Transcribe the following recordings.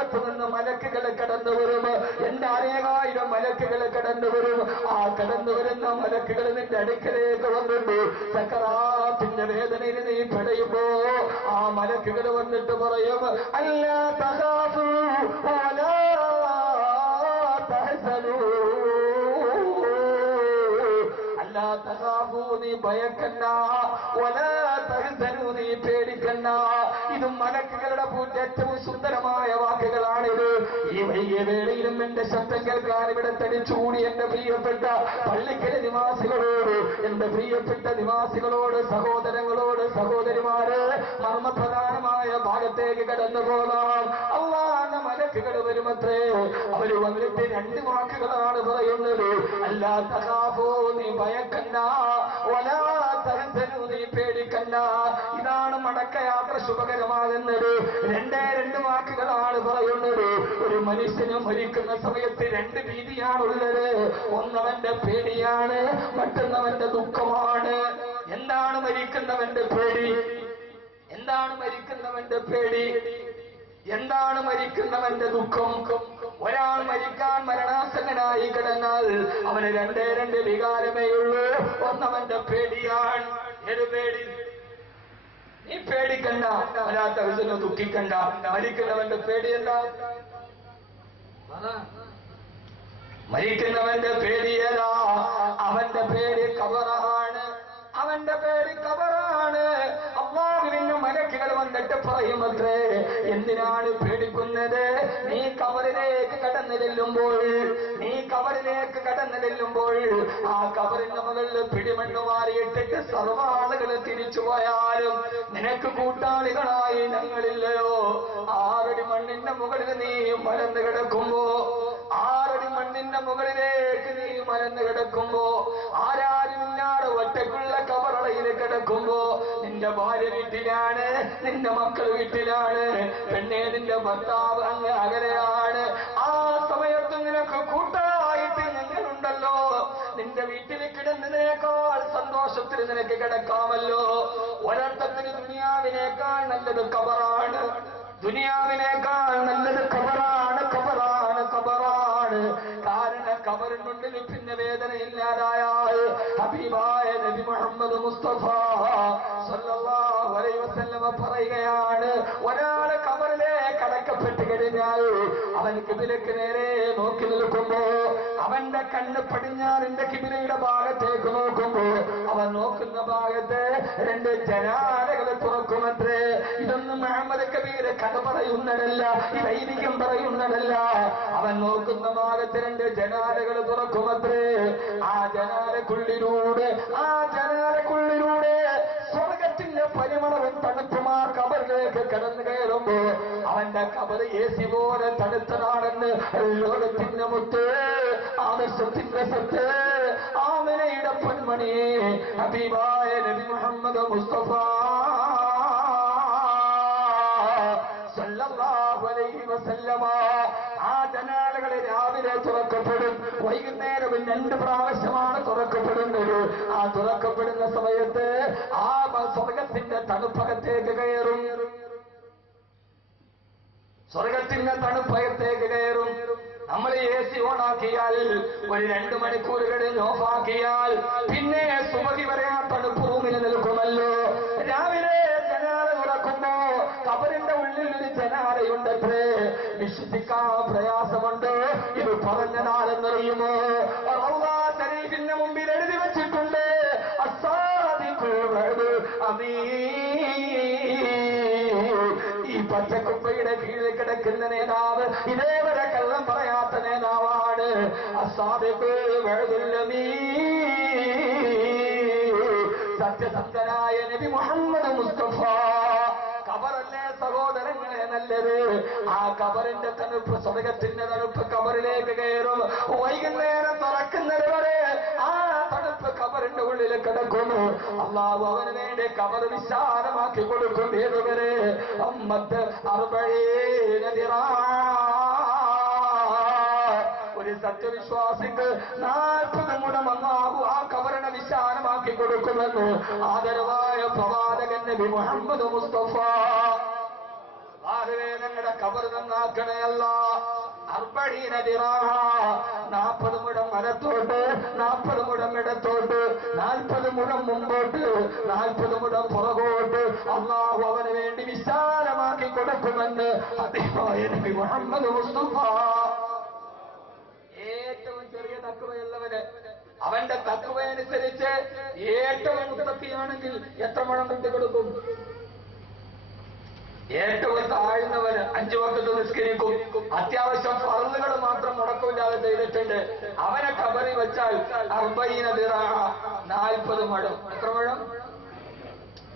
ഭാഗത്ത് നിന്ന് മലക്കുകൾ കടന്നു വരും. എന്റെ അനേകായിരം മലക്കുകൾ കടന്നു വരും. ആ കടന്നു വരുന്ന മലക്കുകൾ നിന്റെ അടുക്കലേക്ക് വന്നിട്ട് സക്കറാത്തിന്റെ വേദനയിൽ നീ പെടയുമ്പോ ആ മലക്കുകൾ വന്നിട്ട് പറയും, അല്ലാ തഖാഫൂ വലാ തഹ്സനൂ, അല്ലാ തഖാഫൂ നീ ഭയക്കണ്ട, വലാ തഹ്സനൂ നീ പേടിക്കണ്ട. ഇത് മലക്കുകളുടെ ഏറ്റവും സുന്ദരമായ വാക്കുകളാണിത്. ഈ വൈകിയ വേളയിലും എന്റെ ശബ്ദം കേൾക്കാൻ ഇവിടെ തടിച്ചുകൂടി എന്റെ പ്രിയപ്പെട്ട പള്ളിക്കര നിവാസികളോട്, എന്റെ പ്രിയപ്പെട്ട നിവാസികളോട്, സഹോദരങ്ങളോട്, സഹോദരിമാര്, മർമ്മപ്രധാനമായ ഭാഗത്തേക്ക് കടന്നു പോകാം. അല്ലാഹുവിന്റെ മലക്കുകൾ വരുമത്രേ. അവര് വന്നിട്ട് രണ്ട് വാക്കുകളാണ് പറയുന്നത്. അല്ലാ തഖാഫൂ നീ ഭയക്കണ്ട, വലാ തഹ്സനൂ നീ പേടിക്കണ്ട. ഇതാണ് മടക്കയാത്ര ശുഭകരമാകുന്നത്. രണ്ട് വാക്കുകളാണ് പറയുന്നത്. ഒരു മനുഷ്യന് മരിക്കുന്ന സമയത്ത് രണ്ട് ഭീതിയാണുള്ളത്. ഒന്നവന്റെ പേടിയാണ്, മറ്റൊന്നവന്റെ ദുഃഖമാണ്. എന്താണ് മരിക്കുന്നവന്റെ പേടി? എന്താണ് മരിക്കുന്നവന്റെ പേടി? എന്താണ് മരിക്കുന്നവന്റെ ദുഃഖം? ഒരാൾ മരിക്കാൻ മരണാസന്നനായി കിടന്നാൽ അവന് രണ്ട് വികാരമേ ഉള്ളൂ. ഒന്നവന്റെ പേടിയാണ്. ഏത് പേടി? നീ പേടിക്കണ്ട, വല്ലാത്ത വിഷയം ദുഃഖിക്കണ്ട. മരിക്കുന്നവന്റെ പേടി എന്താ? മരിക്കുന്നവന്റെ പേടി ഏതാ? അവന്റെ പേര് ഖബറാണ്. അവന്റെ പേര് ഖബറാണ്. അല്ലാഹുവിന്റെ മലക്കുകൾ വന്നിട്ട് പറയുമത്രേ, എന്തിനാണ് പേടിക്കുന്നത്? നീ ഖബറിലേക്ക് കടന്നു ചെല്ലുമ്പോൾ ആ ഖബറിന്റെ മുകളിൽ പിടിമണ്ണ് മാറിയിട്ടിട്ട് സർവാളുകൾ തിരിച്ചു പോയാലും നിനക്ക് കൂട്ടാളികളായി ഞങ്ങളില്ലയോ? 6 അടി മണ്ണിന്റെ മുകളിൽ നീ മലന്ന് കിടക്കുമ്പോ, 6 അടി മണ്ണിന്റെ മുകളിലേക്ക് നീ മലന്ന് കിടക്കുമ്പോ, ആരാരുമില്ലാതെ ഒറ്റക്കുള്ള കബറടയിൽ കിടക്കുമ്പോ, നിന്റെ ഭാര്യ വീട്ടിലാണ്, നിന്റെ മക്കൾ വീട്ടിലാണ്, പെണ്ണെ നിന്റെ ഭർത്താവ് അങ്ങ് അകലെയാണ്. ആ സമയത്ത് നിനക്ക് കൂട്ടായിട്ട് ഞങ്ങളുണ്ടല്ലോ. നിന്റെ വീട്ടിൽ കിടന്നതിനേക്കാൾ സന്തോഷത്തിൽ നിനക്ക് കിടക്കാമല്ലോ. ഒരർത്ഥത്തിന് ദുനിയാവിനേക്കാൾ നല്ലത് ഖബറാണ്. ദുനിയാവിനേക്കാൾ നല്ലത് ഖബറാണ്, ഖബറാണ്, ഖബറാണ്. കാരണം ഖബറിനുള്ളിൽ പിന്നെ വേദനയില്ലാതായാൽ ഹബീബായ നബി മുഹമ്മദ് മുസ്തഫ സല്ലല്ലാഹു അലൈഹി വസല്ലമ പറയുകയാണ്, ഒരാൾ ഖബറിലേക്ക് അടക്കപ്പെട്ട് കഴിഞ്ഞാൽ അവൻ കിബിലക്ക് നേരെ നോക്കി നിൽക്കുമ്പോ അവന്റെ കണ്ണ് പടിഞ്ഞാറിന്റെ കിബിലയുടെ ഭാഗത്തേക്ക് നോക്കുമ്പോ അവൻ നോക്കുന്ന ഭാഗത്ത് 2 ജനാലകൾ തുറക്കുമത്രേ. ഇതൊന്നും മുഹമ്മദ് കബീർ കഥ പറയുന്നതല്ല, ഇത് ഐതിഹ്യം പറയുന്നതല്ല. അവൻ നോക്കുന്ന ഭാഗത്ത് 2 ജനാലകൾ തുറക്കുമത്രേ. ആ ജനാലക്കുള്ളിലൂടെ സ്വർഗത്തിന്റെ പരിമളവും തണുപ്പുമാ കബറിലേക്ക് കടന്നു കയറുമ്പോ അവന്റെ കബറ് AC പോലെ തണുത്തതാണെന്ന് ലോകത്തിന്റെ മുത്ത്, ആദർശത്തിന്റെ സത്ത്, ആമിനയുടെ പൊന്മണിയെ ഹബീബായ നബി മുഹമ്മദ് മുസ്തഫ സല്ലല്ലാഹു അലൈഹി വസല്ലമ. ആ ജനാലകൾ രാവിലെ തുറക്കപ്പെടും, വൈകുന്നേരം 2 പ്രാവശ്യമാണ് തുറക്കപ്പെടുന്നത്. ആ തുറക്കപ്പെടുന്ന സമയത്ത് ആ സ്വർഗത്തിന്റെ തണുപ്പകത്തേക്ക് കയറും. സ്വർഗത്തിന്റെ തണുപ്പകത്തേക്ക് കയറും. നമ്മൾ AC ഓണാക്കിയാൽ ഒരു 2 മണിക്കൂർ കഴിഞ്ഞ് ഓഫാക്കിയാൽ പിന്നെ സുബഹി വരെ ആ തണുപ്പ് റൂമിൽ നിൽക്കുമല്ലോ. രാവിലെ ജനാല തുറക്കുമ്പോ കബറിന്റെ ഉള്ളിൽ ഒരു ജനാലയുണ്ടത്രേ. വിശ്വസിക്കാൻ പ്രയാസമുണ്ട്. ഇത് പറഞ്ഞതാണെന്നറിയുമോ? റൗളാ ശരീഫിന്റെ മുമ്പിൽ എഴുതി വെച്ചിട്ടുണ്ട്, ഈ പച്ചക്കുപ്പയുടെ കീഴിൽ കിടക്കുന്ന നേതാവ് ഇതേവരെ കള്ളം പറയാത്ത നേതാവാണ്. സത്യസന്ധനായ നബി മുഹമ്മദ് മുസ്തഫ. കബറല്ലേ സഹോദരങ്ങളെ നല്ലത്? ആ കബറിന്റെ തണുപ്പ്, സ്വർഗത്തിന്റെ തണുപ്പ് കബറിലേക്ക് കയറും. വൈകുന്നേരം തുറക്കുന്നത് വരെ ആ തണുപ്പ് കബറിന്റെ ഉള്ളിൽ കിടക്കുന്നു. അല്ലാഹു അവന് വേണ്ടി കബർ വിശാലമാക്കി കൊടുക്കും. ഏതുവരെ? 40 ദിറാ. ഒരു സത്യവിശ്വാസിക്ക് 40 മുഴം അല്ലാഹു ആ കബറിനെ വിശാലമാക്കി കൊടുക്കുമെന്ന് ആദരവായ പ്രവാചകൻ നബി മുഹമ്മദ് മുസ്തഫ. ഞങ്ങളുടെ ഞങ്ങളുടെ കബർ നന്നാക്കണയല്ല. 40 ദിറാഹ, 40 മുഴം വലത്തോട്ട്, 40 മുഴം ഇടത്തോട്ട്, 40 മുഴം മുമ്പോട്ട്, 40 മുഴം പുറകോട്ട് അല്ലാഹു അവന് വേണ്ടി വിശാലമാക്കി കൊടുക്കുമെന്ന് ഹബീബായ നബി മുഹമ്മദ് മുസ്തഫ. ഏറ്റവും ചെറിയ തഖ്വയുള്ളവന് അവന്റെ തഖ്വയനുസരിച്ച് ഏറ്റവും മുത്തഖിയാണെങ്കിൽ എത്ര മുഴം വിട്ടുകൊടുക്കും? ഏറ്റവും താഴ്ന്നവന് 5 വക്ത് നിസ്കരിക്കും, അത്യാവശ്യം ഫർളുകൾ മാത്രം മുടക്കമില്ലാതെ ചെയ്തിട്ടുണ്ട്. അവനെ ഖബറിൽ വെച്ചാൽ 40 ദിറാഹ, 40 മുഴം. എത്ര മുഴം?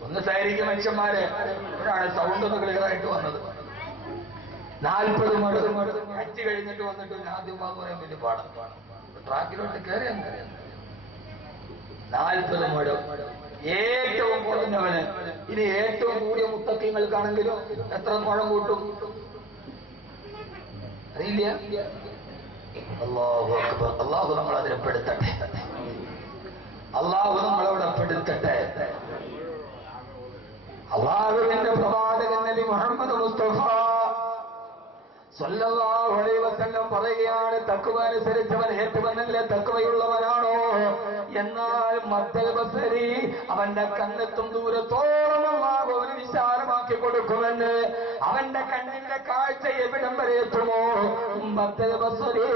ഒന്ന് സൈനിക മനുഷ്യന്മാരെ, ഇവിടാണ് സൗണ്ട് ഒന്ന് ക്ലിയർ ആയിട്ട് വന്നത്. 40 മുഴം. ഹജ്ജ് കഴിഞ്ഞിട്ട് വന്നിട്ട് ആദ്യം പറയാൻ വേണ്ടി പാടാം, ട്രാക്കിലോട്ട് കയറി 40 മുഴം ഏറ്റവും കുറഞ്ഞവന്. ഇനി ഏറ്റവും കൂടിയ മുത്തഖീങ്ങൾക്കാണെങ്കിലും എത്ര മുഴം കൂട്ടും അറിയില്ല. അല്ലാഹു അക്ബർ. അല്ലാഹു നമ്മളതിനെ പെടുത്തട്ടെ, അല്ലാഹു നമ്മളവിടെ പെടുത്തട്ടെ. അല്ലാഹുവിന്റെ പ്രവാചകൻ നബി മുഹമ്മദ് മുസ്തഫ സല്ലല്ലാഹു അലൈഹി വസല്ലം പറയുകയാണ്, തഖ്വ അനുസരിച്ചവൻ ഏറ്റവും നല്ല തഖ്വയുള്ളവനാണോ? എന്നാൽ മദ്ദൽ ബസരി, അവന്റെ കണ്ണെത്തും ദൂരത്തോളം അല്ലാഹു അവന് വിശാലമാക്കി കൊടുക്കുമെന്ന്. അവന്റെ കണ്ണിന്റെ കാഴ്ച എവിടം വരെ എത്തുമോ? മദ്ദൽ ബസരി,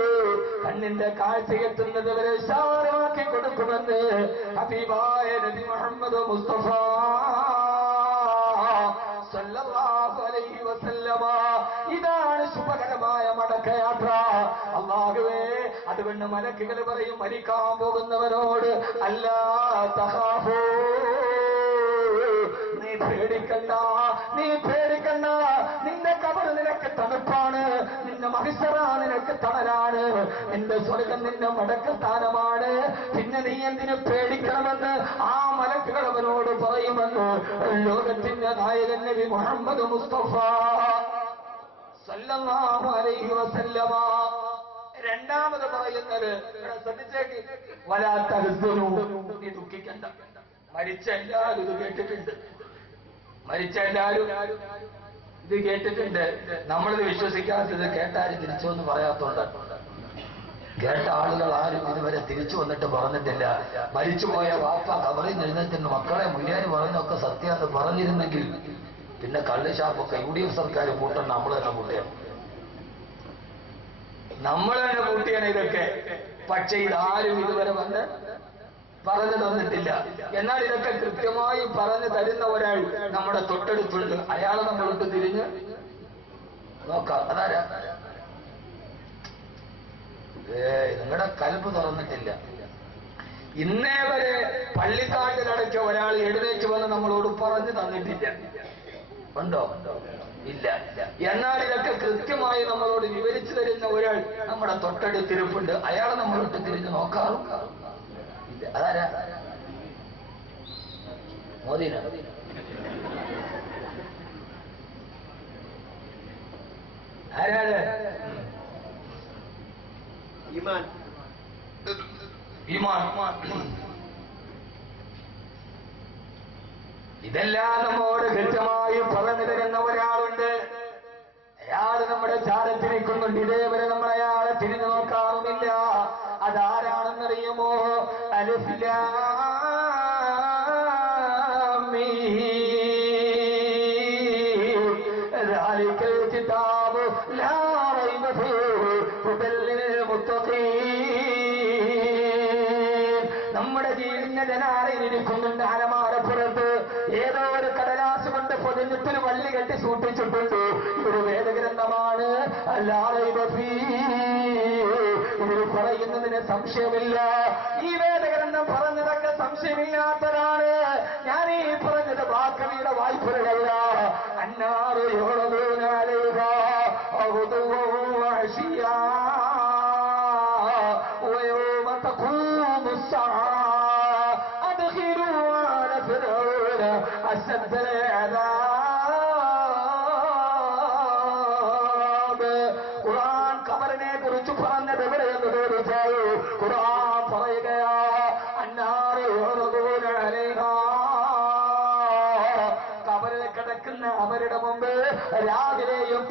കണ്ണിന്റെ കാഴ്ച എത്തുന്നത് വരെ വിശാലമാക്കി കൊടുക്കുമെന്ന് ഹബീബായ നബി മുഹമ്മദ് മുസ്തഫ സല്ലല്ലാഹു അലൈഹി വസല്ലമ. ഇതാണ് ശുഭകരമായ മടക്കയാത്ര. അല്ലാഹുവേ, അതുകൊണ്ട് മലക്കുകൾ പറയും മരിക്കാൻ പോകുന്നവനോട്, അല്ലാ തഖാഫൂ, നീ പേടിക്കണ്ട, നീ പേടിക്കണ്ട. നിന്റെ ഖബർ നിനക്ക് തണുപ്പാണ്, നിന്റെ മഹ്ശറ നിനക്ക് തണലാണ്, നിന്റെ സ്വർഗം നിന്റെ മടക്ക സ്ഥാനമാണ്. പിന്നെ നീ എന്തിനു പേടിക്കണമെന്ന് ആ മലക്കുകൾ അവനോട് പറയുമെന്ന് ലോകത്തിന്റെ നായകൻ നബി മുഹമ്മദ് മുസ്തഫ സല്ലല്ലാഹു അലൈഹി വസല്ലമ. രണ്ടാമത് പറയുന്നത് ശ്രദ്ധിച്ചേക്ക്, വലാ തഹ്സനൂ, നീ ദുഃഖിക്കണ്ട. മരിച്ച എല്ലാവരും ഇത് കേട്ടിട്ടുണ്ട്, മരിച്ച എല്ലാവരും ഇത് കേട്ടിട്ടുണ്ട്. നമ്മളിത് വിശ്വസിക്കാത്തത് കേട്ടാരും തിരിച്ചൊന്നും പറയാത്തോണ്ടാണ്. കേട്ട ആളുകൾ ആരും ഇതുവരെ തിരിച്ചു വന്നിട്ട് പറഞ്ഞിട്ടില്ല. മരിച്ചുപോയ വാപ്പ ഖബറിൽ എഴുന്നേറ്റുന്ന മക്കളെ മുന്നേറി പറഞ്ഞൊക്കെ സത്യം അത് പറഞ്ഞിരുന്നെങ്കിൽ പിന്നെ കള്ളുഷാപ്പൊക്കെ UDF സർക്കാർ കൂട്ടണം, നമ്മൾ തന്നെ കൂട്ടിയാണ്, നമ്മൾ തന്നെ കൂട്ടിയാണ് ഇതൊക്കെ. പക്ഷെ ഇതാരും ഇതുവരെ വന്ന് പറഞ്ഞു തന്നിട്ടില്ല. എന്നാൽ ഇതൊക്കെ കൃത്യമായി പറഞ്ഞു തരുന്ന ഒരാൾ നമ്മുടെ തൊട്ടടുത്തുണ്ട്. അയാളെ നമ്മളിട്ട് തിരിഞ്ഞ് നോക്കാം. അതാരാ? നിങ്ങളുടെ കൽബ് തുറന്നിട്ടില്ല. ഇന്നേ വരെ പള്ളിക്കാട്ടിലടച്ച ഒരാൾ എഴുന്നേറ്റ് വന്ന് നമ്മളോട് പറഞ്ഞു തന്നിട്ടില്ല. ഉണ്ടോ? ഇല്ല. എന്നാൽ ഇതൊക്കെ കൃത്യമായി നമ്മളോട് വിവരിച്ചു തരുന്ന ഒരാൾ നമ്മുടെ തൊട്ടടുത്തിരിപ്പുണ്ട്. അയാളെ നമ്മളോട്ട് തിരിഞ്ഞ് നോക്കാറും ഇല്ല. അതാരാ? മോദിനാണ്. ആരാണ്? ഈമാൻ. ഇതെല്ലാം നമ്മോട് കൃത്യമായി പറഞ്ഞു തരുന്ന ഒരാളുണ്ട്. അയാൾ നമ്മുടെ ചാരത്തിരിക്കുന്നുണ്ട്. ഇതേവരെ നമ്മൾ അയാളെ തിരിഞ്ഞു നോക്കാറുമില്ല. അതാരാണെന്നറിയുമോ? അലിഫ് ലാം മീം ദാലികൽ കിതാബ് ലാ റൈബ ഫീഹി ഹുദൽ ലിൽ മുത്തഖീൻ. നമ്മുടെ ജീവിതത്തിന്റെ ജനാലയിലിരിക്കുന്നുണ്ട് അലമാരപ്പുറത്ത്. ഏതോ ഒരു കടലാസ് കൊണ്ട് പൊതിഞ്ഞിട്ടൊരു വള്ളി കെട്ടി സൂക്ഷിച്ചിട്ടുണ്ട്. ഇതൊരു വേദഗ്രന്ഥമാണ്. ഇതിൽ പറയുന്നതിന് സംശയമില്ല. ഈ വേദഗ്രന്ഥം പറഞ്ഞതൊക്കെ സംശയമില്ലാത്തതാണ്. ഞാൻ ഈ പറഞ്ഞത് വാക്കവിയുടെ വായ്പുരകല്ല. അന്നാറ് أشد العذاب. ഖുർആൻ ഖബറിനെ കുറിച്ച് പറഞ്ഞത് എവിടെയെന്ന് ചോദിച്ചാൽ ഖുർആൻ പറയുകയാ, അന്നാറ് യുഅ്റദൂന അലൈഹാ, ഖബറിൽ കിടക്കുന്ന അവരുടെ മുമ്പ് രാവിലെയും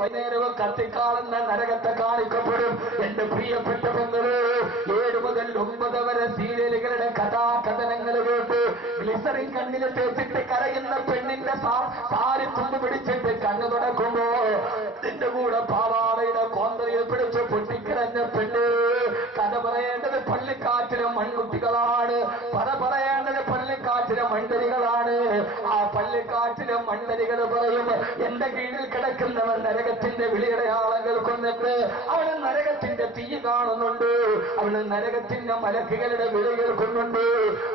വൈകുന്നേരവും കത്തിക്കാളുന്ന നരകത്തെ കാണിക്കപ്പെടും. എന്റെ പ്രിയപ്പെട്ട പെങ്ങള്, 7 മുതൽ 9 വരെ സീരിയലുകളുടെ കഥാകഥനങ്ങൾ കേട്ട് ഗ്ലിസറിൻ കണ്ണിൽ തേച്ചിട്ട് കരയുന്ന പെണ്ണിന്റെ സാരി തുമ്പ് പിടിച്ചിട്ട് കണ്ണു തുടക്കുമ്പോ ഇതിന്റെ കൂടെ പാവാടയുടെ കോന്തയിൽ പിടിച്ച് പൊട്ടിക്കിടഞ്ഞ പെണ്ണ് കഥ പറയേണ്ടത് പള്ളിക്കാറ്റിലെ മൺകുട്ടികളാണ്. കഥ പറയേണ്ടത് പള്ളിക്കാറ്റിലെ മണ്ടരികളാണ്. ആ പള്ളിക്കാറ്റിലെ മണ്ടരികൾ പറയും, എന്റെ കീഴിൽ കിടക്കുന്നവൻ നരകത്തിന്റെ വിളിയടയാളങ്ങൾ കൊന്നിട്ട് അവന് നരകത്തിന്റെ തീ കാണുന്നുണ്ട്, അവന് നരകത്തിന്റെ മലക്കുകളുടെ വിളി കേൾക്കുന്നുണ്ട്,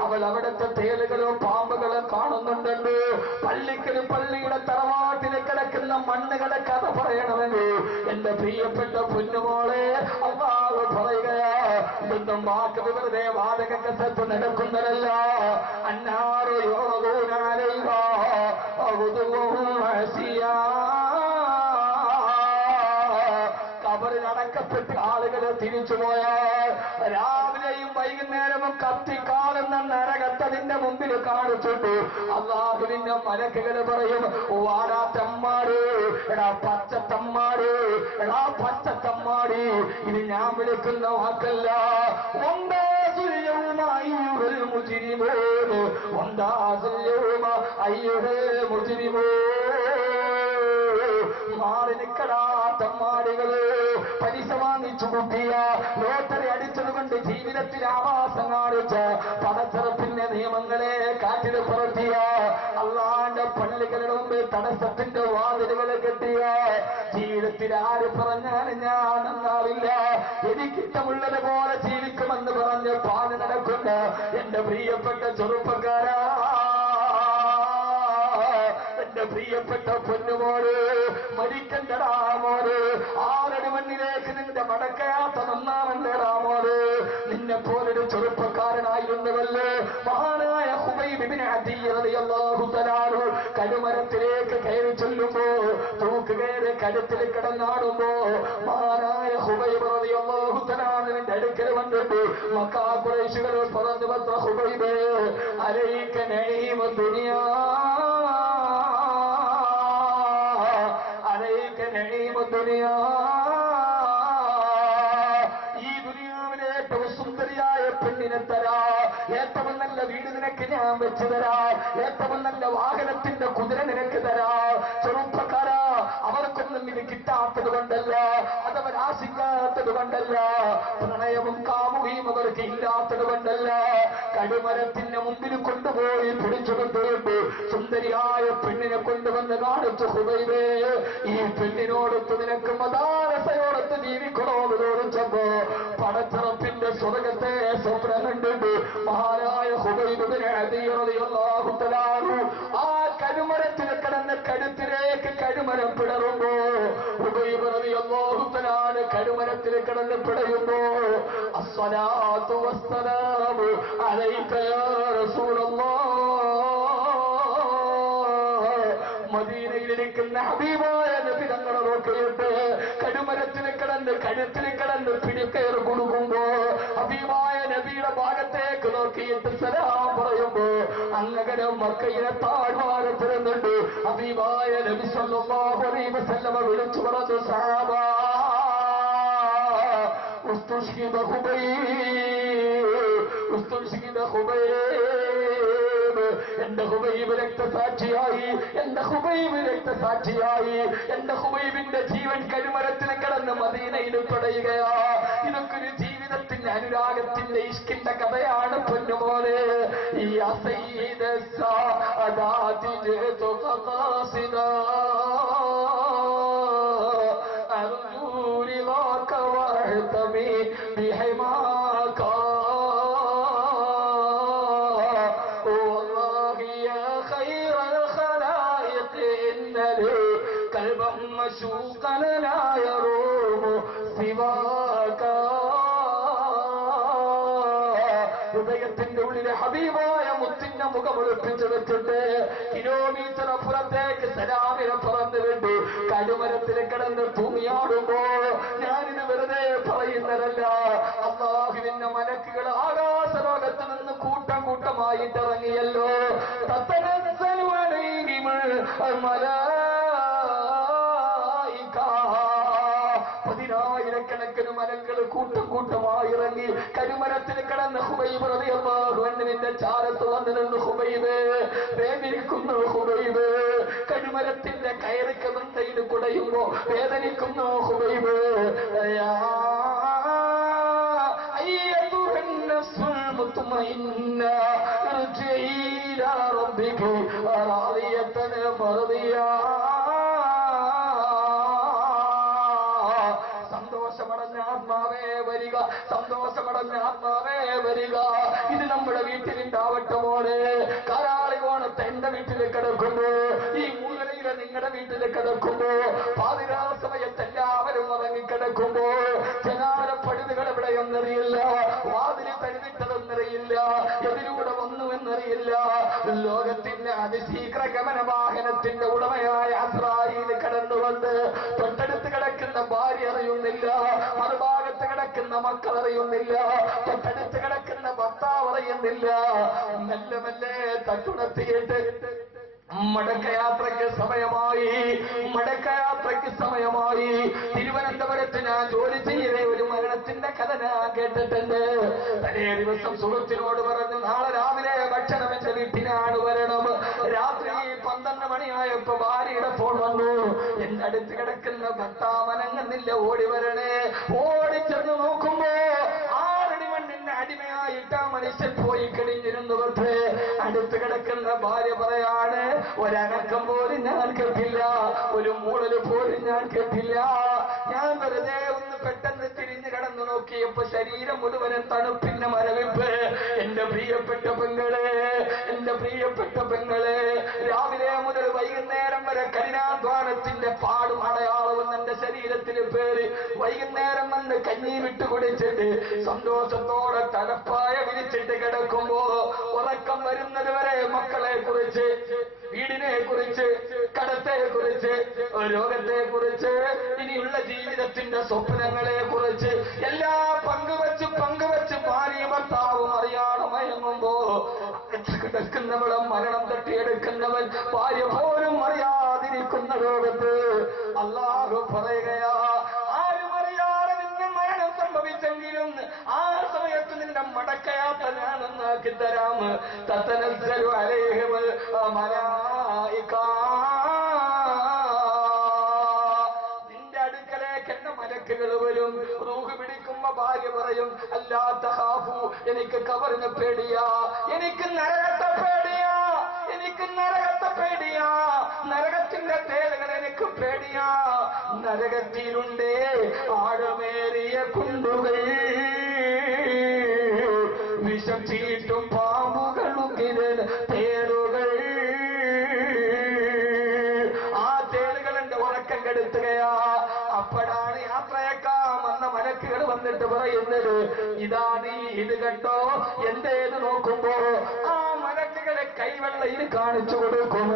അവൾ അവിടുത്തെ തേലുകളും പാമ്പുകളും കാണുന്നുണ്ട്. പള്ളിയുടെ തറവാട്ടിൽ കിടക്കുന്ന മണ്ണുകളുടെ കഥ പറയണമെങ്കിൽ എന്റെ പ്രിയപ്പെട്ട പൊന്നുമോളെ അള്ളാഹു പറയുകയാ, ഇതൊന്നും വാക്ക് വെറുതെ വാതകക്കത്ത് നടക്കുന്നതല്ല. അന്നാറ് കബറിൽ അടക്കപ്പെട്ട് ആളുകൾ തിരിച്ചുപോയാൽ രാവിലെയും വൈകുന്നേരവും കത്തിക്കാളുന്ന നരകത്തതിന്റെ മുമ്പിൽ കാണിച്ചിട്ട് അള്ളാഹുവിന്റെ മലക്കുകൾ പറയും, വാരാത്തമ്മാട്, എടാ പച്ചത്തമ്മാട്, എടാ പച്ചത്തമ്മാടി, ഇത് ഞാൻ വിളിക്കുന്ന വാക്കല്ല. മാറി നിക്കടാ തമ്മാടികള്, പലിശ വാങ്ങിച്ചു കൂട്ടിയ, ലോട്ടറി അടിച്ചതുകൊണ്ട് ജീവിതത്തിൽ ആവാസം കാണിച്ച, പടച്ചെറുപ്പിന്റെ നിയമങ്ങളെ കാറ്റിൽ പുറത്തിയ, അള്ളാന്റെ പള്ളികളുടെ മുമ്പിൽ തടസ്സത്തിന്റെ വാതിലുകളെ കെട്ടിയ, ജീവിതത്തിൽ ആര് പറഞ്ഞാലും ഞാൻ നന്നാവില്ല, എനിക്കിഷ്ടമുള്ളത് പോലെ ജീവിക്കുമെന്ന് പറഞ്ഞ് പാല് നടക്കുന്ന എന്റെ പ്രിയപ്പെട്ട ചെറുപ്പക്കാരാ, എന്റെ പ്രിയപ്പെട്ട പൊന്നുമോര്, മരിക്കണ്ടടാ മോര്, 6 മണ്ണിലേക്ക് നിന്റെ മടക്കയാത്ത നന്നാവണ്ടടാ മോര്. നിന്നെ പോലൊരു ചെറുപ്പക്കാരനായിരുന്നുവല്ലേ മഹാനായ ഖുബൈബ് ഇബ്നു അദി റളിയല്ലാഹു തആല കടുമരത്തിലേക്ക് കയറി ചെല്ലുമ്പോ, തൂക്കുകയറി കഴുത്തിൽ കിടന്നാടുമ്പോ മഹാനായ ഖുബൈബ് റളിയല്ലാഹു തആലയുടെ അടുക്കൽ വന്നിട്ട് മക്കാ ഖുറൈശികൾ പറഞ്ഞു, വന്ന ഖുബൈബ് അലൈക നഈമ ദുനിയാ, അലൈക നഈമ ദുനിയാ, ഈ ദുനിയാവിലെ ഏറ്റവും സുന്ദരിയായ പെണ്ണിനെ തരാ, ഏറ്റവും നല്ല വീട് നിനക്ക് ഞാൻ വെച്ചു തരാ, ഏറ്റവും നല്ല വാഹനത്തിന്റെ കുതിര നിനക്ക് തരാ. ചെറുപ്പക്കാരാ, അവർക്കൊന്നും ഇത് കിട്ടാത്തത് കൊണ്ടല്ല, അതവർ ആശിക്കാത്തത് കൊണ്ടല്ല, പ്രണയവും കാമുകയും അവർക്ക് ഇല്ലാത്തത് കൊണ്ടല്ല, കടുമരത്തിന്റെ മുമ്പിൽ കൊണ്ടുപോയി പിടിച്ചുകൊണ്ടുകൊണ്ട് സുന്ദരിയായ പെണ്ണിനെ കൊണ്ടുവന്ന് കാണിച്ചു ഖുബൈബേ, ഈ പെണ്ണിനോടൊത്ത് നിനക്ക് മദാരസയോടൊത്ത് ജീവിക്കണോന്ന് ചോദിച്ചപ്പോ പടച്ചറപ്പിന്റെ സ്വർഗത്തെ സ്വപ്നം കണ്ടിട്ട് മഹാനായ ഖുബൈബ് ഇബ്നു അദി റളിയല്ലാഹു തആല ആ കടുമരത്തിൽ കിടന്ന് കഴുത്തിലേക്ക് കടുമരം പിടറുമ്പോ, ഖുബൈബ് റളിയല്ലാഹു തആല കടുമരത്തിൽ കിടന്ന് പിടയുമ്പോ, അസ്സലാത്തു വസ്സലാമു അലൈക യാ റസൂലല്ലാഹ്, മദീനയിലിരിക്കുന്ന ഹബീബായ നബി തങ്ങളെ നോക്കിയിട്ട് കടുമരത്തിൽ കിടന്ന് കഴുത്തിൽ കിടന്ന് പിടിക്കയർ കൊടുക്കുമ്പോ ഹബീബായ നബിയുടെ ഭാഗത്തേക്ക് നോക്കിയിട്ട് സലാം പറയുമ്പോ അങ്ങനെ മക്കയിലെ താഴ്വാരത്തിരുന്നുണ്ട് ഹബീബായ നബി സല്ലല്ലാഹു അലൈഹി വസല്ലമ വിളിച്ചു പറഞ്ഞു, സഹാബാ ഉസ്തുഷ്ഹിദ ഖുബൈബ്, ഉസ്തുഷ്ഹിദ ഖുബൈബ്, എന്റെ ഖുബൈബ് രക്തസാക്ഷിയായി, എന്റെ ഖുബൈബ് രക്തസാക്ഷിയായി, എന്റെ ഖുബൈബിന്റെ ജീവൻ കടുമരത്തിൽ കിടന്ന് മദീനയിൽ തുടയുകയാ. ഇതൊക്കെ ഒരു ജീവിതത്തിന്റെ അനുരാഗത്തിന്റെ ഇഷ്കിന്റെ കഥയാണ് പൊന്നുപോലെ. ഈ അസയ്യിദ സാദാതി ജഅതു ഖാസിദാ അർജൂ റിളാക വഅതമി ബിഹിമാക مشوقا لا يروم سواك. ഹൃദയത്തിന്റെ ഉള്ളിലെ ഹബീബായ മുത്തിന്റെ മുഖം ഒളിപ്പിച്ചു വെച്ചിട്ട് കിലോമീറ്റർ അപ്പുറത്തേക്ക് സലാമിനെ പറന്നു വിട്ടു കടുമരത്തിൽ കിടന്ന് തൂങ്ങിയാടുമ്പോ ഞാനിത് വെറുതെ പറയുന്നതല്ല. അല്ലാഹുവിന്റെ മലക്കുകൾ ആകാശലോകത്ത് നിന്ന് കൂട്ടം കൂട്ടമായിട്ട് ഇറങ്ങിയല്ലോ. തത്തനസ്സലു അലൈഹിം മലായിക ആയിരക്കണക്കിന് മരങ്ങൾ കൂട്ടം കൂട്ടമായി ഇറങ്ങി കരിമരത്തിൽ കിടന്ന ഹുബൈബ് റളിയല്ലാഹു അൻഹുവിന്റെ ചാരത്ത് വന്നു നിന്ന് ഹുബൈബ് വേദനിക്കുന്നു, ഹുബൈബ് കരിമരത്തിന്റെ കയറിക്ക് മണ്ടയിൽ കുടയുമ്പോ വേദനിക്കുന്നു ഹുബൈബ്. المطمئنة ارجعي إلى ربك راضية مرضية. സന്തോഷമടഞ്ഞ ആത്മാവേ വരിക, സന്തോഷമടഞ്ഞ ആത്മാവേ വരിക. ഇത് നമ്മുടെ വീട്ടിലുണ്ടാവട്ടെ മോനെ. കാരാളി കോണത്ത് എന്റെ വീട്ടിൽ കിടക്കുമ്പോ, ഈ മൂലയിലെ നിങ്ങളുടെ വീട്ടിൽ കിടക്കുമ്പോ, പാതിരാ സമയത്ത് എല്ലാവരും ഉറങ്ങിക്കിടക്കുമ്പോ ജനാലപ്പഴുതുകൾ എവിടെയെന്നറിയില്ല, വാതില് തഴുതിട്ടതെന്നറിയില്ല, എതിലൂടെ വന്നുവെന്നറിയില്ല. ലോകത്തിന്റെ അതിശീഘ്ര ഗമന വാഹനത്തിന്റെ ഉടമയായ അസ്രായീൽ കടന്നു വന്ന് തൊട്ടടുത്ത് കിടക്കുന്ന ഭാര്യ അറിയുന്നില്ല, മറുഭാഗത്ത് കിടക്കുന്ന മക്കൾ അറിയുന്നില്ല, തൊട്ടടുത്ത് കിടക്കുന്ന ഭർത്താവ് അറിയുന്നില്ല. മെല്ലെ മെല്ലെ തട്ടുണർത്തിയിട്ട് മടക്കയാത്രയ്ക്ക് സമയമായി, മടക്കയാത്രയ്ക്ക് സമയമായി. തിരുവനന്തപുരത്ത് ഞാൻ ജോലി ചെയ്യേ ഒരു മരണത്തിന്റെ കഥ ഞാൻ കേട്ടിട്ടുണ്ട്. തലേ ദിവസം സുഹൃത്തിനോട് പറഞ്ഞു, നാളെ രാവിലെ ഭക്ഷണം എന്റെ വീട്ടിനാണ് വരണം. രാത്രി 12 മണിയായപ്പോ ഭാര്യയുടെ ഫോൺ വന്നു. എന്റെ അടുത്ത് കിടക്കുന്ന ഭർത്താവ് അനങ്ങുന്നില്ല, ഓടി വരണേ. ഓടിച്ചെന്ന് നോക്കുമ്പോ 6 മണ്ണിന്റെ അടിമയായിട്ട് ആ മനുഷ്യൻ പോയി കഴിഞ്ഞിരുന്നു. പക്ഷേ അടുത്ത് കിടക്കുന്ന ഭാര്യ പറയാണ്, ഒരനക്കം പോലും ഞാൻ കേട്ടില്ല, ഒരു മൂളല് പോലും ഞാൻ കേട്ടില്ല. ഞാൻ വെറുതെ ഒന്ന് പെട്ടെന്ന് തിരിഞ്ഞു കടന്നു നോക്കിയപ്പോ ശരീരം മുഴുവനും തണുപ്പിന്റെ മരവിപ്പ്. എന്റെ പ്രിയപ്പെട്ട പെങ്ങളെ, എന്റെ പ്രിയപ്പെട്ട പെങ്ങളെ, രാവിലെ മുതൽ വൈകുന്നേരം വരെ കഠിനാധ്വാനത്തിന്റെ പാടും അടയാളവും എന്റെ ശരീരത്തിന് പേര്. വൈകുന്നേരം വന്ന് കഞ്ഞി വിട്ടു കുടിച്ചിട്ട് സന്തോഷത്തോടെ തലപ്പായ വിരിച്ചിട്ട് കിടക്കുമ്പോ ഉറക്കം വരുന്നത് വരെ മക്കളെ കുറിച്ച്, വീടിനെ കുറിച്ച്, കടത്തെ കുറിച്ച്, രോഗത്തെ കുറിച്ച്, ഇനിയുള്ള ജീവിതത്തിന്റെ സ്വപ്നങ്ങളെ കുറിച്ച് എല്ലാം പങ്കുവച്ച് ഭാര്യ ഭർത്താവും അറിയാതെ മയങ്ങുമ്പോ കിടക്കുന്നവളും മരണം തട്ടിയെടുക്കുന്നവൻ ഭാര്യ പോലും അറിയാതിരിക്കുന്ന ലോകത്ത് അല്ലാഹു പറയുകയാ, ആരും അറിയാതെ നിന്റെ മരണം സംഭവിച്ചെങ്കിലും ആ സമയത്ത് നിന്റെ മടക്കയാത്ര ഞാൻ നന്നാക്കി തരാം. തതനസ്സലു അലൈഹിൽ മലായിക, നിന്റെ അടുക്കലേക്ക് എന്റെ മലക്കുകൾ വരും. റൂഹ് പിടിക്കുമ്പോ ഭാര്യ പറയും, അല്ലാ തഖാഫു, എനിക്ക് ഖബറിനെ പേടിയാ, എനിക്ക് നരകത്തെ പേടിയാ, എനിക്ക് നരകത്തെ പേടിയാ, നരകത്തിന്റെ തേലുകൾ എനിക്ക് പേടിയാ. നരകത്തിലുണ്ടേ ആഴമേറിയ കുണ്ടുകൾ, വിഷം ചീറ്റും പാമ്പുകളും തേളുകൾ. ആ തേളുകൾ എന്റെ ഉറക്കം കെടുത്തുകയാ. അപ്പോഴാണ് യാത്രയേക്കാൻ വന്ന മലക്കുകൾ വന്നിട്ട് പറയുന്നത്, ഇതാ നീ ഇത് കണ്ടോ, എന്തേത് നോക്കുമ്പോ ആ മലക്കുകളെ കൈവെള്ളയിൽ കാണിച്ചു കൊടുക്കും.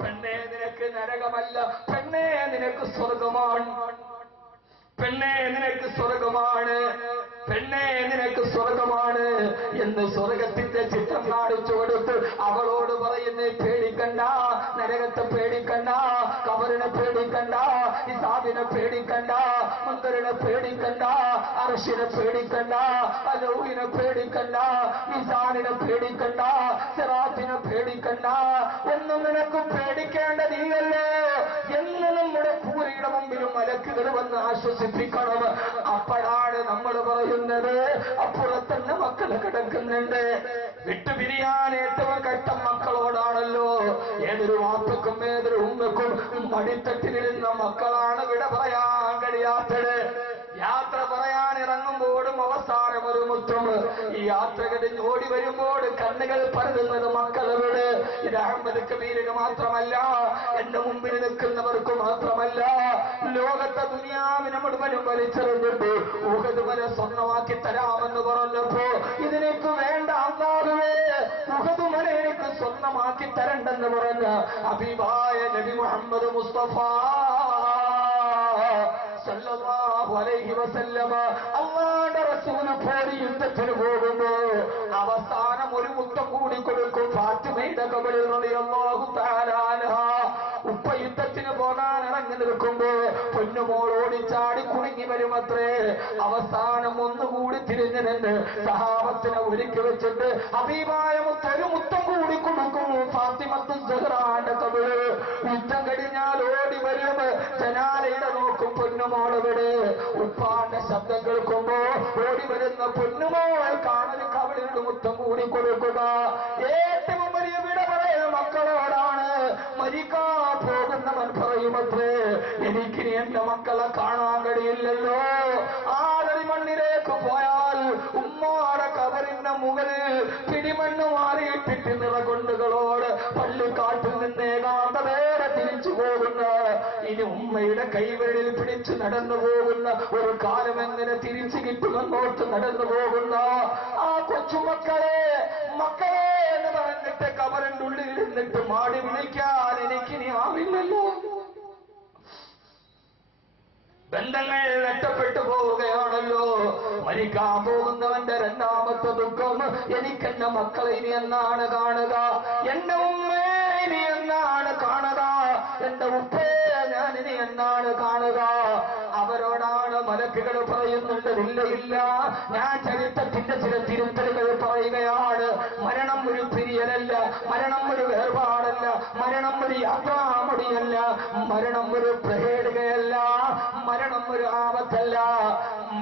പെണ്ണേ നിനക്ക് നരകമല്ല, പെണ്ണേ നിനക്ക് സ്വർഗമാണ്, പെണ്ണേ നിനക്ക് സ്വർഗമാണ്, പെണ്ണേ നിനക്ക് സ്വർഗമാണ് എന്ന് സ്വർഗത്തിന്റെ ചിത്രം കാണിച്ചു കൊടുത്ത് അവളോട് പറയുന്നേ, പേടിക്കണ്ട, നരകത്തെ പേടിക്കണ്ട, ഖബറിനെ പേടിക്കണ്ട, ഹിസാബിനെ പേടിക്കണ്ട, മുൻകറിനെ പേടിക്കണ്ട, അർശിനെ പേടിക്കണ്ട, അലൗഹിനെ പേടിക്കണ്ട, മിസാനിനെ പേടിക്കണ്ട, സിറാത്തിനെ പേടിക്കണ്ട, ഒന്നും നിനക്ക് പേടിക്കേണ്ടതില്ലല്ലോ എന്ന് നമ്മുടെ പൂരിയുടെ മുമ്പിലും മലക്കുകൾ വന്ന് ആശ്വസിപ്പിക്കണം. അപ്പോഴാണ് നമ്മൾ പറയുന്നത്, അപ്പുറത്തന്നെ മക്കള് കിടക്കുന്നുണ്ട്. വിട്ടുപിരിയാൻ ഏറ്റവും കഷ്ടം മക്കളോടാണല്ലോ. ഏതൊരു വാപ്പക്കും ഏതൊരു ഉമ്മക്കും മടിത്തട്ടിലിരുന്ന മക്കളാണ് വിട പറയാൻ കഴിയാത്തത്. യാത്ര പറയാൻ ഇറങ്ങുമ്പോഴും അവസാനം ഒരു മുത്തം. ഈ യാത്ര കഴിഞ്ഞ് ഓടി വരുമ്പോൾ കണ്ണുകൾ പരതുന്നത് മക്കളവിടെ. ഇത് അഹമ്മദ് കബീരിന് മാത്രമല്ല, എന്റെ മുമ്പിൽ നിൽക്കുന്നവർക്ക് മാത്രമല, ലോകത്തെ ദുനിയാവിനെ മുഴുവനും വലിച്ചെറിഞ്ഞിട്ട് ഉഹദ് മല സ്വർണ്ണമാക്കി തരാമെന്ന് പറഞ്ഞപ്പോ ഇതിനേക്ക് വേണ്ട അല്ലാഹുവേ, ഉഹദ് മല എനിക്ക് സ്വർണ്ണമാക്കി തരണ്ടെന്ന് പറഞ്ഞ ഹബീബായ നബി മുഹമ്മദ് മുസ്തഫ സല്ലല്ലാഹു അലൈഹി വസല്ലമ അല്ലാഹുവിന്റെ റസൂൽ പോരി യുദ്ധത്തിന് പോകുമ്പോ അവസാനം ഒരു മുത്തം കൂടി കൊടുക്കും ഫാത്തിമയുടെ ഖബറിൽ റളിയല്ലാഹു തആല അൻഹ. ഉപ്പ യുദ്ധത്തിന് പോകാൻ ഇറങ്ങി നിൽക്കുമ്പോ പൊന്നുമോൾ ഓടിച്ചാടി കുടുങ്ങി വരുമത്രേ. അവസാനം ഒന്നുകൂടി തിരിഞ്ഞു നിന്ന് സഹാബത്തിനെ ഒരുക്കി വെച്ചിട്ട് ഹബീബായ മുത്തൊരു മുത്തം കൂടി കൊടുക്കും ഫാത്തിമത്തു സഹ്റാന്റെ ഖബറിൽ. യുദ്ധം കഴിഞ്ഞാൽ ഓടി വരും, ജനാലയുടെ നോക്കും പൊന്നുമോളവിടെ. ഉപ്പാന്റെ ശബ്ദം കേൾക്കുമ്പോ ഓടി വരുന്ന പൊന്നുമോൾ കാണൽ കബളിൽ മുത്തം കൂടി കൊടുക്കുക. ഏറ്റവും വലിയ വിട പറയുന്ന മക്കളോടാണ്. മരിക്കാൻ പോകുന്നവൻ പറയുമത്രേ, എനിക്കിനി എന്റെ മക്കളെ കാണാൻ കഴിയില്ലല്ലോ. ആളി മണ്ണിലേക്ക് പോയാൽ ഉമ്മാടെ കബറിന്റെ മുകളിൽ പിടിമണ്ണ് മാറിയിട്ടിട്ട് നിറകൊണ്ടുകളോട് പള്ളിക്കാട്ടിൽ നിന്ന് ഏകാന്തവേറെ തിരിച്ചു പോകുന്ന, ഇനി ഉമ്മയുടെ കൈവരിൽ പിടിച്ച് നടന്നു പോകുന്ന ഒരു കാലം എങ്ങനെ തിരിച്ചു കിട്ടുമെന്നോർത്ത് നടന്നു പോകുന്ന ആ കൊച്ചുമക്കളെ, മക്കളെ എന്ന് പറഞ്ഞിട്ട് കബറിന്റെ ഉള്ളിൽ ഇരുന്നിട്ട് മാടി വിളിക്കാൻ എനിക്കിനി ആവില്ലല്ലോ. ബന്ധങ്ങൾ നഷ്ടപ്പെട്ടു പോവുകയാണല്ലോ. മരിക്കാൻ പോകുന്നവന്റെ രണ്ടാമത്തെ ദുഃഖം, എനിക്കെന്റെ മക്കളെ ഇനി എന്നാണ് കാണുക, എന്റെ ഉമ്മയെ ഇനി എന്നാണ് കാണുക, എന്റെ ഉപ്പയെ ഞാൻ ഇനി എന്നാണ് കാണുക. അവരോടാണ് മലക്കുകൾ പറയുന്നുണ്ട്, ഇല്ല ഇല്ല, ഞാൻ ചരിത്രത്തിന്റെ ചില തിരുത്തലുകൾ പറയുകയാണ്. മരണം ഒരു പിരിയലല്ല, മരണം ഒരു വേർപാടല്ല, മരണം ഒരു യാത്രാമൊഴിയല്ല, മരണം ഒരു പ്രഹേടുകയല്ല, മരണം ഒരു ആപത്തല്ല,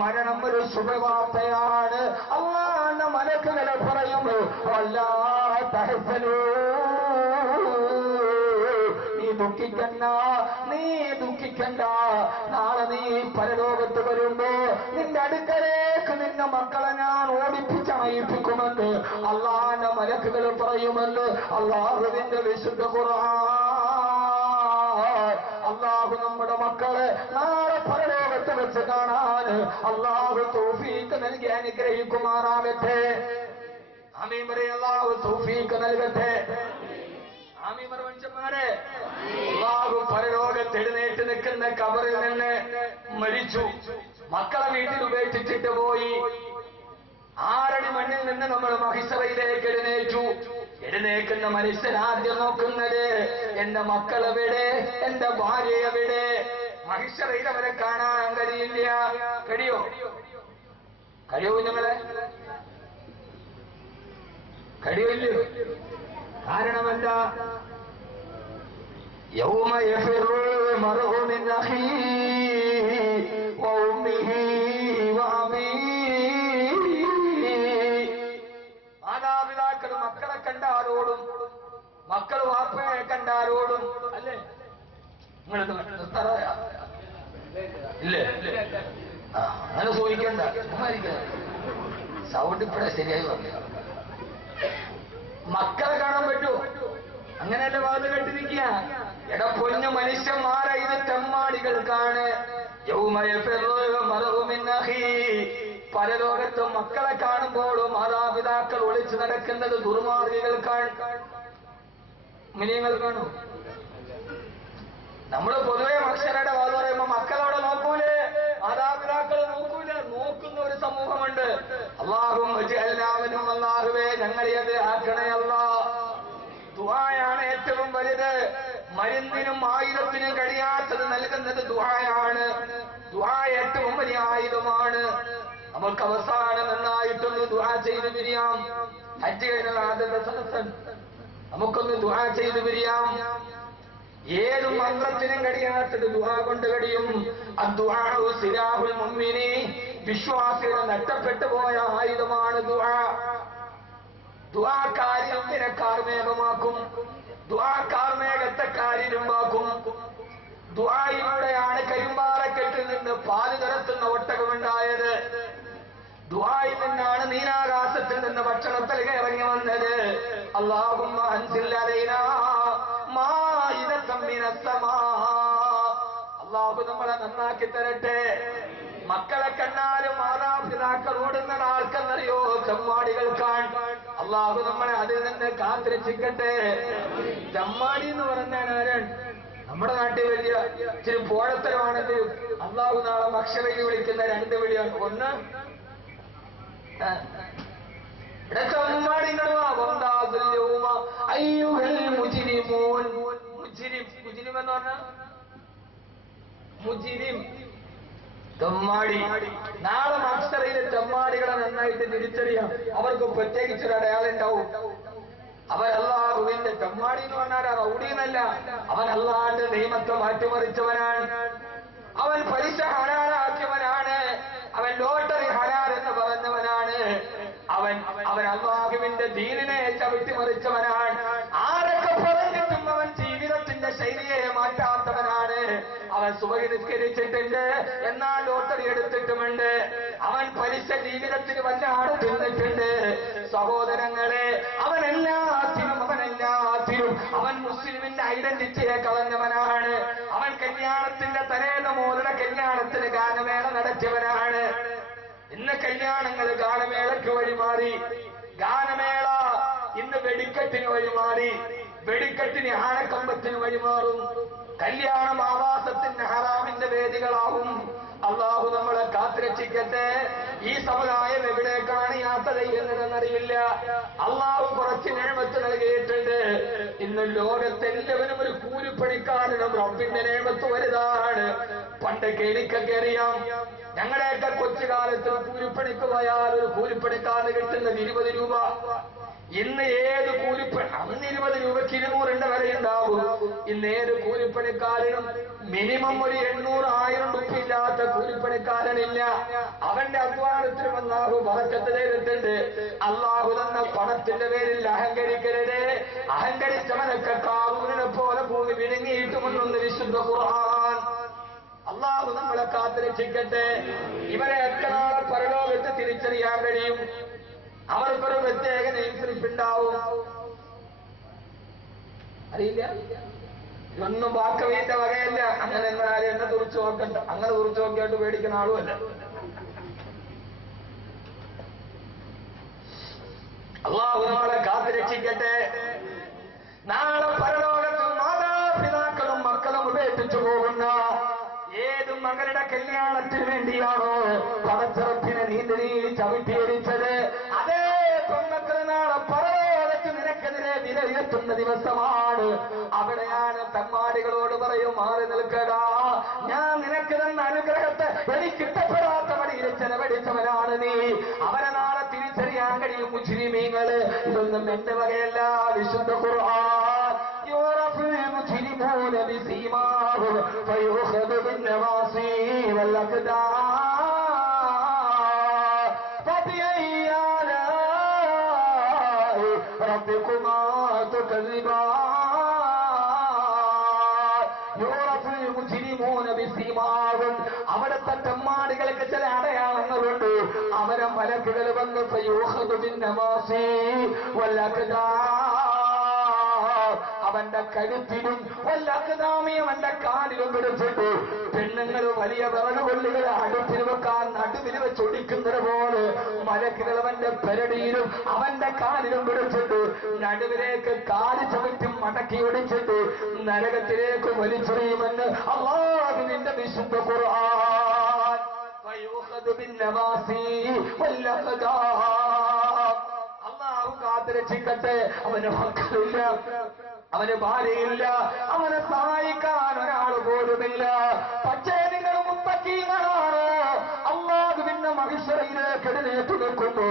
മരണം ഒരു ശുഭവാർത്തയാണ്. അല്ലാഹുവിന്റെ മലക്കുകൾ പറയും, വല്ലാ തഹ്സനൂ, നീ ദുഃഖിക്കണ്ട, നീ ദുഃഖിക്കണ്ട. നാളെ നീ പരലോകത്ത് വരുമ്പോ നിന്റെ അടുക്കലേക്ക് നിന്റെ മക്കളെ ഞാൻ ഓടിപ്പിച്ചണയിപ്പിക്കുമെന്ന് അല്ലാഹുവിന്റെ മലക്കുകൾ പറയുമെന്ന് അല്ലാഹുവിന്റെ വിശുദ്ധ ഖുർആൻ. അല്ലാഹു നമ്മുടെ മക്കളെ നാളെ പരലോകത്ത് വെച്ച് കാണാൻ അല്ലാഹു തൗഫീഖ് നൽകി അനുഗ്രഹിക്കുമാറാകട്ടെ. ആമീൻ പറയ്. അല്ലാഹു തൗഫീഖ് നൽകട്ടെ. ആമീൻ പറ മനുഷ്യന്മാരെ. അല്ലാഹു പരലോകത്ത് എഴുന്നേറ്റ് നിൽക്കുന്ന ഖബറിൽ നിന്ന് മരിച്ചു, മക്കളെ വീട്ടിൽ ഉപേക്ഷിച്ചിട്ട് പോയി. 6 അടി മണ്ണിൽ നിന്ന് നമ്മൾ മഹിസറയിലേക്ക് എഴുന്നേറ്റു. എഴുന്നേക്കുന്ന മനുഷ്യൻ ആദ്യം നോക്കുന്നത് എന്റെ മക്കളെവിടെ, എന്റെ ഭാര്യ എവിടെ. മഹിസറയിൽ അവരെ കാണാൻ കഴിയില്ല. കഴിയോ? കുഞ്ഞുങ്ങളെ? കഴിയില്ലയോ? കാരണമെന്താ? യൗമ യഫിറുൽ മർഉ മിൻ അഖീഹി വ ഉമ്മിഹി വ അബീഹി. മാതാപിതാക്കൾ മക്കളെ കണ്ടാലോടും, മക്കൾ വാപ്പയെ കണ്ടാലോടും. അല്ലേ? നിങ്ങളെന്ത് ഇല്ലേ? അങ്ങനെ സൂചിക്കണ്ട, സൗണ്ട് ഇപ്പഴേ ശരിയായി വന്നു. മക്കളെ കാണാൻ പറ്റുമോ? അങ്ങനെയല്ല വാത് കെട്ടിരിക്കുക. എടാ പൊന്നു മനുഷ്യന്മാരെ, ഇത് തെമ്മാടികൾക്കാണ്. പരലോകത്ത് മക്കളെ കാണുമ്പോഴും മാതാപിതാക്കൾ ഒളിച്ചു നടക്കുന്നത് ദുർമാർഗികൾക്കാണ്. മിനിയങ്ങൾക്കാണോ? നമ്മള് പൊതുവെ മനുഷ്യരുടെ വാത് പറയുമ്പോ മക്കളവിടെ നോക്കൂലേ, മാതാപിതാക്കൾ നോക്കൂല. നോക്കുന്ന ഒരു സമൂഹമുണ്ട്. അല്ലാഹും എല്ലാവരും അല്ലാഹുവേ ഞങ്ങളെ അത് ആക്കണേ അല്ലാ. ദുആയാണ് ഏറ്റവും വലുത്. മരുന്നിനും ആയുധത്തിനും കഴിയാത്തത് നൽകുന്നത് ദുആയാണ്. ദുആ ഏറ്റവും വലിയ ആയുധമാണ്. നമുക്ക് അവസാനം നന്നായിട്ടൊന്ന് ദുആ ചെയ്ത് പിരിയാം. ഹജ്ജ് കഴിഞ്ഞ ആദ്യത്തെ സദസ്സൻ നമുക്കൊന്ന് ദുആ ചെയ്ത് പിരിയാം. ഏത് മന്ത്രത്തിനും കഴിയാത്തത് ദുആ കൊണ്ട് കഴിയും. അദ്ദുആഉ സിലാഹുൽ മുഅ്മിനി, വിശ്വാസിയുടെ നഷ്ടപ്പെട്ടു പോയ ആയുധമാണ് ദുആ. ദുആ കാര്യത്തിനെ കാർമേഘമാക്കും, ദുആ കാർമേഘത്തെ കാരിരുമ്പാക്കും. ദുആയിലൂടെയാണ് കരിമ്പാറക്കെട്ടിൽ നിന്ന് പാല് തുരത്തുന്ന ഒട്ടകമുണ്ടായത്. ദുആയിൽ നിന്നാണ് നീനാകാശത്തിൽ നിന്ന് ഭക്ഷണത്തിൽ ഇറങ്ങി വന്നത്. അല്ലാഹുമ്മ അൻസിൽ അലൈനാ മാഇദതൻ മിനസ്സമാ. അല്ലാഹു നമ്മളെ നന്നാക്കി തരട്ടെ. മക്കളെ കണ്ടാലും മാതാപിതാക്കൾ ഓടുന്ന ആൾക്കെന്നറിയോ? ചെമ്മാടികൾക്കാണ്. അല്ലാഹു നമ്മളെ അതിൽ നിന്ന് കാത്തിരക്ഷിക്കട്ടെ. ചെമ്മാടി എന്ന് പറഞ്ഞാൽ ആരാണ്? നമ്മുടെ നാട്ടിൽ വലിയ ഇച്ചിരി പോഴത്തരമാണെങ്കിലും അള്ളാഹു നാളെ മക്ഷരയിൽ വിളിക്കുന്ന 2 വിളിയാണ്. ഒന്ന് മുജിരിം എന്ന് പറഞ്ഞ മുജിരിം തെമ്മാടി. നാളെ മക്ഷരയിലെ തെമ്മാടികളെ നന്നായിട്ട് തിരിച്ചറിയാം. അവർക്ക് പ്രത്യേകിച്ചൊരു അടയാളം ഉണ്ടാവും. അവൻ അല്ലാഹുവിന്റെ തെമ്മാടി എന്ന് പറഞ്ഞാൽ റൗഡിന്നല്ല, അവൻ അല്ലാഹുവിന്റെ നിയമത്തെ മാറ്റിമറിച്ചവനാണ്. അവൻ പലിശ ഹലാലാക്കിയവനാണ്. അവൻ ലോട്ടറി ഹലാൽ എന്ന് പറഞ്ഞവനാണ്. അവൻ അല്ലാഹുവിന്റെ ദീനിനെ ചവിട്ടിമറിച്ചവനാണ്. ആരൊക്കെ പറഞ്ഞിട്ടും അവൻ ജീവിതത്തിന്റെ ശൈലിയെ മാറ്റാത്തവനാണ്. അവൻ സുബഹി നിസ്കരിച്ചിട്ടുണ്ട്, എന്നാൽ ലോട്ടറി എടുത്തിട്ടുമുണ്ട്. അവൻ പലിശ ജീവിതത്തിന് വല്ലാതെ തിന്നിട്ടുണ്ട്. സഹോദരങ്ങളെ, അവനെല്ലാത്തിനും അവൻ മുസ്ലിമിന്റെ ഐഡന്റിറ്റിയെ കളഞ്ഞവനാണ്. അവൻ കല്യാണത്തിന്റെ തലേന്ന് മോളുടെ കല്യാണത്തിന് ഗാനമേള നടത്തിയവനാണ്. ഇന്ന് കല്യാണങ്ങൾ ഗാനമേളയ്ക്ക് വഴിമാറി. ഗാനമേള ഇന്ന് വെടിക്കെട്ടിന് വഴിമാറി. വെടിക്കെട്ടിന് ആനക്കമ്പത്തിന് വഴിമാറും. കല്യാണം ആവാസത്തിന്റെ ഹറാമിന്റെ വേദികളാവും. അള്ളാഹു നമ്മളെ കാത്തുരക്ഷിക്കട്ടെ. ഈ സമുദായം എവിടേക്കാണ് യാത്ര ചെയ്യുന്നതെന്നറിയില്ല. അള്ളാഹു കുറച്ച് നേമത്ത് നൽകിയിട്ടുണ്ട്. ഇന്ന് ലോകത്തെല്ലാവരും ഒരു കൂലിപ്പണിക്കാരനും റബ്ബിന്റെ നേമത്ത് വലുതാണ്. പണ്ടൊക്കെ എനിക്കൊക്കെ അറിയാം, ഞങ്ങളുടെയൊക്കെ കൊച്ചുകാലത്ത് കൂലിപ്പണിക്ക് പോയാൽ ഒരു കൂലിപ്പണിക്കാരന് കിട്ടുന്നത് 20 രൂപ. ഇന്ന് ഏത് കൂലിപ്പണി, അന്ന് 20 രൂപയ്ക്ക് 200 വരെ ഉണ്ടാവും. ഇന്ന് ഏത് കൂലിപ്പണിക്കാരനും മിനിമം ഒരു 800-1000 ഉപ്പില്ലാത്ത കൂലിപ്പണിക്കാരനില്ല. അവന്റെ അധ്വാനത്തിനും അല്ലാഹു ബറക്കത്ത് ചെയ്തിട്ടുണ്ട്. അല്ലാഹു തന്ന പണത്തിന്റെ പേരിൽ അഹങ്കരിക്കരുത്. അഹങ്കരിച്ചവനൊക്കെ ഖാറൂനിനെ പോലെ ഭൂമി വിഴുങ്ങിയിട്ടുമെന്നൊന്ന് വിശുദ്ധ ഖുർആൻ. അല്ലാഹു നമ്മളെ കാത്തുരക്ഷിക്കട്ടെ. ഇവരെ എത്ര നാളെ പരലോകത്ത് തിരിച്ചറിയാൻ കഴിയും? അവർക്കൊരു പ്രത്യേക നെയ്സ്ലിപ്പ് ഉണ്ടാവും. അറിയില്ല, ഇതൊന്നും വാക്കവീന്റെ വകയല്ല. അങ്ങനെ എന്നാലും എന്നെ തുറച്ചു നോക്കണ്ട. അങ്ങനെ തുറച്ചു നോക്കിയായിട്ട് പേടിക്കുന്ന ആളുമല്ല. അല്ലാഹു നമ്മളെ കാത്തുരക്ഷിക്കട്ടെ. നാളെ പരലോകത്ത് മാതാപിതാക്കളും മക്കളും ഉപേക്ഷിച്ചു പോകുന്ന ഏത് മകളുടെ കല്യാണത്തിന് വേണ്ടിയാണോ പടച്ചിറപ്പിനെ നീന്തി ചവിട്ടിയടിച്ചത്, അതേ പെൺമക്കൾ നാളെ പരലോകത്ത് നിനക്കെതിരെ വിലയിരുത്തുന്ന ദിവസമാണ്. അവിടെയാണ് തമ്മാടികളോട് പറയും, മാറി നിൽക്കടാ, ഞാൻ നിനക്ക് തന്ന അനുഗ്രഹത്തെ എനിക്കിഷ്ടപ്പെടാത്ത വഴിയിൽ ചെലവഴിച്ചവനാണ് നീ. അവരെ നാളെ തിരിച്ചറിയാൻ കഴിയും മുസ്ലിമീങ്ങള്. ഇതൊന്നും എന്റെ വകയല്ല, വിശുദ്ധ ഖുർആൻ. يعرف المجرمون بسيماهم فيؤخذ بالنواصي والأقدام فبأي آلاء ربكما تكذبان يعرف المجرمون بسيماهم. അവിടുത്തെ തെമ്മാടികൾക്ക് ചില അടയാളങ്ങളുണ്ട്. അവരെ മലക്കുകൾ വന്ന് فيؤخذ بالنواصي والأقدام, അവന്റെ കഴുത്തിലും വല്ലകദാമി അവന്റെ കാലിലും പിടിച്ചിട്ട് പെണ്ണുങ്ങൾ വലിയ വിറകുകൊള്ളികൾ അടുപ്പിൽ വെക്കാൻ നടുവിൽ വെച്ചൊടിക്കുന്നത് പോലെ മലക്കുകൾ അവന്റെ പെരടിയിലും അവന്റെ കാലിലും പിടിച്ചിട്ട് നടുവിലേക്ക് കാല് ചവിട്ടി മടക്കി ഒടിച്ചിട്ട് നരകത്തിലേക്ക് വലിച്ചെറിയുമെന്ന് അല്ലാഹുവിന്റെ വിശുദ്ധ ഖുർആൻ. വയുഖദു ബിന്നവാസി വല്ലഖദാം. അല്ലാഹു കാത്തുരക്ഷിക്കട്ടെ. അവന് മക്കളില്ല, അവന് ഭാര്യയില്ല, അവനെ സഹായിക്കാൻ ഒരാൾ പോലുമില്ല. പക്ഷേ നിങ്ങൾ മുത്തഖീങ്ങളാണ്. അല്ലാഹുവിന്റെ മഹിഷറയിലേക്ക് എഴുന്നേറ്റ് നിൽക്കുമ്പോ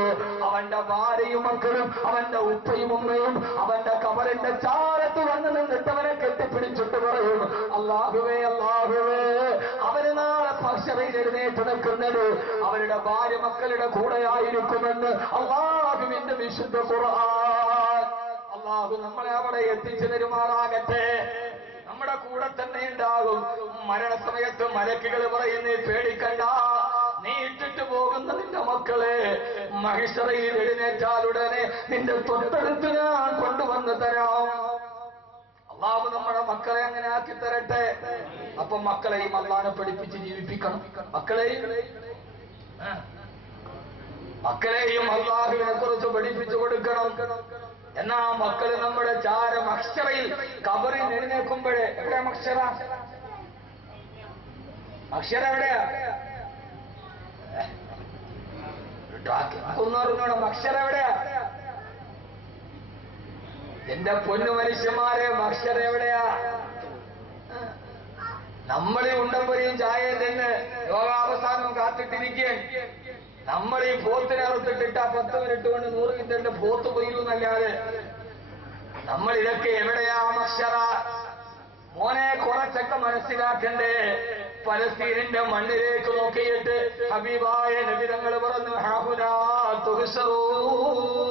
അവന്റെ ഭാര്യയും മക്കളും അവന്റെ ഉപ്പയും ഉമ്മയും അവന്റെ ഖബറിന്റെ ചാരത്ത് വന്ന് നിന്നിട്ട് അവനെ കെട്ടിപ്പിടിച്ചിട്ട് പറയും, അല്ലാഹുവേ അല്ലാഹുവേ. അവര് നാളെ മഹിഷറയിൽ എഴുന്നേറ്റ് നിൽക്കുന്നത് അവരുടെ ഭാര്യ മക്കളുടെ കൂടെയായിരിക്കുമെന്ന് അല്ലാഹുവിന്റെ വിശുദ്ധ ഖുർആൻ. അല്ലാഹു നമ്മളെ അവിടെ എത്തിച്ചു തരുമാറാകട്ടെ. നമ്മുടെ കൂടെ തന്നെ ഉണ്ടാകും. മരണസമയത്ത് മലക്കുകൾ പറയുന്നേ, പേടിക്കണ്ട, നീ ഇട്ടിട്ട് പോകുന്ന നിന്റെ മക്കളെ മഹിഷറയിൽ എഴുന്നേറ്റാലുടനെ നിന്റെ തൊട്ടടുത്ത് ഞാൻ കൊണ്ടുവന്ന് തരാം. അല്ലാഹു നമ്മുടെ മക്കളെ അങ്ങനെ ആക്കി തരട്ടെ. അപ്പൊ മക്കളെയും അല്ലാഹുവിനെ പഠിപ്പിച്ച് ജീവിപ്പിക്കണം. മക്കളെയും അല്ലാഹുവിനെ കുറിച്ച് പഠിപ്പിച്ചു കൊടുക്കണം. എന്നാ മക്കള് നമ്മുടെ ചാരം അക്ഷരയിൽ കബറിൽ എഴുന്നേൽക്കുമ്പോഴേ എവിടെയാ അക്ഷര? അക്ഷര എവിടെയാ? ഒന്നും അറിഞ്ഞോണം. അക്ഷര എവിടെയാ? എന്റെ പൊന്നു മനുഷ്യന്മാരെ, അക്ഷര എവിടെയാ? നമ്മളീ ഉണ്ടമ്പരിയും ചായയും തന്നെ യോഗാവസാനവും കാത്തിട്ടിരിക്കുകയും നമ്മളീ പോത്തിനെ അറുത്തിട്ടിട്ട് ആ 10 മിനിറ്റ് കൊണ്ട് 100 കിട്ടേണ്ട പോത്ത് പോയിരുന്നല്ലാതെ നമ്മൾ ഇതൊക്കെ എവിടെയാ അക്ഷര? മോനെ കുറച്ചൊക്കെ മനസ്സിലാക്കണ്ടേ. പലസ്തീനിന്റെ മണ്ണിലേക്ക് നോക്കിയിട്ട് ഹബീബായ നബി തങ്ങൾ പറഞ്ഞു, ഹാഹുനാ തുഹ്ശറൂൻ,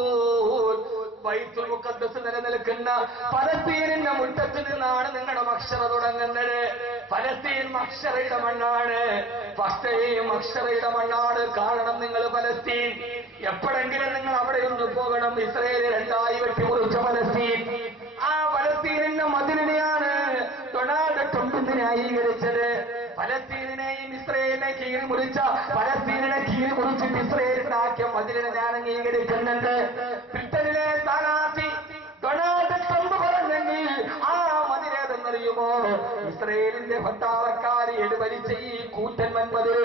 ബൈത്തുൽ മുഖദ്ദസ് നിലനിൽക്കുന്ന പലസ്തീനിന്റെ മുറ്റത്ത് നിന്നാണ് നിങ്ങളുടെ അക്ഷര തുടങ്ങുന്നത്. പലസ്തീൻ അക്ഷരയുടെ മണ്ണാണ്, ഫലസ്തീൻ അക്ഷരയുടെ മണ്ണാണ്. കാരണം നിങ്ങൾ പലസ്തീൻ എപ്പോഴെങ്കിലും നിങ്ങൾ അവിടെ ഒന്ന് പോകണം. ഇസ്രയേൽ 2 വെട്ടി മുറിച്ച പലസ്തീൻ, ആ പലസ്തീനിന്റെ മതിലിനെയാണ് ഡൊണാൾഡ് ട്രംപ് ന്യായീകരിച്ചത്. പലസ്തീനെയും ഇസ്രയേലിനെ കീറി മുറിച്ച, പലസ്തീനെ കീറി മുറിച്ചിട്ട് ഇസ്രയേലിനാക്കിയ മതിലിനെ ഞാൻ അംഗീകരിക്കുന്നുണ്ട്. ബ്രിട്ടനിലെ സ്ഥാനാർത്ഥി ഡൊണാൾഡ് ട്രംപ് പറഞ്ഞെങ്കിൽ ആ മതിലേതെന്നറിയുമോ? ഇസ്രയേലിന്റെ പട്ടാളക്കാരി എടുവലിച്ച ഈ കൂറ്റൻ മതിൽ.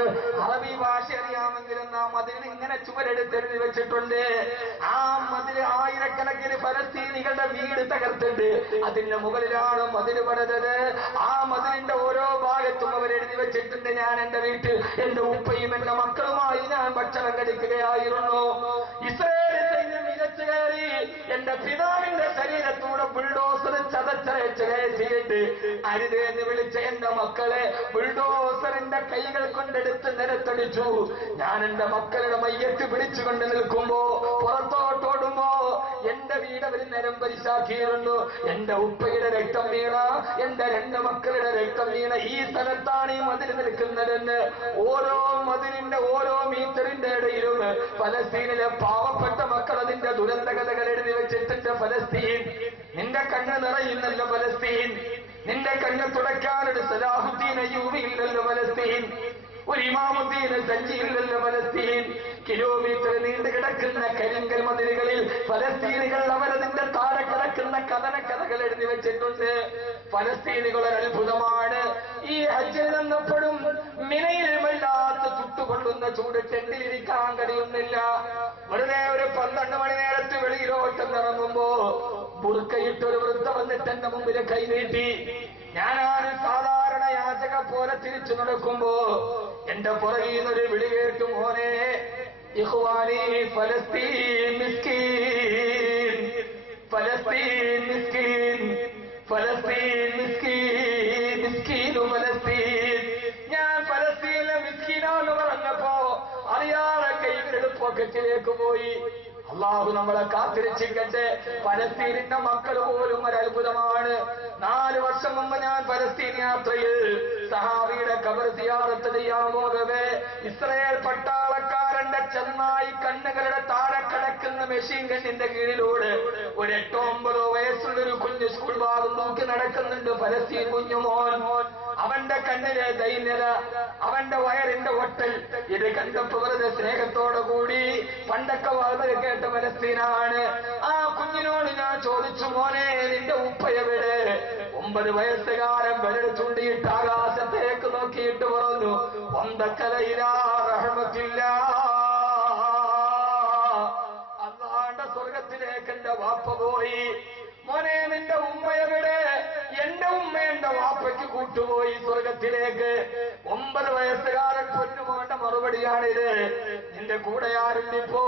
അറബി ഭാഷ അറിയാമെങ്കിലും ആ മതിലിന് ഇങ്ങനെ ചുവരെടുത്തെഴുതി വെച്ചിട്ടുണ്ട്. ആ മതിൽ ആയിരക്കണക്കിന് പലസ്തീനികളുടെ വീട് തകർത്തിട്ട് അതിന്റെ മുകളിലാണ് മതിൽ പണിതത്. ആ മതിലിന്റെ ഓരോ ഭാഗത്തും അവരെഴുതി വെച്ചിട്ടുണ്ട്, ഞാൻ എന്റെ വീട്ടിൽ എന്റെ ഉപ്പയും എന്റെ മക്കളുമായി ഞാൻ ഭക്ഷണം കഴിക്കുകയായിരുന്നു. ഇസ്രയേൽ സൈന്യം ഇരച്ചു കയറി എന്റെ പിതാവിന്റെ ശരീരത്തൂടെ ബുൾഡോസർ ചതച്ചരച്ചിട്ട് അരുതേന്ന് വിളിച്ച എന്റെ മക്കളെ ബുൾഡോസറിന്റെ കൈകൾ കൊണ്ടെടുത്ത് നിരത്തടിച്ചു. ഞാൻ എന്റെ മക്കളുടെ മയ്യത്ത് പിടിച്ചുകൊണ്ട് നിൽക്കുമ്പോ, പുറത്തോട്ടോടുമ്പോ എന്റെ വീട് അവർ നിരം പരിശാക്കിയിരുന്നു. എന്റെ ഉപ്പയുടെ രക്തം വീണ, എന്റെ 2 മക്കളുടെ രക്തം വീണ ഈ സ്ഥലത്താണ് ഈ മതിൽ നിൽക്കുന്നതെന്ന് ഓരോ മതിലിന്റെ ഓരോ മീറ്ററിന്റെ ഇടയിലും പലസ്തീനിലെ പാവപ്പെട്ട മക്കൾ അതിന്റെ ദുരന്ത കഥകൾ എഴുതി വെച്ചിട്ടുണ്ട്. പലസ്തീൻ, നിന്റെ കണ്ണ് നിറയുന്നല്ലോ പലസ്തീൻ, നിന്റെ കണ്ണ് തുടയ്ക്കാനൊരു സലാഹുദ്ദീൻ അയ്യൂബി ഇല്ലല്ലോ പലസ്തീൻ, ഒരു ഇമാമുദ്ദീൻ സഞ്ചിയില്ലല്ലോ പലസ്തീൻ. കിലോമീറ്റർ നീണ്ടു കിടക്കുന്ന കരിങ്കൽ മതിലുകളിൽ പലസ്തീനികൾ അവരതിന്റെ താഴെ കിടക്കുന്ന കഥനക്കഥകൾ എഴുതി വെച്ചിട്ടുണ്ട്. പലസ്തീനികൾ ഒരു അത്ഭുതമാണ്. ഈ ഹജ്ജിൽ നിന്നപ്പോഴും മിനയിൽ വല്ലാത്ത ചുട്ടുകൊള്ളുന്ന ചൂട് ടെന്റിലിരിക്കാൻ കഴിയുന്നില്ല. വെറുതെ ഒരു 12 മണി നേരത്ത് വെളിയിലോട്ടെന്നിറങ്ങുമ്പോ ബുർക്കയിട്ടൊരു വൃദ്ധ വന്നിട്ട് എന്റെ മുമ്പിൽ കൈനീട്ടി. ഞാനൊരു സാധാരണ യാചക പോലെ തിരിച്ചു നടക്കുമ്പോ എന്റെ പുറകിൽ നിന്നൊരു വിളി കേട്ടു, മോനെ ഇഖ്വാനി ഫലസ്തീൻ മിസ്കീൻ, ഫലസ്തീൻ മിസ്കീൻ, ഫലസ്തീൻ മിസ്കീൻ, മിസ്കീനു ഫലസ്തീൻ. ഞാൻ ഫലസ്തീനിലെ മിസ്കീനാന്ന് പറഞ്ഞപ്പോ അറിയാതെ കൈവിരൽ പോക്കറ്റിലേക്ക് പോയി. അള്ളാഹു നമ്മളെ കാത്തിരക്ഷിക്കട്ടെ. പലസ്തീനിന്റെ മക്കൾ പോലും ഒരു അത്ഭുതമാണ്. 4 വർഷം മുമ്പ് ഞാൻ പലസ്തീൻ യാത്രയിൽ സഹാബിയുടെ ഖബർ സിയാറത്ത് ചെയ്യാൻ പോകവേ ഇസ്രയേൽ പട്ടാളക്കാരന്റെ ചെന്നായി കണ്ണുകളുടെ താഴെ കിടക്കുന്ന മെഷീൻ ഗണ്ണിന്റെ കീഴിലൂടെ ഒരു 8-9 വയസ്സുള്ളൊരു കുഞ്ഞ് സ്കൂൾ ഭാഗം നോക്കി നടക്കുന്നുണ്ട്. പലസ്തീൻ കുഞ്ഞുമോൻ, അവന്റെ കണ്ണിലെ ദൈന്യത, അവന്റെ വയറിന്റെ ഒട്ടൽ ഇത് കണ്ടപ്പോ വെറുതെ സ്നേഹത്തോടു കൂടി പണ്ടൊക്കെ വളരെ കേട്ട പലസ്തീനാണ്. ആ കുഞ്ഞിനോട് ഞാൻ ചോദിച്ചു, മോനെ നിന്റെ ഉപ്പ എവിടെ? 9 വയസ്സുകാരൻ വിരൽ ചൂണ്ടിയിട്ട് ആകാശത്തേക്ക് നോക്കിയിട്ട് പറഞ്ഞു, ഒന്തക്കലയിലാ റഹ്മത്തില്ല, അല്ലാഹുവിന്റെ സ്വർഗത്തിലേക്ക് എന്റെ വാപ്പ പോയി. മോനെ നിന്റെ ഉമ്മ എവിടെ? എന്റെ ഉമ്മ എന്റെ വാപ്പയ്ക്ക് കൂട്ടുപോയി സ്വർഗത്തിലേക്ക്. 9 വയസ്സുകാരൻ പൊന്നുമോന്റെ മറുപടിയാണിത്. നിന്റെ കൂടെ ആരുണ്ടിപ്പോ?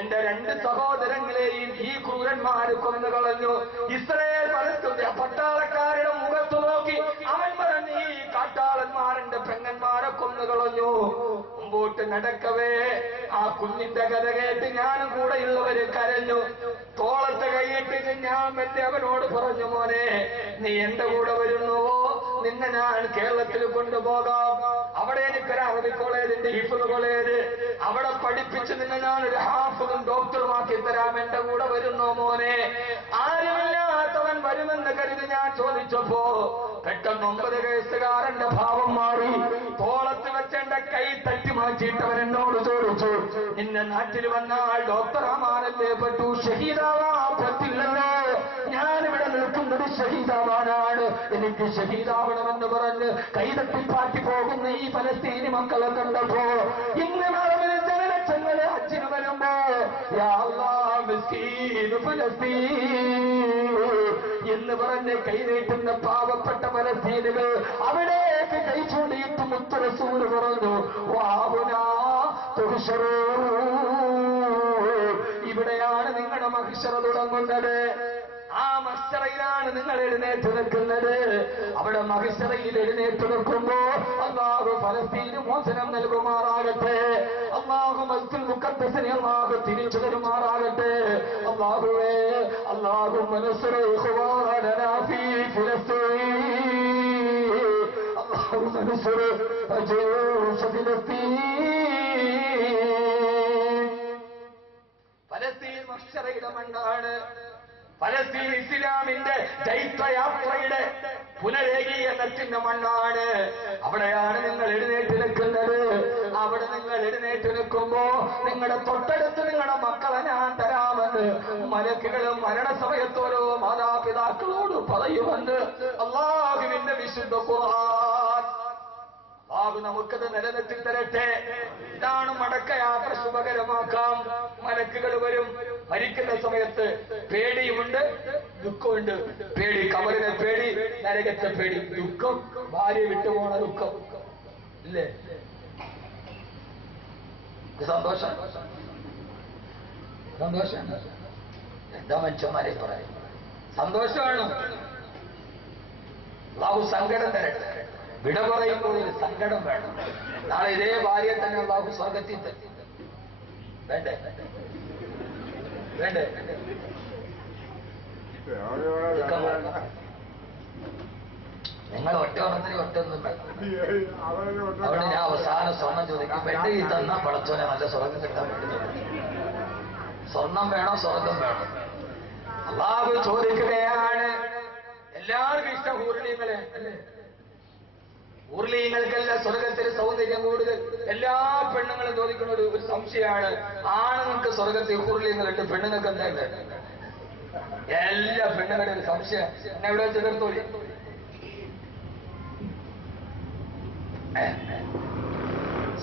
എന്റെ 2 സഹോദരങ്ങളെയും ഈ ക്രൂരന്മാര് കൊന്നു കളഞ്ഞു. ഇസ്രയേൽ പലസ്തീൻ പട്ടാളക്കാരുടെ മുഖത്ത് നോക്കി അവൻ പറഞ്ഞു, ഈ കാട്ടാളന്മാരെന്റെ പെങ്ങന്മാരെ കൊന്നു കളഞ്ഞു. മുമ്പോട്ട് നടക്കവേ ആ കുഞ്ഞിന്റെ കഥ കേട്ട് ഞാനും കൂടെയുള്ളവര് കരഞ്ഞു. തോളത്തെ കൈയിട്ടിട്ട് ഞാൻ എന്റെ അവനോട് പറഞ്ഞു, മോനെ നീ എന്റെ കൂടെ വരുന്നുവോ? നിന്നെ ഞാൻ കേരളത്തിൽ കൊണ്ടുപോകാം. അവിടെ എനിക്കൊരു അറബി കോളേജുണ്ട്, ഹിഫ്ള് കോളേജ്, അവിടെ പഠിപ്പിച്ച് നിന്നെ ഞാൻ ഒരു ഹാഫിളും ഡോക്ടറുമാക്കി തരാം. എന്റെ കൂടെ വരുന്നോ മോനെ? ആരുമില്ലാത്തവൻ വരുമെന്ന് കരുതി ഞാൻ ചോദിച്ചപ്പോ പെട്ടെന്ന് 9 വയസ്സുകാരന്റെ ഭാവം മാറി. തോളത്ത് വെച്ചെന്റെ കൈ തട്ടി മാറ്റിയിട്ടവൻ എന്നോട് ചോദിച്ചു, നിന്റെ നാട്ടിൽ വന്നാൽ ഡോക്ടറാമാനല്ലേ പറ്റൂ, ഷഹീദാവാ പറ്റില്ലല്ലോ. ഞാനിവിടെ നിൽക്കുന്നത് ഷഹീദാവാനാണ്, എനിക്ക് ഷഹീദാവണമെന്ന് പറഞ്ഞ് കൈതട്ടി പാറ്റി പോകുന്ന ഈ ഫലസ്തീനി മക്കളെ കണ്ടപ്പോ ഇന്ന് ജനലക്ഷങ്ങള് അച്ഛന് വരുമ്പോ യാ അല്ലാഹ് മിസ്കീൻ ഫലസ്തീൻ എന്ന് പറഞ്ഞ് കൈനീട്ടുന്ന പാവപ്പെട്ട ഫലസ്തീനുകൾ അവിടേക്ക് കൈ ചൂണ്ടിയിട്ട് മുത്ത് റസൂല് പറഞ്ഞു, വാവുനാ തുഹ്ശറൂ, ഇവിടെയാണ് നിങ്ങളുടെ മഹ്ശറ തുടങ്ങുന്നത്. ആ മഹ്ശറയിലാണ് നിങ്ങൾ എഴുന്നേറ്റ് നിൽക്കുന്നത്. അവിടെ മഹ്ശറയിൽ എഴുന്നേറ്റ് നിൽക്കുമ്പോ അല്ലാഹു ഫലസ്തീന് മോചനം നൽകുമാറാകട്ടെ. അല്ലാഹു മസ്ജിദുൽ മുഖദ്ദസിനെ അല്ലാഹു തിരിച്ചു തരുമാറാകട്ടെ. അല്ലാഹുവേ, അല്ലാഹുമ്മ നസ്റ ഇഖ്വാനനാ ഫീ ഫലസ്തീൻ, അല്ലാഹുമ്മ നസ്റ ജയൂശ ഫലസ്തീൻ. ഫലസ്തീൻ മഹ്ശറയുടെ മണ്ണാണ്. ഫലസ്തീൻ ഇസ്ലാമിന്റെ ചൈത്രയാത്രയുടെ പുനരേകീകരണത്തിന്റെ മണ്ണാണ്. അവിടെയാണ് നിങ്ങൾ എഴുന്നേറ്റ് നിൽക്കുന്നത്. അവിടെ നിങ്ങൾ എഴുന്നേറ്റ് നിൽക്കുമ്പോ നിങ്ങളുടെ തൊട്ടടുത്ത് നിങ്ങളുടെ മക്കളെ ഞാൻ തരാമെന്ന് മലക്കുകളും മരണസമയത്തോരോ മാതാപിതാക്കളോട് പറയുമെന്ന് അല്ലാഹുവിന്റെ വിശുദ്ധ ഖുർആൻ. അല്ലാഹു നമുക്കത് നിലനിർത്തി തരട്ടെ. ഇതാണ് മടക്കയാത്ര ശുഭകരമാക്കാം. മലക്കുകൾ വരും. മരിക്കുന്ന സമയത്ത് പേടിയുമുണ്ട്, ദുഃഖമുണ്ട്. പേടി, കബറിനെ പേടി, നരകത്തെ പേടി. ദുഃഖം, ഭാര്യ വിട്ടുപോണ ദുഃഖം ഇല്ലേ? സന്തോഷം, സന്തോഷം. എന്താ മനുഷ്യന്മാരെ പറയും, സന്തോഷമാണ്. അല്ലാഹു സങ്കടം തരട്ടെ. വിട പറയുമ്പോൾ ഒരു സങ്കടം വേണം. നാളെ ഇതേ ഭാര്യയെ തന്നെ അല്ലാഹു സ്വർഗത്തിൽ തരും. വേണ്ടേ? വേണ്ടേ? നിങ്ങൾ ഒറ്റോണത്തിന് ഒറ്റൊന്നും വേണം. അവിടെ ഞാൻ അവസാനം സ്വർണം ചോദിക്കും. പെണ്ണ് ഈ തന്നാ പടച്ചോനെ നല്ല സ്വർഗം കിട്ടാൻ വേണ്ടി. സ്വർണം വേണോ സ്വർഗം വേണം? അല്ലാഹു ചോദിക്കുകയാണ്. എല്ലാവർക്കും ഇഷ്ടം ഹൂർലീങ്ങളെ അല്ലേ? ഊർലീങ്ങൾക്കല്ല സ്വർഗത്തിൽ സൗന്ദര്യം കൂടുതൽ. എല്ലാ പെണ്ണുങ്ങളും ചോദിക്കുന്ന ഒരു സംശയമാണ്, ആണുങ്ങൾക്ക് സ്വർഗത്തിൽ ഊർലീങ്ങളുണ്ട്, പെണ്ണുങ്ങൾക്ക് എന്താ? എല്ലാ പെണ്ണുങ്ങളുടെ ഒരു സംശയം. എന്നെ ഇവിടെ ചേർത്തോളി.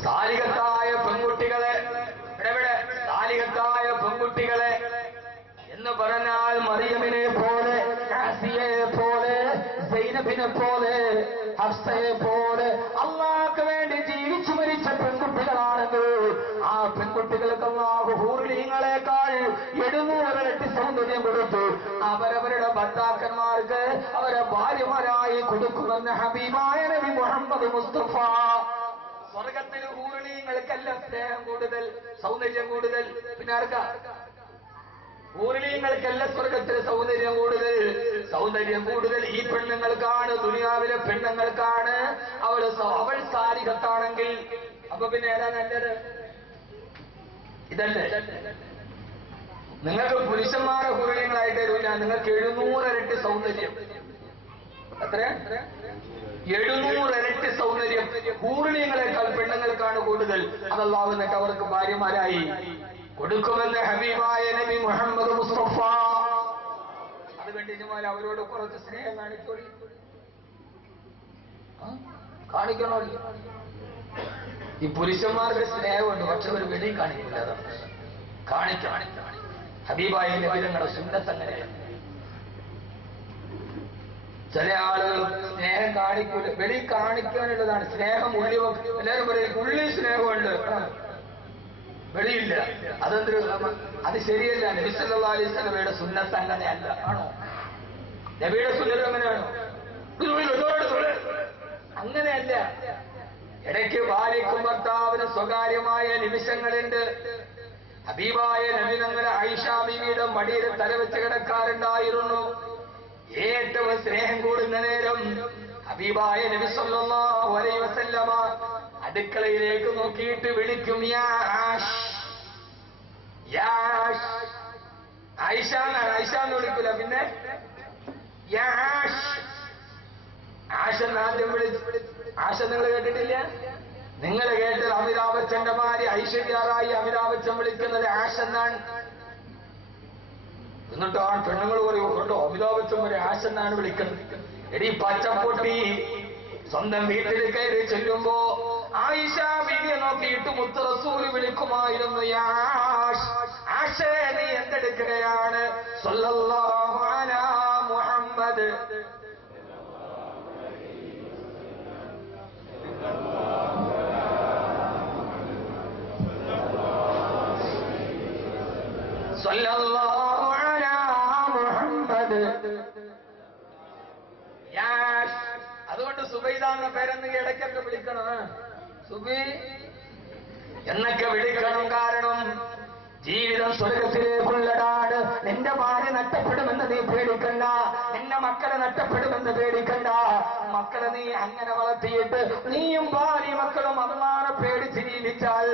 സാലിഹത്തായ പെൺകുട്ടികളെ, ഇവിടെ സാലിഹത്തായ പെൺകുട്ടികളെ എന്ന് പറഞ്ഞാൽ മറിയമിനെ പോലെ, ആസിയയെ പോലെ, സൈനബിനെ പോലെ, ഹഫ്സയെ പോലെ അല്ലാഹുവിന് വേണ്ടി ജീവിച്ചു മരിച്ച പെൺകുട്ടികളാണെങ്കിൽ ആ പെൺകുട്ടികൾക്ക് അല്ലാഹു ഹൂറിലീങ്ങളെക്കാൾ 700 ഇരട്ടി സൗന്ദര്യം കൊടുത്തു അവരവരുടെ ഭർത്താക്കന്മാർക്ക് അവരെ ഭാര്യമാരായി കൊടുക്കുമെന്ന് ഹബീബായ നബി മുഹമ്മദ് മുസ്തഫ. സ്വർഗത്തിൽ ഹൂറിലീങ്ങൾക്കല്ല സ്നേഹം കൂടുതൽ, സൗന്ദര്യം കൂടുതൽ. പിന്നെ ആർക്കാ? ഊർലീങ്ങൾക്കല്ല സ്വർഗത്തിൽ സൗന്ദര്യം കൂടുതൽ. സൗന്ദര്യം കൂടുതൽ ഈ പെണ്ണുങ്ങൾക്കാണ്, ദുനിയാവിലെ പെണ്ണുങ്ങൾക്കാണ്. അവൾ സാലിഹത്താണെങ്കിൽ അപ്പൊ പിന്നെ ഏതാ നല്ലത്? ഇതല്ലേ? നിങ്ങൾക്ക് പുരുഷന്മാരെ ഊർലീങ്ങളായിട്ട് തരൂല, നിങ്ങൾക്ക് 700 ഇരട്ടി സൗന്ദര്യം. എത്ര? 700 ഇരട്ടി സൗന്ദര്യം ഊർലീങ്ങളെക്കാൾ പെണ്ണുങ്ങൾക്കാണ് കൂടുതൽ. അതല്ലാഹു എന്നിട്ട് അവർക്ക് ഭാര്യമാരായി കൊടുക്കുമെന്ന് ഹബീബായ നബി മുഹമ്മദ് മുസ്തഫ. അത് കണ്ടിട്ടുപോലെ അവരോട് കുറച്ച് സ്നേഹം കാണിച്ചോളി, കാണിക്കണോ? ഈ പുരുഷന്മാർക്ക് സ്നേഹമുണ്ട്, പക്ഷെ ഒരു വെളി കാണിക്കില്ല. അതാണ് കാണിക്കണം. ഹബീബായ നബി നിങ്ങളുടെ സുന്നത്ത് അങ്ങനെയാണ്. ചില ആളുകൾ സ്നേഹം കാണിക്കൂല, വെളി കാണിക്കാനുള്ളതാണ് സ്നേഹം. ഉള്ളി എല്ലാവരും പറയും ഉള്ളി സ്നേഹമുണ്ട്, വെളിയില്ല. അതെന്തൊരു, അത് ശരിയല്ല. നബി സല്ലല്ലാഹു അലൈഹി വസല്ലമയുടെ സുന്നത്ത് അങ്ങനെയല്ല. ആണോ? നബിയുടെ സുന്നത്ത് അങ്ങനെയാണോ? അങ്ങനെയല്ല. ഇടയ്ക്ക് ഭാര്യയ്ക്കും ഭർത്താവിന് സ്വകാര്യമായ നിമിഷങ്ങളുണ്ട്. ഹബീബായ നബി തങ്ങൾ ആയിഷ ബീവിയുടെ മടിയിൽ തലവെച്ച് കിടക്കാറുണ്ടായിരുന്നു. ഏറ്റവും സ്നേഹം കൂടുന്ന നേരം ഹബീബായ നബി സല്ലല്ലാഹു അലൈഹി വസല്ലമ അടുക്കളയിലേക്ക് നോക്കിയിട്ട് വിളിക്കും, യാ ആഷ്, യാ ആഷ്. ആയിഷ എന്ന് വിളിക്കില്ല, പിന്നെ ആശൻ ആദ്യം വിളിച്ചു. ആശ നിങ്ങൾ കേട്ടിട്ടില്ല? നിങ്ങൾ കേട്ട് അമിതാഭ് ബച്ചന്റെ മാരി ഐശ്വര്യ റായി അമിതാഭ് ബച്ചൻ വിളിക്കുന്നത് ആശെന്നാണ്. എന്നിട്ട് ആ പെണ്ണുങ്ങൾ പറയൂ കേട്ടോ അമിതാഭ് ബച്ചൻ വരെ ആശെന്നാണ് വിളിക്കുന്നത്. എടി പച്ചപ്പൊട്ടി സ്വന്തം വീട്ടിൽ കയറി ചെല്ലുമ്പോ ആയിഷ ബീവിയെ നോക്കിയിട്ട് മുത്ത് റസൂൽ വിളിക്കുമായിരുന്നു, ആശേ നീ എന്തെടുക്കുകയാണ്? സ്വല്ലല്ലാഹു അലാ മുഹമ്മദ്. സ്വല്ലല്ലാഹു അലാ മുഹമ്മദ്. അതുകൊണ്ട് സുബൈദ എന്ന പേരെന്ന് ഇടയ്ക്കൊക്കെ വിളിക്കണം. സുബി എന്നൊക്കെ വിളിക്കണം. കാരണം ജീവിതം സ്വർഗത്തിലേക്കുള്ളതാണ്. നിന്റെ ഭാര്യ നഷ്ടപ്പെടുമെന്ന് നീ പേടിക്കണ്ട, നിന്റെ മക്കളെ നഷ്ടപ്പെടുമെന്ന് പേടിക്കണ്ട. മക്കളെ നീ അങ്ങനെ വളർത്തിയിട്ട് നീയും ഭാര്യ മക്കളും അള്ളാഹുവിനെ പേടിച്ച് ജീവിച്ചാൽ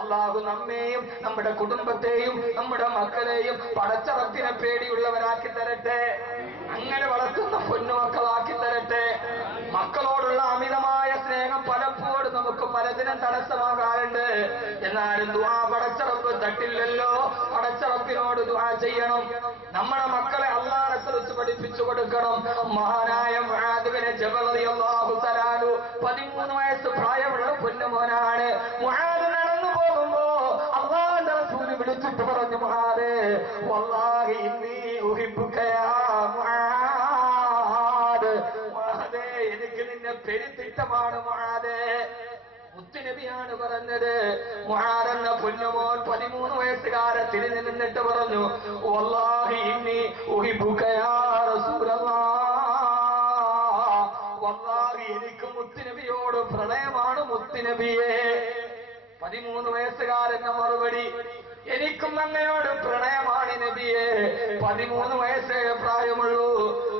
അള്ളാഹു നമ്മെയും നമ്മുടെ കുടുംബത്തെയും നമ്മുടെ മക്കളെയും പടച്ച റബ്ബിനെ പേടിയുള്ളവരാക്കി തരട്ടെ. അങ്ങനെ വളർത്തുന്ന പൊന്നുമക്കളാക്കി തരട്ടെ. മക്കളോടുള്ള അമിതമായ സ്നേഹം പലപ്പോഴും നമുക്ക് പലതിനും തടസ്സമാകാറുണ്ട്. എന്നാലും ദുആ പടച്ച റബ്ബ് തട്ടില്ലല്ലോ. പടച്ച റബ്ബിനോട് ദുആ ചെയ്യണം. നമ്മുടെ മക്കളെ അള്ളാഹുവിനെ കുറിച്ച് പഠിപ്പിച്ചു കൊടുക്കണം. മഹാനായ മുആദ് ബിൻ ജബൽ റളിയല്ലാഹു തആല 13 വയസ്സ് പ്രായമുള്ള പൊന്നുമോനാണ്. മുആദ് നടന്നു പോകുമ്പോ അല്ലാഹുവിന്റെ റസൂൽ വിളിച്ചിട്ട് പറഞ്ഞു, മുആദേ വല്ലാഹി ഇന്നി ഉഹിബ്ബുക യാ മുആദ്. മുആദേ എനിക്ക് നിന്നെ പെരുത്തിട്ടമാണ് മുആദേ. മുത്തുനബിയാണ് പറഞ്ഞത്. മുആദ് എന്ന പൊന്നുമോൻ 13 വയസ്സുകാരൻ തിരിഞ്ഞു നിന്നിട്ട് പറഞ്ഞു, വല്ലാഹി ഇന്നി ഉഹിബ്ബുക യാ റസൂലല്ലാഹ്. വല്ലാഹി എനിക്ക് മുത്തുനബിയോട് പ്രണയമാണ് മുത്തുനബിയെ. 13 വയസ്സുകാരന്റെ മറുപടി, എനിക്കും അങ്ങയോട് പ്രണയമാണ് നബിയെ. 13 വയസ്സേ പ്രായമുള്ളൂ.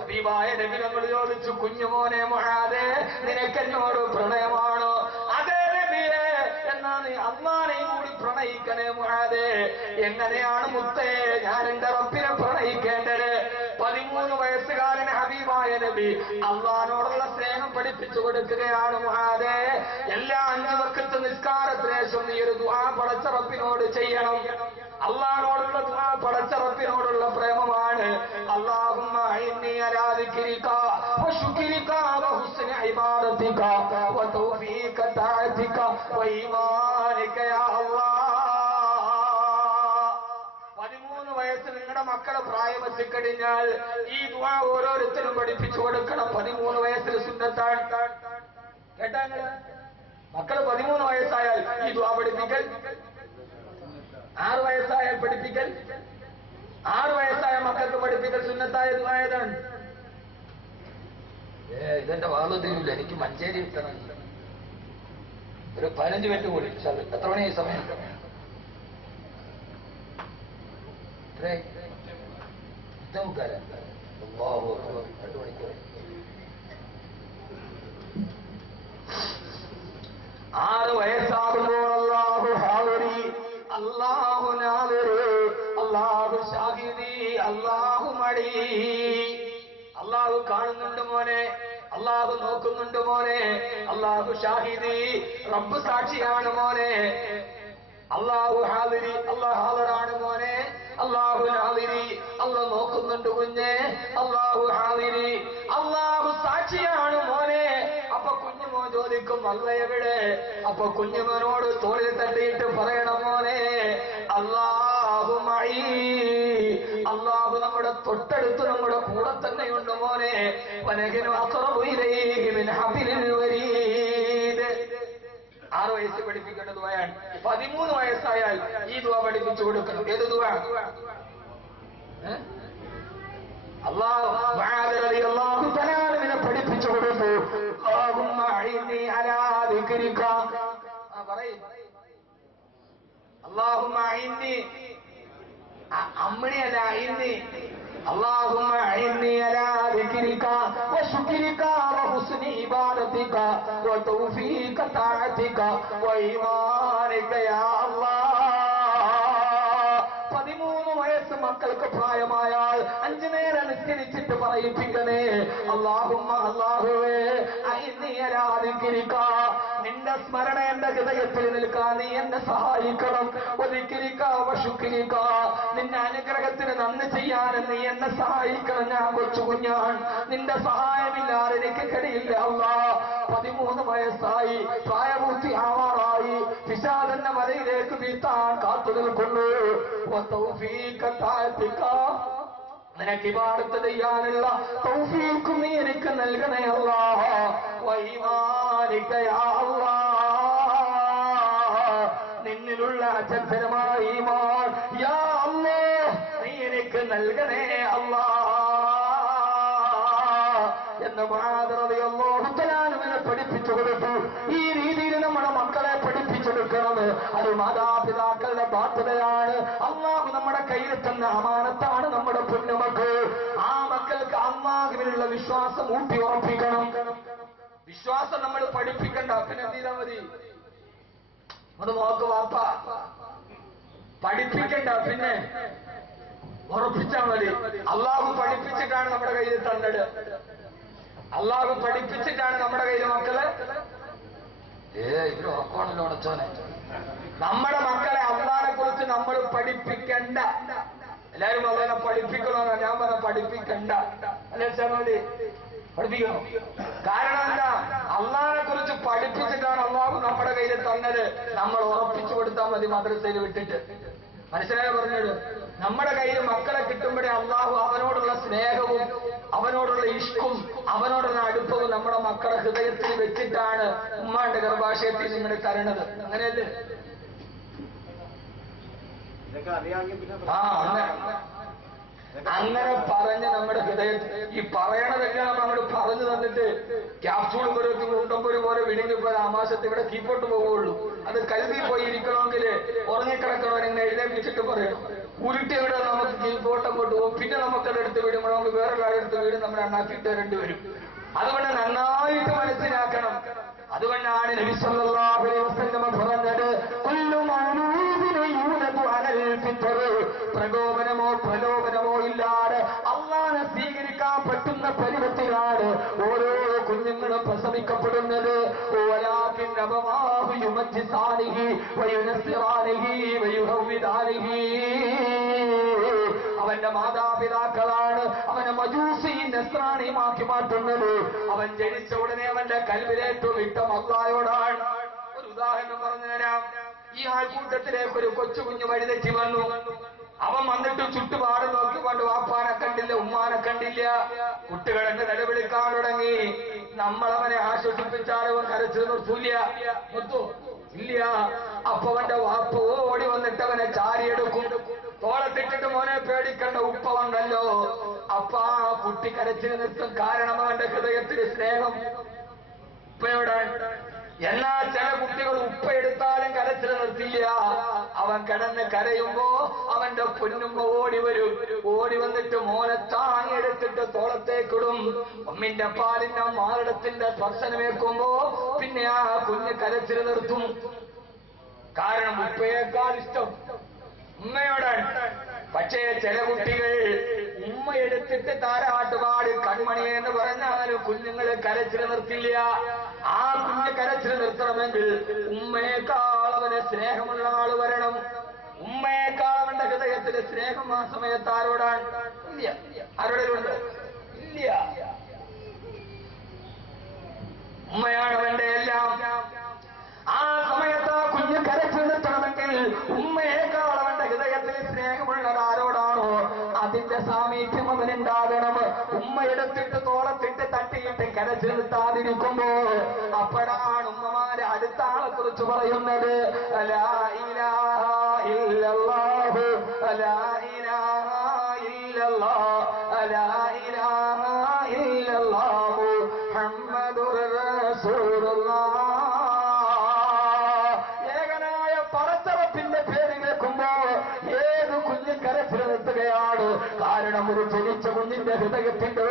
ഹബീബായ നബി നമ്മൾ ചോദിച്ചു, കുഞ്ഞുമോനെ മുആദേ നിനക്കെന്നോട് പ്രണയമാണോ? അതേ നബിയെ. എന്നാ നീ അല്ലാഹുവിനെയും കൂടി പ്രണയിക്കണേ മുആദേ. എങ്ങനെയാണ് മുത്തേ ഞാൻ എന്റെ റബ്ബിനെ പ്രണയിക്കേണ്ടത്? 13 വയസ്സുകാരൻ ഹബീബായ നബി അള്ളാഹിനോടുള്ള സ്നേഹം പഠിപ്പിച്ചു കൊടുക്കുകയാണ്. മുആദേ എല്ലാ 5 വഖത്ത് നിസ്കാരത്തിന് ശേഷം നീ ഒരു ദുആ പടച്ച റബ്ബിനോട് ചെയ്യണം. അള്ളാഹിനോടുള്ള ദുആ പടച്ച റബ്ബിനോടുള്ള പ്രേമമാണ്. അല്ലാഹുമ്മ ഇന്നി അലാ ദിക്രിക വശുക്രിക വഹുസ്നി ഇബാദതിക വതൗഫീക തഅതിക വഈമാനിക യാ അല്ലാഹ്. 13 വയസ്സ് നിങ്ങളുടെ മക്കളെ പ്രായമെത്തിക്കഴിഞ്ഞാൽ ഈ ദുആ ഓരോരുത്തരും പഠിപ്പിച്ചു കൊടുക്കണം. 13 വയസ്സിൽ സുന്നത്താണ്. കേട്ടാ മക്കള് 13 വയസ്സായാൽ ഈ ദുആ പഠിപ്പിക്കൽ, 6 വയസ്സായാൽ പഠിപ്പിക്കൽ, 6 വയസ്സായ മക്കൾക്ക് പഠിപ്പിക്കൽ സുന്നത്തായ ദുആ ഏതാണ്? ഇതെന്റെ വാള് തരില്ല, എനിക്ക് മഞ്ചേരി കിട്ടണം. ഒരു 15 മിനിറ്റ് കൂടി. എത്ര മണിയായി സമയം? 2 മണിക്കൂർ. 6 വയസ്സാകുമ്പോൾ അല്ലാഹു ഹാദിരി, അല്ലാഹു നാദിരി, അല്ലാഹു ഷാഹിദി, അല്ലാഹു മടി. അല്ലാഹു കാണുന്നുണ്ട് മോനെ, അല്ലാഹു നോക്കുന്നുണ്ട് മോനെ. അല്ലാഹു ഷാഹിദി, റബ്ബ് സാക്ഷിയാണ് മോനെ. അല്ലാഹു ഹാദിരി, അല്ലാഹു ഹാദിറാണ് മോനെ. അല്ലാഹു നാദിരി, അല്ലാഹു നോക്കുന്നുണ്ട് കുഞ്ഞെ. അല്ലാഹു ഹാദിരി, അല്ലാഹു സാക്ഷിയാണ് മോനെ. അപ്പൊ കുഞ്ഞുമോൻ ചോദിക്കും അല്ല എവിടെ? അപ്പൊ കുഞ്ഞുമോനോട് തോളിൽ തട്ടിയിട്ട് പറയണം, മോനെ അല്ലാഹു മഈ, അല്ലാഹു നമ്മുടെ തൊട്ടടുത്ത് നമ്മുടെ കൂടെ തന്നെയുണ്ട് മോനെ. വനഹ്നു അഖറബു ഇലൈഹി മിൻ ഹബ്ലിൽ വരീദ്. 6 വയസ്സ് പഠിപ്പിക്കേണ്ട ദുആയാണ്. 13 വയസ്സായാൽ ഈ ദുആ പഠിപ്പിച്ചു കൊടുക്കണം. ഏത് ദുആ? അല്ലാഹു റളിയല്ലാഹു തആല പഠിപ്പിച്ചു കൊടുത്തു. അല്ലാഹുമ്മ അഇന്നി അലാ ദിക്രിക. പറയും അല്ലാഹുമ്മ അഇന്നി, അമ്മണിയല്ല അഇന്നി. اللهم أعني على ذكرك وشكرك وحسن عبادتك وتوفيق طاعتك وإيمانك يا الله. 13 വയസ്സ് മക്കൾക്ക് പ്രായമായാൽ 5 നേരം നിസ്കരിച്ചിട്ട് പറയിപ്പിക്കണേ, അല്ലാഹുമ്മ അല്ലാഹുവേ നിന്റെ സ്മരണ എന്റെ ഹൃദയത്തിൽ നിൽക്കാൻ നീ എന്നെ സഹായിക്കണം. നിന്റെ അനുഗ്രഹത്തിന് നന്ദി ചെയ്യാനും നീ എന്നെ സഹായിക്കണം. ഞാൻ കൊച്ചു കുഞ്ഞാൻ, നിന്റെ സഹായമില്ലാതെ എനിക്ക് കഴിയില്ല അല്ലാ. 13 വയസ്സായി, പ്രായപൂർത്തി ആവാറായി, പിശാചിന്റെ മലയിലേക്ക് വീഴ്ത്താൻ കാത്തു നിൽക്കുന്നു. നിനക്ക് ഇബാദത്ത് ചെയ്യാനുള്ള തൗഫീഖ് നീ എനിക്ക് നൽകണേ അല്ലാഹ്. വൈമാനിക യാ അല്ലാഹ്, നിന്നിലുള്ള അചഞ്ചലമായ ഈമാൻ യാ അല്ലാഹ് നീ എനിക്ക് നൽകണേ അല്ലാഹ് എന്ന് മുആദ് റളിയല്ലാഹു തആല അൻഹുവിനെ പഠിപ്പിച്ചു കൊടുത്തു. ഈ രീതിയിൽ നമ്മുടെ മക്കളെ പഠിപ്പിച്ചെടുക്കണം. അത് മാതാപിതാക്കളുടെ ബാധ്യതയാണ്. അല്ലാഹു നമ്മുടെ കയ്യിൽ തന്ന അമാനത്താണ് നമ്മുടെ പൊന്നുമക്കൾ. ആ മക്കൾക്ക് അല്ലാഹുവിലുള്ള വിശ്വാസം ഊട്ടി ഉറപ്പിക്കണം. വിശ്വാസം നമ്മൾ പഠിപ്പിക്കണ്ട, പിന്നെ എന്തിനാ മതി? അത് നോക്ക് വാപ്പ, പഠിപ്പിക്കണ്ട, പിന്നെ ഉറപ്പിച്ചാൽ മതി. അല്ലാഹു പഠിപ്പിച്ചിട്ടാണ് നമ്മുടെ കയ്യിൽ തന്നത്. അല്ലാഹു പഠിപ്പിച്ചിട്ടാണ് നമ്മുടെ കയ്യിൽ മക്കള്. ഇവര് ഉറക്കമാണല്ലോ അടച്ചോനെ. നമ്മുടെ മക്കളെ അള്ളാഹിനെ കുറിച്ച് നമ്മൾ പഠിപ്പിക്കണ്ട. എല്ലാരും അള്ളാഹിനെ പഠിപ്പിക്കണമെന്നാ ഞാൻ പറഞ്ഞ, പഠിപ്പിക്കണ്ട അല്ലേ ചാമതി? പഠിപ്പിക്കണം. കാരണം എന്താ? അള്ളാഹിനെ കുറിച്ച് പഠിപ്പിച്ചിട്ടാണ് അള്ളാഹു നമ്മുടെ കയ്യിൽ തന്നത്. നമ്മൾ ഉറപ്പിച്ചു കൊടുത്താൽ മതി മദ്രസയിൽ വിട്ടിട്ട്. മനസ്സിലായി പറഞ്ഞത്? നമ്മുടെ കയ്യിൽ മക്കളെ കിട്ടുമ്പോഴേ അള്ളാഹു അവനോടുള്ള സ്നേഹവും അവനോടുള്ള ഇഷ്കും അവനോടുള്ള അടുപ്പവും നമ്മുടെ മക്കളെ ഹൃദയത്തിൽ വെച്ചിട്ടാണ് ഉമ്മാന്റെ ഗർഭാശയത്തിൽ നിങ്ങൾ തരണത്. അങ്ങനെയല്ലേ? അങ്ങനെ പറഞ്ഞ് നമ്മുടെ ഹൃദയത്തിൽ ഈ പറയണതെല്ലാം നമ്മൾ പറഞ്ഞു തന്നിട്ട് ക്യാപ്സൂൾ ഉണ്ടമ്പൊരു പോലെ വിഴുങ്ങിപ്പോ ആമാശത്ത് ഇവിടെ കീപ്പോട്ട് പോവുള്ളൂ. അത് കരുതി പോയി ഇരിക്കണമെങ്കിൽ ഉറങ്ങിക്കിടക്കണമെന്ന് എഴുന്നേപ്പിച്ചിട്ട് പറയണം. ഉരുട്ടിവിടെ നമുക്ക് കീപ്പോട്ടം കൊണ്ട് പോകും. പിന്നെ നമുക്കത് എടുത്ത് വിടുമ്പോൾ നമുക്ക് വേറൊരു അടുത്ത് വീട് നമ്മൾ എണ്ണാക്കിയിട്ട് തരേണ്ടി വരും. അതുകൊണ്ട് നന്നായിട്ട് മനസ്സിലാക്കണം. അതുകൊണ്ടാണ് നബി സല്ലല്ലാഹു അലൈഹി വസല്ലം പറഞ്ഞത്, കുല്ലു മൗലൂദിൻ യൂലദു അലൽ ഫിത്ർ. പ്രലോഭനമോ ഇല്ലാതെ അല്ലാഹുവിനെ സ്വീകരിക്കാൻ പറ്റുന്ന പരുവത്തിലാണ് ഓരോ കുഞ്ഞുങ്ങളും പ്രസവിക്കപ്പെടുന്നത്. വലാകിൻ അബവാഹു യുമജ്ജിസാനിഹി വയുനസ്സിറാനിഹി വയുഹവ്വിദാനിഹി. അവന്റെ മാതാപിതാക്കളാണ് അവനെ മജൂസി നസ്രാണിയുമാക്കി മാറ്റുന്നത്. അവൻ ജനിച്ച ഉടനെ അവന്റെ കൽവിലേറ്റവും ഇഷ്ടം അല്ലാഹയോടാണ്. ഒരു ഉദാഹരണം പറഞ്ഞു തരാം. ഈ ആൾക്കൂട്ടത്തിലേക്ക് ഒരു കൊച്ചു കുഞ്ഞു വഴിതെറ്റി വന്നു. അവൻ വന്നിട്ട് ചുറ്റുപാട് നോക്കിക്കൊണ്ട് വാപ്പാനെ കണ്ടില്ല, ഉമ്മാനെ കണ്ടില്ല. കുട്ടികളെന്ന് നിലവിളിക്കാൻ തുടങ്ങി. നമ്മളവനെ ആശ്വസിപ്പിച്ചാലവൻ കരച്ചു നിർത്തൂല്ല, മുത്തു ഇല്ല. അപ്പൊ അവന്റെ വാപ്പ ഓടി വന്നിട്ട് അവനെ ചാരിയെടുക്കും. തോളത്തിട്ടിട്ട് മോനെ പേടിക്കണ്ട, ഉപ്പവണ്ടല്ലോ. അപ്പ ആ കുട്ടി കരച്ചിൽ നിർത്തും. കാരണം അവന്റെ ഹൃദയത്തിൽ സ്നേഹം ഉപ്പയോടാണ്. എന്നാൽ ചില കുട്ടികൾ ഉപ്പ എടുത്താലും കരച്ചിൽ നിർത്തില്ല. അവൻ കിടന്ന് കരയുമ്പോ അവന്റെ പൊന്നുമ്മ ഓടി വരും. ഓടി വന്നിട്ട് മോനെ താങ്ങിയെടുത്തിട്ട് തോളത്തേക്കിടും. ഉമ്മിന്റെ പാലിന്റെ മാറിടത്തിന്റെ സ്പർശനമേക്കുമ്പോ പിന്നെ ആ കുഞ്ഞ് കരച്ചിൽ നിർത്തും. കാരണം ഉപ്പയേക്കാൾ ഇഷ്ടം ഉമ്മയോടാണ്. പക്ഷേ ചില കുട്ടികൾ ഉമ്മ എടുത്തിട്ട് താരാട്ടുപാട് കൺമണിയെ എന്ന് പറഞ്ഞാലും കുഞ്ഞുങ്ങളെ കരച്ചിൽ നിർത്തില്ല. ആ കുഞ്ഞ് കരച്ചിൽ നിർത്തണമെങ്കിൽ ഉമ്മയേക്കാൾ അവന് സ്നേഹമുള്ള ആള് വരണം. ഉമ്മയേക്കാൾ അവന്റെ ഹൃദയത്തിലെ സ്നേഹം ആ സമയത്ത് ആരോടാണ്? ഇല്ല. ആരോടുണ്ട്? ഇല്ല. ഉമ്മയാണ് അവന്റെ എല്ലാം. ആ സമയത്ത് ആ കുഞ്ഞ് കരച്ചിൽ നിർത്തണമെങ്കിൽ ഉമ്മയേക്കാൾ അവന്റെ ഹൃദയത്തിൽ സ്നേഹമുള്ളത് ആരോടാണോ അതിന്റെ സാമീപ്യം അവനുണ്ടാകണം. ഉമ്മ എടുത്തിട്ട് തോളത്തിട്ട് തട്ടിയിട്ട് കരച്ചിൽ നിർത്താതിരിക്കുമ്പോ അപ്പോഴാണ് ഉമ്മമാരെ അടുത്ത ആളെ കുറിച്ച് പറയുന്നത്, ലാ ഇലാഹ ഇല്ലല്ലാഹു ലാ ഇലാഹ ഇല്ലല്ലാഹ് ലാ ഇലാഹ ഇല്ലല്ലാഹു മുഹമ്മദുർ റസൂലുള്ളാഹ്. ഏത് കുഞ്ഞും കരച്ചിൽ നിർത്തുകയാണ്. കാരണം ഒരു ജനിച്ച കുഞ്ഞിന്റെ ഹൃദയത്തിന്റെ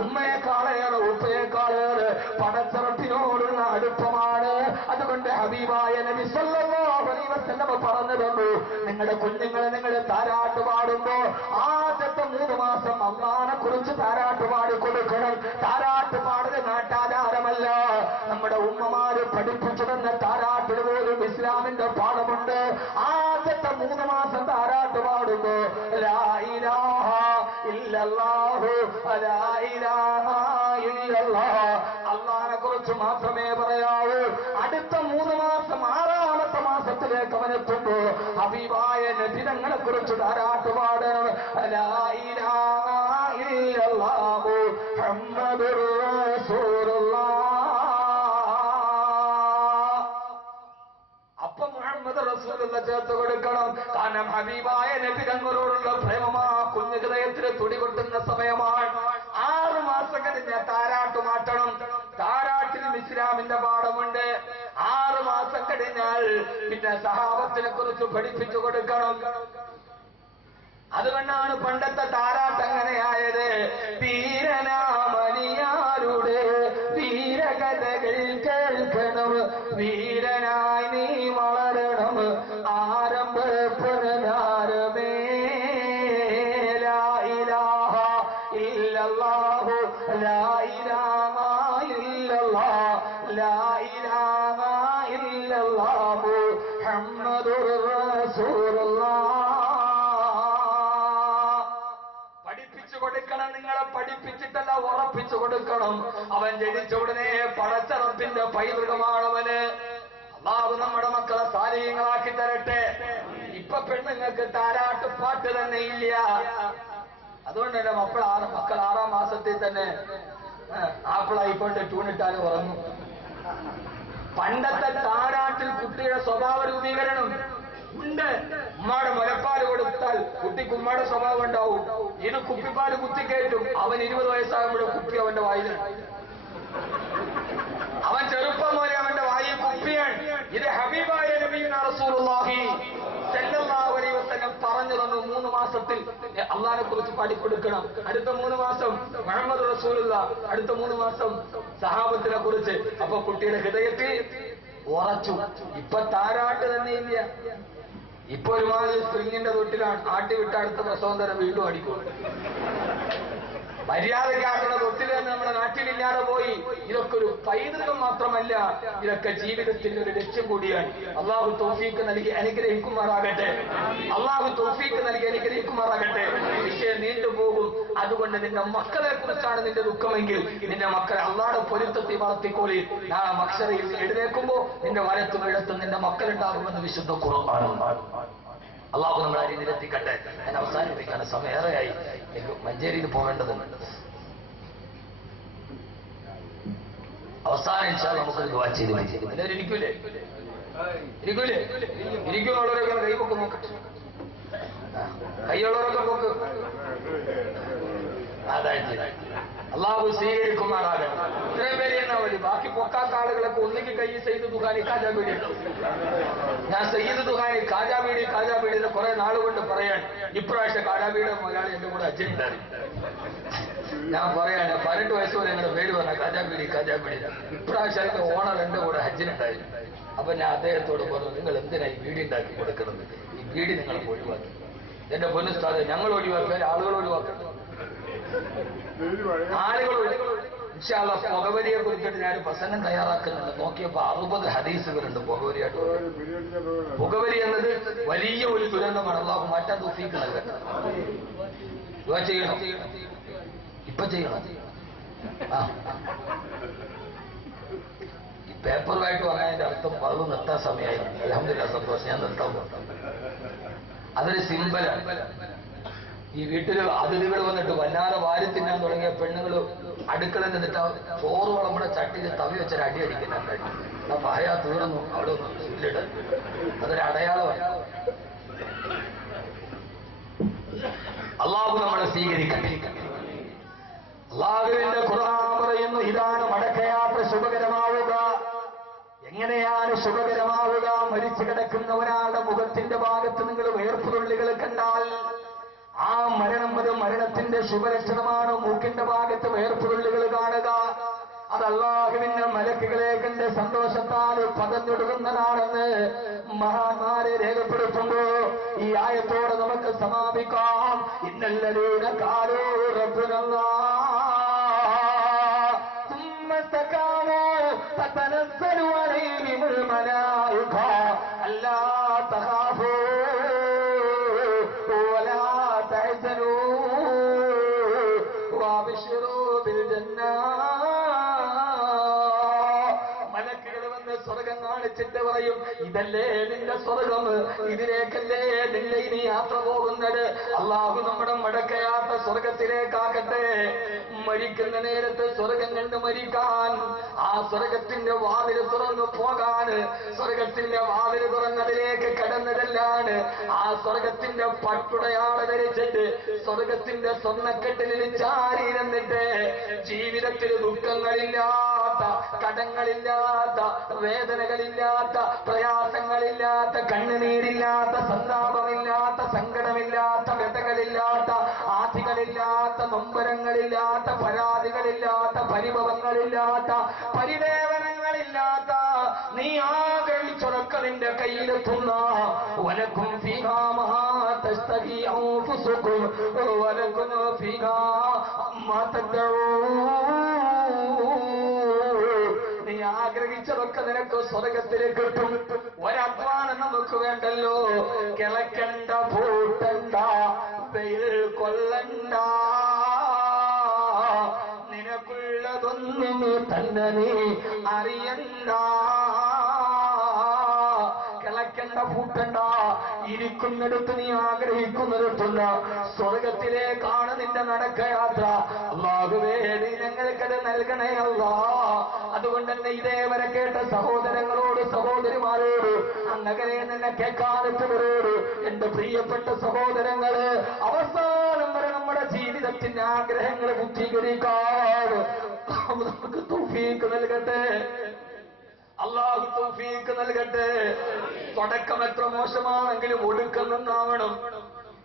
ഉമ്മയെക്കാളേറെ ഉപ്പയെക്കാളേറെ പടച്ചറപ്പിനോടുള്ള അടുപ്പമാണ്. അതുകൊണ്ട് ഹബീബായ നബി സല്ലല്ലാഹു അലൈഹി വസല്ലം വസല്ലം പറഞ്ഞു തന്നു, നിങ്ങളുടെ കുഞ്ഞുങ്ങളെ നിങ്ങൾ താരാട്ട് പാടുമ്പോ ആദ്യത്തെ 3 മാസം അള്ളാനെ കുറിച്ച് താരാട്ട് പാടി കൊടുക്കണം. താരാട്ട് പാടല് നാട്ടാചാരമല്ല. നമ്മുടെ ഉമ്മമാര് പഠിപ്പിച്ചു തന്ന താരാട്ടിൽ പോലും ഇസ്ലാമിന്റെ പാഠമുണ്ട്. ആദ്യത്തെ 3 മാസം താരാട്ട് പാടുമ്പോ ലാ ഇലാഹ ഇല്ലല്ലാഹു ലാ ഇലാഹ ഇല്ലല്ലാഹ് അള്ളാനെ കുറിച്ച് മാത്രമേ പറയാവൂ. അടുത്ത 3 മാസം 6ാമത്തെ മാസത്തിലേക്ക് അവനെത്തുമ്പോ ഹബീബായ നബി തങ്ങളെ കുറിച്ച് താരാട്ട് പാടണം. ലാ ഇലാഹ ഇല്ലല്ലാഹു മുഹമ്മദുർ റസൂലുള്ളാഹ്. അപ്പൊ മുഹമ്മദ് റസൂലുള്ള ചേർത്ത് കൊടുക്കണം. കാരണം ഹബീബായ നബി തങ്ങളോടുള്ള പ്രേമമാ കുഞ്ഞു ഹൃദയത്തിൽ തുടികൊട്ടുന്ന സമയമാണ്. 6 മാസം കഴിഞ്ഞ താരാട്ട് മാറ്റണം. താരാട്ടിലും ഇസ്ലാമിന്റെ പാഠമുണ്ട്. 6 മാസം കഴിഞ്ഞാൽ പിന്നെ സഹാബത്തിനെ കുറിച്ച് പഠിപ്പിച്ചു കൊടുക്കണം. അതുകൊണ്ടാണ് പണ്ടത്തെ താരാട്ട് അങ്ങനെയായത്. വീരനാമണിയാരുടെ വീരകഥകൾ കേൾക്കണം, വീരനായി നീ വളരണം, ആരംഭപ്പുരനാരമേ ലാ ഇലാഹ ഇല്ലല്ലാഹു ലാ ഇലാഹ ഇല്ലല്ലാഹ് ലാ ഇലാഹ ഇല്ലല്ലാഹു മുഹമ്മദുർ റസൂലുള്ളാഹ്. പഠിപ്പിച്ചു കൊടുക്കണം. നിങ്ങളെ പഠിപ്പിച്ചിട്ടല്ല, ഉറപ്പിച്ചു കൊടുക്കണം. അവൻ ജനിച്ച ഉടനെ പടച്ചറപ്പിന്റെ പൈതൃകമാണവന്. അല്ലാഹു നമ്മുടെ മക്കളെ സാലിഹ്യങ്ങളാക്കി തരട്ടെ. ഇപ്പൊ പെണ്ണുങ്ങൾക്ക് താരാട്ട് പാട്ട് തന്നെ ഇല്ല. അതുകൊണ്ട് തന്നെ മക്കൾ 6ാം മാസത്തിൽ തന്നെ ആപ്പിളായിക്കൊണ്ട് ട്യൂണിട്ടാലും ഉറങ്ങും. പണ്ടത്തെ താരാട്ടിൽ കുട്ടിയുടെ സ്വഭാവ രൂപീകരണം ഉണ്ട്. ഉമ്മാടെ മുലപ്പാല് കൊടുത്താൽ കുട്ടിക്ക് ഉമ്മയുടെ സ്വഭാവം ഉണ്ടാവും. ഇത് കുപ്പിപ്പാല് കുത്തിക്കയറ്റും. അവൻ 20 വയസ്സാകുമ്പോൾ കുപ്പി അവന്റെ വായിലാണ്. അവൻ ചെറുപ്പം പോലെ അവന്റെ വായിൽ കുപ്പിയാണ്. ഇത് ഹബീബായ നബിയുനാ റസൂലുള്ളാഹി സല്ലല്ലാഹു അലൈഹി വസല്ലം പറഞ്ഞു തന്നു. 3 മാസത്തിൽ അള്ളാഹിനെ കുറിച്ച് പാടിക്കൊടുക്കണം. അടുത്ത 3 മാസം മുഹമ്മദ് റസൂലുള്ള, അടുത്ത 3 മാസം സഹാബത്തിനെ കുറിച്ച്. അപ്പൊ കുട്ടിയുടെ ഹൃദയത്തിൽ ഉറച്ചു. ഇപ്പൊ താരാട്ട് തന്നെ ഇല്ല. ഇപ്പൊ ഒരുമാതിരി സ്പ്രിങ്ങിന്റെ തൊട്ടിലാണ്. ആട്ടി വിട്ട അടുത്ത പ്രസവം തന്നെ വീണ്ടും അടിക്കും. മര്യാദയ്ക്കാക്കുന്ന തൊട്ടിൽ തന്നെ നമ്മുടെ നാട്ടിലില്ലാതെ പോയി. ഇതൊക്കെ ഒരു പൈതൃകം മാത്രമല്ല, ഇതൊക്കെ ജീവിതത്തിന്റെ ഒരു ലക്ഷ്യം കൂടിയാണ്. അള്ളാഹു തൗഫീഖ് നൽകി അനുഗ്രഹിക്കുമാറാകട്ടെ. അള്ളാഹു തൗഫീഖ് നൽകി അനുഗ്രഹിക്കുമാറാകട്ടെ. വിഷയം നീണ്ടുപോകും. അതുകൊണ്ട് നിന്റെ മക്കളെ കുറിച്ചാണ് നിന്റെ ദുഃഖമെങ്കിൽ നിന്റെ മക്കളെ അള്ളാഹുടെ പൊരുത്തത്തിൽ വളർത്തിക്കോളി. നാളെ മഹ്ശറിൽ എഴുന്നേൽക്കുമ്പോ നിന്റെ വലത്തും ഇടത്തും നിന്റെ മക്കളുണ്ടാകുമെന്ന് വിശുദ്ധ ഖുർആൻ. അള്ളാഹു നമ്മളെ അരി നിരത്തിക്കട്ടെ. ഞാൻ അവസാനിപ്പിക്കാൻ സമയമേറെയായി. എനിക്ക് മഞ്ചേരിയിൽ പോകേണ്ടതുണ്ട്. അവസാനം ഇൻഷാഅല്ലാഹ് നമുക്ക് ദുആ ചെയ്ത് മഞ്ചേരി. എല്ലാവരും ഇരിക്കൂലേ? ഇരിക്കുന്നുള്ളവരൊക്കെ കൈപൊക്കെ നോക്കട്ടെ. കൈയുള്ളവരൊക്കെ നോക്ക്. അതായത് അള്ളാഹു സ്വീകരിക്കുമാറാകട്ടെ. ഇത്രയും പേര് എന്നാ മതി. ബാക്കി പൊക്കാത്ത ആളുകളൊക്കെ ഒന്നിക്ക് കൈ സയ്യിദ് ദുഖാനി കാജാബീഡി. ഞാൻ സയ്യിദ് ദുഖാനി കാജാബീഡി കുറെ നാളുകൊണ്ട് പറയാൻ. ഇപ്രാവശ്യം കാജാബീഡിയുടെ മലയാളി എന്റെ കൂടെ അച്ഛനുണ്ടായി. ഞാൻ പറയാണ് 18 വയസ്സ് വരെ ഞങ്ങളുടെ പേര് പറഞ്ഞ കാജാബീഡി. ഇപ്രാവശ്യം ഓണർ എന്റെ കൂടെ ഹജ്ജിനുണ്ടായി. അപ്പൊ ഞാൻ അദ്ദേഹത്തോട് പറഞ്ഞു, നിങ്ങൾ എന്തിനായി വീടി ഉണ്ടാക്കി കൊടുക്കുന്നത്? ഈ വീടി നിങ്ങൾ ഒഴിവാക്കി. എന്റെ പൊന്നുസ്ഥാനം ഞങ്ങൾ ഒഴിവാക്കാൻ ആളുകൾ ഒഴിവാക്കണം. പുകവലിയെ കുറിച്ചിട്ട് ഞാൻ പ്രസംഗം തയ്യാറാക്കുന്നുണ്ട്. നോക്കിയപ്പോ 60 ഹദീസുകളുണ്ട് പുകവലിയായിട്ട്. പുകവലി എന്നത് വലിയ ഒരു ദുരന്തമാണ്. അല്ലാഹു മാറ്റാൻ തൗഫീഖ് നൽകട്ടെ. ദുആ ചെയ്യണം. ഇപ്പൊ ചെയ്യണം. ഈ പേപ്പറുമായിട്ട് പറഞ്ഞതിന്റെ അർത്ഥം അത് നിർത്താൻ സമയമായി. അൽഹംദുലില്ലാഹ് സന്തോഷം. ഞാൻ നിർത്താൻ പോകും. അതൊരു സിമ്പലാണ്. ഈ വീട്ടിൽ അതിഥികൾ വന്നിട്ട് വല്ലാതെ വാരി തിന്നാൻ തുടങ്ങിയ പെണ്ണുങ്ങൾ അടുക്കളയിൽ നിന്നിട്ട് ചോറ് വളമ്പടെ ചട്ടിയിൽ തവി വെച്ചൊരു അടി അടിക്കുന്നുണ്ടായി. ആ പായ തീർന്നു. അവിടെ ഒന്ന് ഇല്ലിട്ട് അതൊരു അടയാളമാണ്. അള്ളാഹു നമ്മളെ സ്വീകരിക്കട്ടെ. അള്ളാഹുവിന്റെ ഖുർആൻ പറയുന്നു, ഇതാണ് മടക്കയാത്ര ശുഭകരമാവുക. എങ്ങനെയാണ് ശുഭകരമാവുക? മരിച്ചു കിടക്കുന്ന ഒരാളുടെ മുഖത്തിന്റെ ഭാഗത്ത് നിങ്ങൾ വേർപ്പുതുള്ളികൾ കണ്ടാൽ ആ മരണം അത് മരണത്തിന്റെ ശുഭലക്ഷണമാണ്. മൂക്കിന്റെ ഭാഗത്ത് വേർപ്പുതുള്ളികൾ കാണുക. അത് അല്ലാഹുവിന്റെ മലക്കുകളെ കണ്ട് സന്തോഷത്താൽ പതഞ്ഞൊടുക്കുന്നതാണെന്ന് മഹാന്മാരെ രേഖപ്പെടുത്തുമ്പോ ഈ ആയത്തോടെ നമുക്ക് സമാപിക്കാം. ഇന്നല്ലൂന കാലോ تتنزل عليهم الملائكة ألا تخافوا ولا تحزنوا وابشروا بالجنة. സ്വർഗം കാണിച്ചിട്ട് പറയും, ഇതല്ലേ നിന്റെ സ്വർഗം, ഇതിലേക്കല്ലേ നിന്റെ ഇനി യാത്ര പോകുന്നത്. അള്ളാഹു നമ്മുടെ മടക്കയാത്ത സ്വർഗത്തിലേക്കാകട്ടെ. മരിക്കുന്ന നേരത്ത് സ്വർഗം കണ്ട് മരിക്കാൻ, ആ സ്വർഗത്തിന്റെ വാതിൽ തുറന്നു പോകാൻ, സ്വർഗത്തിന്റെ വാതിൽ തുറന്നതിലേക്ക് കടന്നതല്ലാണ് ആ സ്വർഗത്തിന്റെ പട്ടുടയാള ധരിച്ചിട്ട് സ്വർഗത്തിന്റെ സ്വർണ്ണക്കെട്ടിൽ ചാരിയിരുന്നിട്ട് ജീവിതത്തിൽ ദുഃഖങ്ങളില്ലാത്ത, കടങ്ങളില്ലാത്ത, വേദനകളില്ലാത്ത, പ്രയാസങ്ങളില്ലാത്ത, കണ്ണുനീരില്ലാത്ത, സന്താപമില്ലാത്ത, സങ്കടമില്ലാത്ത, വ്യതകളില്ലാത്ത, ആധികളില്ലാത്ത, നൊമ്പരങ്ങളില്ലാത്ത, പരാതികളില്ലാത്ത, പരിഭവങ്ങളില്ലാത്ത, പരിദേവനങ്ങളില്ലാത്ത, നീ ആഗ്രഹിച്ചൊക്കെ നിന്റെ കയ്യിലെത്തുന്ന വലക്കും ഫീഹാ മാ തസ്തഹി അൻഫുസുകും വലക്കും ഫീഹാ മാ തദ്ഊൻ. നീ ആഗ്രഹിച്ചതൊക്കെ നിനക്ക് സ്വർഗത്തിലേക്ക് കിട്ടും. ഒരധ്വാനം നമുക്ക് വേണ്ടല്ലോ. കിളക്കണ്ട, പൂട്ടണ്ട, വെയിൽ കൊള്ളണ്ട, നിനക്കുള്ളതൊന്നും തന്നെ നീ അറിയണ്ട. കിളക്കണ്ട, പൂട്ടണ്ട, ഇരിക്കുന്നിടത്ത് നീ ആഗ്രഹിക്കുന്നിടത്തുള്ള സ്വർഗത്തിലേക്കാണ് നിന്റെ നടക്കയാത്ര. അല്ലാഹുവേ, നീ ഞങ്ങൾക്കത് നൽകണേ അല്ലാ. അതുകൊണ്ട് തന്നെ ഇതേവരെ കേട്ട സഹോദരങ്ങളോട്, സഹോദരിമാരോട്, അങ്ങനെ നിന്നെ കേൾക്കാനെത്തുന്നവരോട്, എന്റെ പ്രിയപ്പെട്ട സഹോദരങ്ങള്, അവസാനം വരെ നമ്മുടെ ജീവിതത്തിന്റെ ആഗ്രഹങ്ങൾ പൂർത്തീകരിക്കാൻ നമുക്ക് തൗഫീഖ് നൽകട്ടെ. അല്ലാഹു തൗഫീഖ് നൽകട്ടെ. തുടക്കം എത്ര മോശമാണെങ്കിലും ഒടുക്കം നന്നാവണം.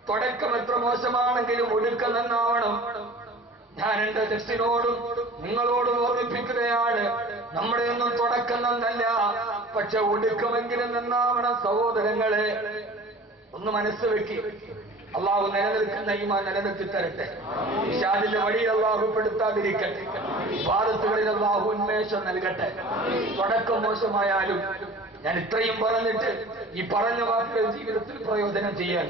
തുടക്കം എത്ര മോശമാണെങ്കിലും ഒടുക്കം നന്നാവണം. ഞാൻ എന്റെ ദൃഷ്ടിനോടും നിങ്ങളോടും ഓർമ്മിപ്പിക്കുകയാണ്, നമ്മുടെ ഒന്നും തുടക്കം നന്നല്ല, പക്ഷെ ഒടുക്കമെങ്കിലും നന്നാവണം. സഹോദരങ്ങളെ, ഒന്ന് മനസ്സ് വെക്കി. അള്ളാഹു നിലനിൽക്കുന്ന ഈമാൻ നിലനിർത്തി തരട്ടെ. ഇശാദിന്റെ വഴിയിൽ അള്ളാഹു പെടുത്താതിരിക്കട്ടെ. ഭാരത്തുകളിൽ അള്ളാഹു ഉന്മേഷം നൽകട്ടെ. തുടക്കം മോശമായാലും ഞാൻ ഇത്രയും പറഞ്ഞിട്ട് ഈ പറഞ്ഞ വാക്കുകൾ ജീവിതത്തിൽ പ്രയോജനം ചെയ്യാൻ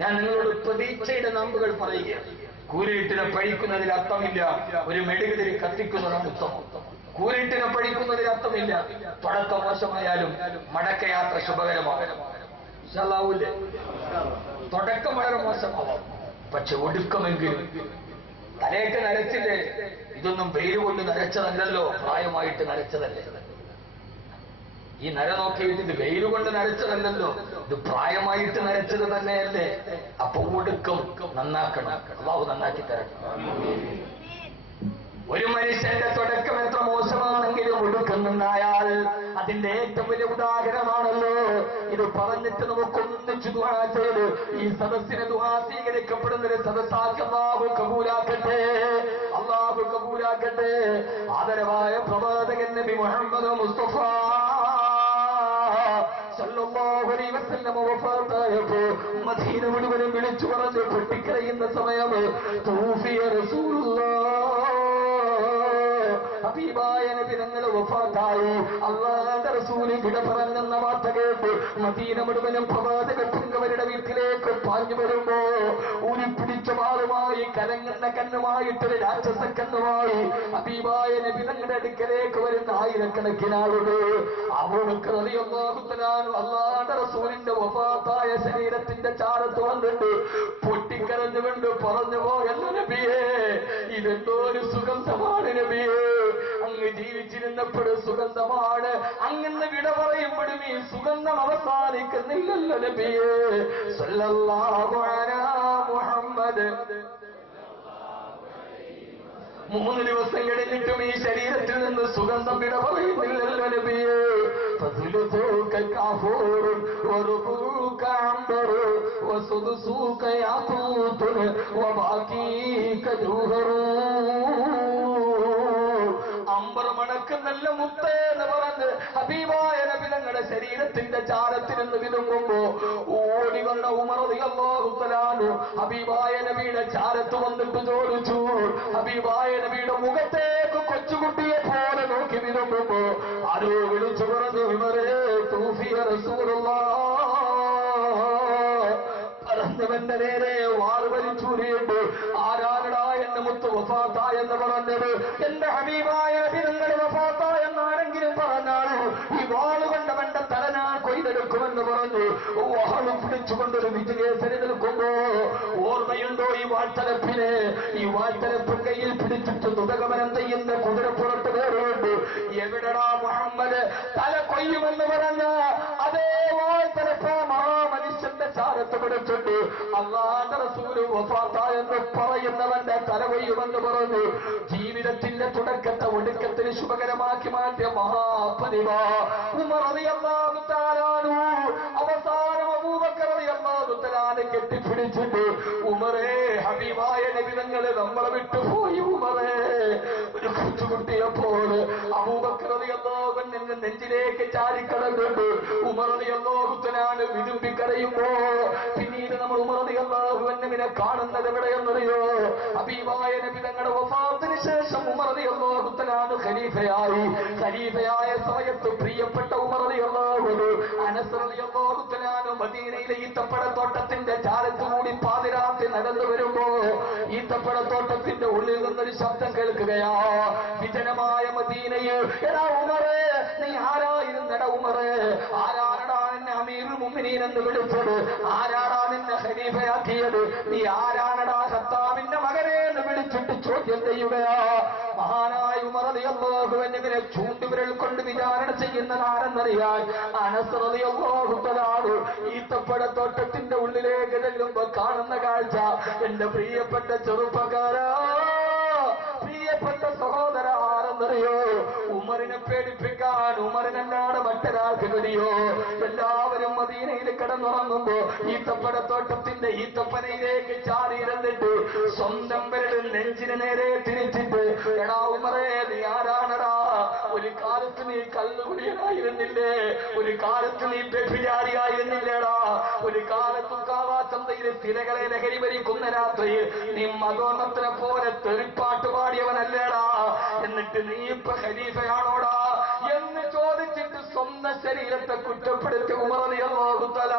ഞാൻ നിങ്ങളോട് പ്രതീക്ഷയുടെ നാമ്പുകൾ പറയുകയാണ്. കൂരിട്ടിനെ പഴിക്കുന്നതിൽ അർത്ഥമില്ല, ഒരു മെഴുകുതിരി കത്തിക്കുന്നതാണ് ഉത്തമം. കൂരിട്ടിനെ പഴിക്കുന്നതിൽ അർത്ഥമില്ല. തുടക്കം മോശമായാലും മടക്കയാത്ര ശുഭകരമാകണം. തുടക്കം വളരെ മോശമാവാം, പക്ഷെ ഒടുക്കമെങ്കിലും തലയൊക്കെ നരച്ചില്ലേ. ഇതൊന്നും വെയിൽ കൊണ്ട് നരച്ചതല്ലല്ലോ, പ്രായമായിട്ട് നരച്ചതല്ലേ. ഈ നര നോക്കിയിട്ട് ഇത് വെയിൽ കൊണ്ട് നരച്ചതല്ലല്ലോ, ഇത് പ്രായമായിട്ട് നരച്ചത് തന്നെയല്ലേ. അപ്പൊ ഒടുക്കം നന്നാക്കണം. അല്ലാഹു നന്നാക്കി തരണം. ഒരു മനുഷ്യന്റെ തുടക്കം എത്ര മോശമാണെങ്കിലും ഒടുക്കുന്നുണ്ടായാൽ അതിന്റെ ഏറ്റവും വലിയ ഉദാഹരണമാണല്ലോ ഇത്. പറഞ്ഞിട്ട് നമുക്കൊന്നിച്ചു ദുആ ചെയ്ത് ഈ സദസ്സിനെ ദുആ സ്വീകരിക്കപ്പെടുന്ന ഒരു സദസ്സാക്കി അല്ലാഹു കബൂലാക്കട്ടെ. അല്ലാഹു കബൂലാക്കട്ടെ. ആദരവായ പ്രവാചകൻ നബി മുഹമ്മദ് മുസ്തഫ സല്ലല്ലാഹു അലൈഹി വസല്ലം വഫാത്തായപ്പോ മദീന മുഴുവനും വിളിച്ചു പറഞ്ഞ് പൊട്ടിക്കരയുന്ന സമയം തൗഫിയ റസൂലുള്ളാഹ്, ഹബീബായ നബി തങ്ങൾ വഫാത്തായി. അല്ലാഹുവിന്റെ റസൂല് വിട പറഞ്ഞെന്ന വാർത്ത കേട്ട് മദീന മുഴുവനും പ്രവാചക പുങ്കവരുടെ വീട്ടിലേക്ക് പാഞ്ഞു വരുമ്പോ ഊരിപ്പിടിച്ച വാളുമായി, കലങ്ങുന്ന കണ്ണുമായിട്ടൊരു രാക്ഷസ കണ്ണുമായി ഹബീബായ നബി തങ്ങളുടെ അടുക്കലേക്ക് വരുന്ന ആയിരക്കണക്കിന് ആളുകൾ. അവർക്ക് അല്ലാഹുവിന്റെ റസൂലിന്റെ വഫാത്തായ ശരീരത്തിന്റെ ചാരത്ത് വന്നിട്ട് പൊട്ടിക്കരഞ്ഞുകൊണ്ട് പറഞ്ഞു പോയല്ലോ നബിയേ, ഇതെന്തോ ഒരു സുഗന്ധമാണ് നബിയേ. അങ്ങ് ജീവിച്ചിരുന്നപ്പോഴും സുഗന്ധമാണ്, അങ്ങനെ വിട പറയുമ്പോഴും ഈ സുഗന്ധം അവസാനിക്കുന്നില്ലല്ലോ നബിയേ. സല്ലല്ലാഹു അലാ മുഹമ്മദ്. 3 ദിവസം കഴിഞ്ഞിട്ടും ഈ ശരീരത്തിൽ നിന്ന് സുഗന്ധം വിട പറയുന്നില്ലല്ലോ നബിയേ. ഫസ്ലുതൂക കാഫൂർ വറുബൂക അംബർ വസുദുസൂക യാഖൂതുൻ വബാകീക ജൗഹർ. അംബർ മണക്കുന്നല്ല മുത്തേ എന്ന് പറഞ്ഞ് ഹബീബായ നബി തങ്ങളുടെ ശരീരത്തിന്റെ ചാരത്തിരുന്ന് വിതുങ്ങുമ്പോ ഓടി വന്ന ഉമർ റളിയല്ലാഹു തആല ഹബീബായ നബിയുടെ ചാരത്ത് വന്നിട്ട് ചോദിച്ചു. ഹബീബായ നബിയുടെ മുഖത്തേക്ക് കൊച്ചുകുട്ടിയെ പോലെ നോക്കി വിതുങ്ങുമ്പോ ആരോ വിളിച്ചു പറഞ്ഞു, ഉമറേ തൂഫിയ റസൂലുള്ളാഹ്. പറഞ്ഞവന്റെ നേരെ വാള് വലിച്ചൂരിയിട്ട് ആരാരടാ എന്റെ മുത്ത് വഫാത്ത എന്ന് പറഞ്ഞത്? എന്റെ ഹബീബായ നബിതങ്ങൾ വഫാത്ത എന്നാരെങ്കിലും പറഞ്ഞാൽ ഈ വാള് കൊണ്ടവന്റെ തല ഞാൻ കൊയ്തെടുക്കുമെന്ന് പറഞ്ഞു വാളും പിടിച്ചുകൊണ്ടൊരു വിജയേശ്വരി നിൽക്കുമ്പോ ഓർമ്മയുണ്ടോ ഈ വാഴ്ത്തലപ്പിനെ? ഈ വാഴ്ത്തലപ്പ് കയ്യിൽ പിടിച്ചിട്ട് തുതകമനം ചെയ്യുന്ന കുതിരപ്പുറത്ത് കയറിയുണ്ട്. എവിടെടാ മുഹമ്മദ് തല കൊയ്യുമെന്ന് പറഞ്ഞ അതേ വാഴ്ത്തലപ്പ് മഹാമനുഷ്യന്റെ ചാരത്ത് പിടിച്ചിട്ട് അല്ലാഹുവിന്റെ റസൂൽ വഫാത്ത എന്ന് പറയുന്നവന്റെ തല കൊയ്യുമെന്ന് പറഞ്ഞു. ജീവിതത്തിന്റെ തുടക്കത്തെ ഒടുക്കത്തിന് ശുഭകരമാക്കി മാറ്റിയ മഹാപതിവ ഉമർ റളിയല്ലാഹു തആല അവസാനം അബൂബക്കർ റളിയല്ലാഹു തആല കെട്ടിപ്പിടിച്ചിട്ട് ഉമറേ ഹബീബായ നബി തങ്ങൾ നമ്മളെ വിട്ടുപോയി ഉമറേ. ഒരു കൊച്ചുകുട്ടിയെ പോലെ അബൂബക്കർ റളിയല്ലാഹു അൻഹു നെഞ്ചിലേക്ക് ചാരിക്കടന്നിട്ട് ഉമർ റളിയല്ലാഹു തആല വിതുമ്പിക്കരയുമ്പോ പിന്നീട് നമ്മൾ ഉമർ റളിയല്ലാഹു അൻഹുവിനെ കാണുന്നത് എവിടെയെന്നറിയോ? ഹബീബായ നബി തങ്ങളുടെ വഫാത്തിന് ശേഷം ഉമർ റളിയല്ലാഹു തആല ഖലീഫയായ സമയത്ത് പ്രിയപ്പെട്ട ഉമർ റളിയല്ലാഹു അൻഹു അനസ് റളിയല്ലാഹു തആല മദീനയിലെ ഈത്തപ്പഴത്തോട്ടത്തിന്റെ ചാരത്തുകൂടി പാതിരാത്രി നടന്നു വരുമ്പോ ഈത്തപ്പഴത്തോട്ടത്തിന്റെ ഉള്ളിൽ നിന്നൊരു ശബ്ദം കേൾക്കുകയാ. വിജനമായ മദീനയിൽ എടാ ഉമറേ, നീ ആരായിരുന്നടാ ഉമറേ? ആരാടാ നിന്നെ അമീറുൽ മുഅ്മിനീൻ എന്ന് വിളിച്ചത്? ആരാടാ നിന്നെ ഖലീഫയാക്കിയത്? നീ ആരാണടാ ഖത്താബിന്റെ മകനെ എന്ന് വിളിച്ചിട്ട് ചോദ്യം ചെയ്യുകയാ. മഹാനായ ഉമർ റളിയല്ലാഹു അൻഹുവിനെ ചൂണ്ടുവിരൽ കൊണ്ട് വിചാരണ ചെയ്യുന്നത് ആരെന്നറിയാൻ അനസ് റളിയല്ലാഹു തആല ഈത്തപ്പഴത്തോട്ടത്തിന്റെ ഉള്ളിലേക്ക് ചെല്ലുമ്പോ കാണുന്ന കാഴ്ച, എന്റെ പ്രിയപ്പെട്ട ചെറുപ്പക്കാരാ, പ്രിയപ്പെട്ട സഹോദര, ആരെന്നറിയോ? ഉമറിനെ പേടിപ്പിക്കാൻ ഉമറിനല്ലാതെ മറ്റൊരാൾക്ക് കഴിയോ? എല്ലാവരും മദീനയിൽ കിടന്നുറങ്ങുമ്പോ ഈത്തപ്പഴത്തോട്ടത്തിന്റെ ഈത്തപ്പനയിലേക്ക് ചാടിയിരുന്നിട്ട് സ്വന്തം വിരൽ നെഞ്ചിന് നേരെ തിരിച്ചിട്ട് എടാ ഉമറേ, നീ ആരാണടാ? ഒരു കാലത്ത് നീ കല്ലുകുടിയനായിരുന്നില്ലേ? ഒരു കാലത്ത് നീ വ്യഭിചാരിയായിരുന്നില്ലേടാ? ഒരു കാലത്തും കാവാചന്തയിൽ തിരകളെ ലഹരി ഭരിക്കുന്ന രാത്രിയിൽ നീ മദോന്നത്തിനെ പോലെ തെറിപ്പാട്ട് പാടിയവനല്ലേടാ? എന്നിട്ട് നീ ഇപ്പൊ ഖലീഫയാണോടാ എന്ന് ചോദിച്ചിട്ട് സ്വന്തം ശരീരത്തെ കുറ്റപ്പെടുത്തി ഉമർ റളിയല്ലാഹു തആല